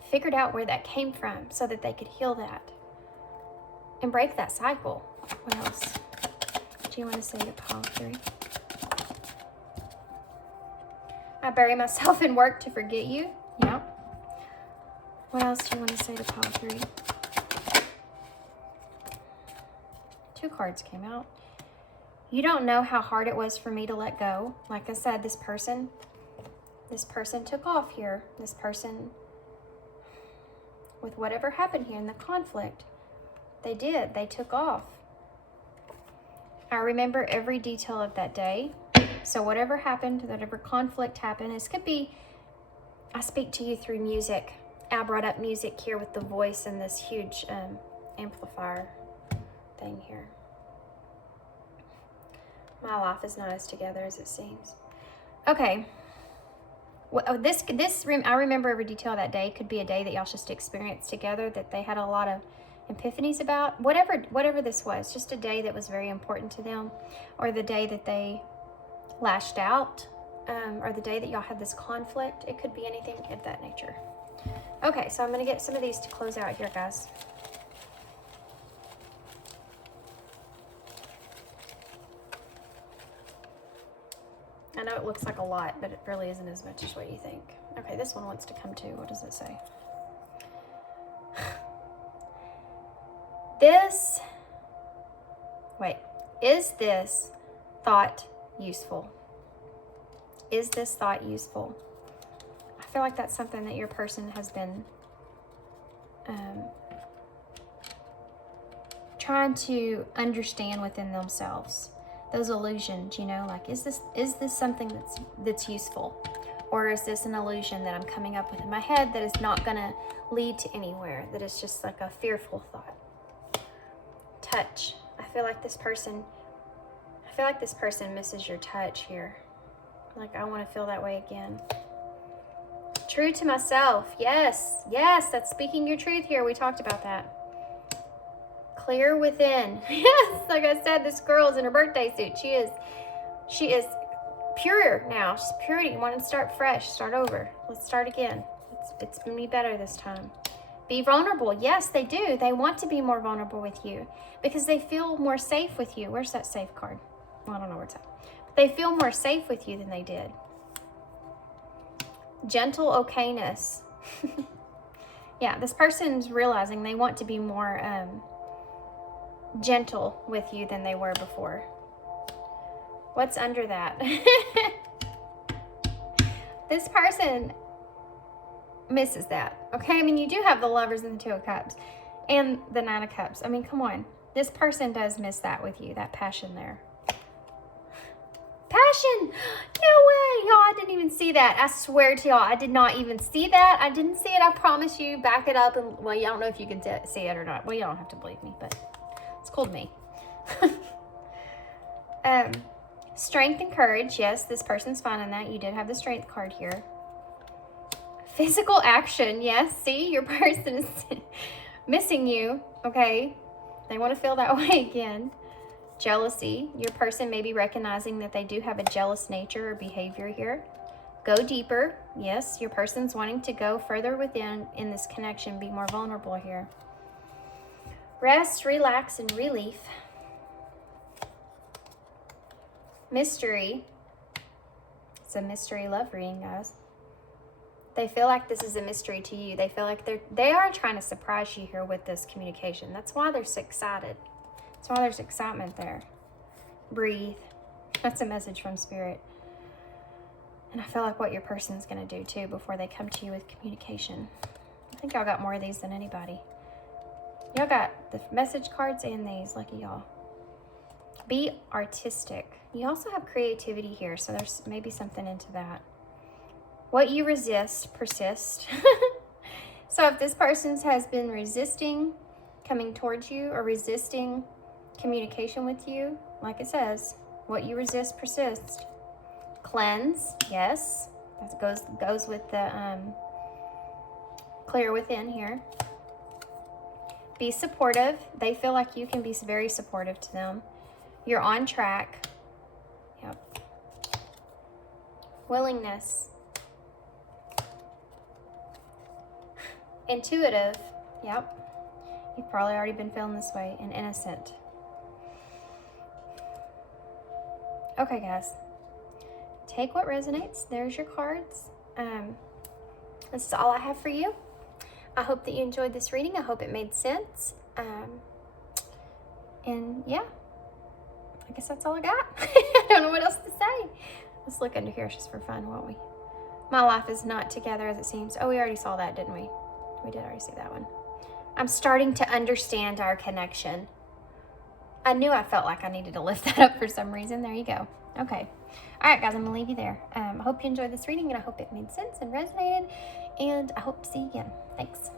figured out where that came from so that they could heal that and break that cycle. What else do you want to say to pile 3? I bury myself in work to forget you. Yeah. What else do you want to say to pile 3? 2 cards came out. You don't know how hard it was for me to let go. Like I said, this person took off here. This person, with whatever happened here in the conflict, they took off. I remember every detail of that day. So whatever happened, whatever conflict happened, this could be, I speak to you through music. I brought up music here with the voice and this huge amplifier thing here. My life is not as together as it seems. Okay. Well, I remember every detail of that day. Could be a day that y'all just experienced together, that they had a lot of epiphanies about. Whatever this was, just a day that was very important to them, or the day that they lashed out, or the day that y'all had this conflict. It could be anything of that nature. Okay, so I'm going to get some of these to close out here, guys. I know it looks like a lot, but it really isn't as much as what you think. Okay, this one wants to come too. What does it say? Is this thought useful? Is this thought useful? I feel like that's something that your person has been trying to understand within themselves. Those illusions, you know, like, is this something that's useful? Or is this an illusion that I'm coming up with in my head that is not going to lead to anywhere, that is just like a fearful thought? Touch. I feel like this person misses your touch here. Like, I want to feel that way again. True to myself. Yes, that's speaking your truth here. We talked about that. Clear within. Yes, like I said, this girl's in her birthday suit. She is pure now. She's purity. You want to start fresh, start over. Let's start again. It's going to be better this time. Be vulnerable. Yes, they do. They want to be more vulnerable with you because they feel more safe with you. Where's that safe card? Well, I don't know where it's at. But they feel more safe with you than they did. Gentle okayness. Yeah, this person's realizing they want to be more gentle with you than they were before. What's under that? This person misses that. Okay, I mean, you do have the Lovers and the Two of Cups and the Nine of Cups. I mean, come on. This person does miss that with you, that passion there. Passion! No way! Y'all, I didn't even see that. I swear to y'all, I did not even see that. I didn't see it. I promise you. Back it up. And, well, y'all don't know if you can see it or not. Well, y'all don't have to believe me, but it's cool to me. Strength and courage. Yes, this person's finding that. You did have the Strength card here. Physical action. Yes, see, your person is missing you. Okay, they want to feel that way again. Jealousy. Your person may be recognizing that they do have a jealous nature or behavior here. Go deeper. Yes, your person's wanting to go further within in this connection, be more vulnerable here. Rest, relax, and relief. Mystery. It's a mystery love reading, guys. They feel like this is a mystery to you. They feel like they are trying to surprise you here with this communication. That's why they're so excited. That's why there's excitement there. Breathe. That's a message from Spirit. And I feel like what your person's going to do too before they come to you with communication. I think y'all got more of these than anybody. Y'all got the message cards and these. Lucky y'all. Be artistic. You also have creativity here, so there's maybe something into that. What you resist, persist. So if this person has been resisting coming towards you or resisting communication with you. Like it says, what you resist persists. Cleanse, yes. That goes with the clear within here. Be supportive. They feel like you can be very supportive to them. You're on track. Yep. Willingness. Intuitive. Yep. You've probably already been feeling this way. And innocent. Okay, guys. Take what resonates. There's your cards. This is all I have for you. I hope that you enjoyed this reading. I hope it made sense. And yeah, I guess that's all I got. I don't know what else to say. Let's look under here just for fun, won't we? My life is not together as it seems. Oh, we already saw that, didn't we? We did already see that one. I'm starting to understand our connection. I knew I felt like I needed to lift that up for some reason. There you go. Okay. All right, guys, I'm going to leave you there. I hope you enjoyed this reading, and I hope it made sense and resonated, and I hope to see you again. Thanks.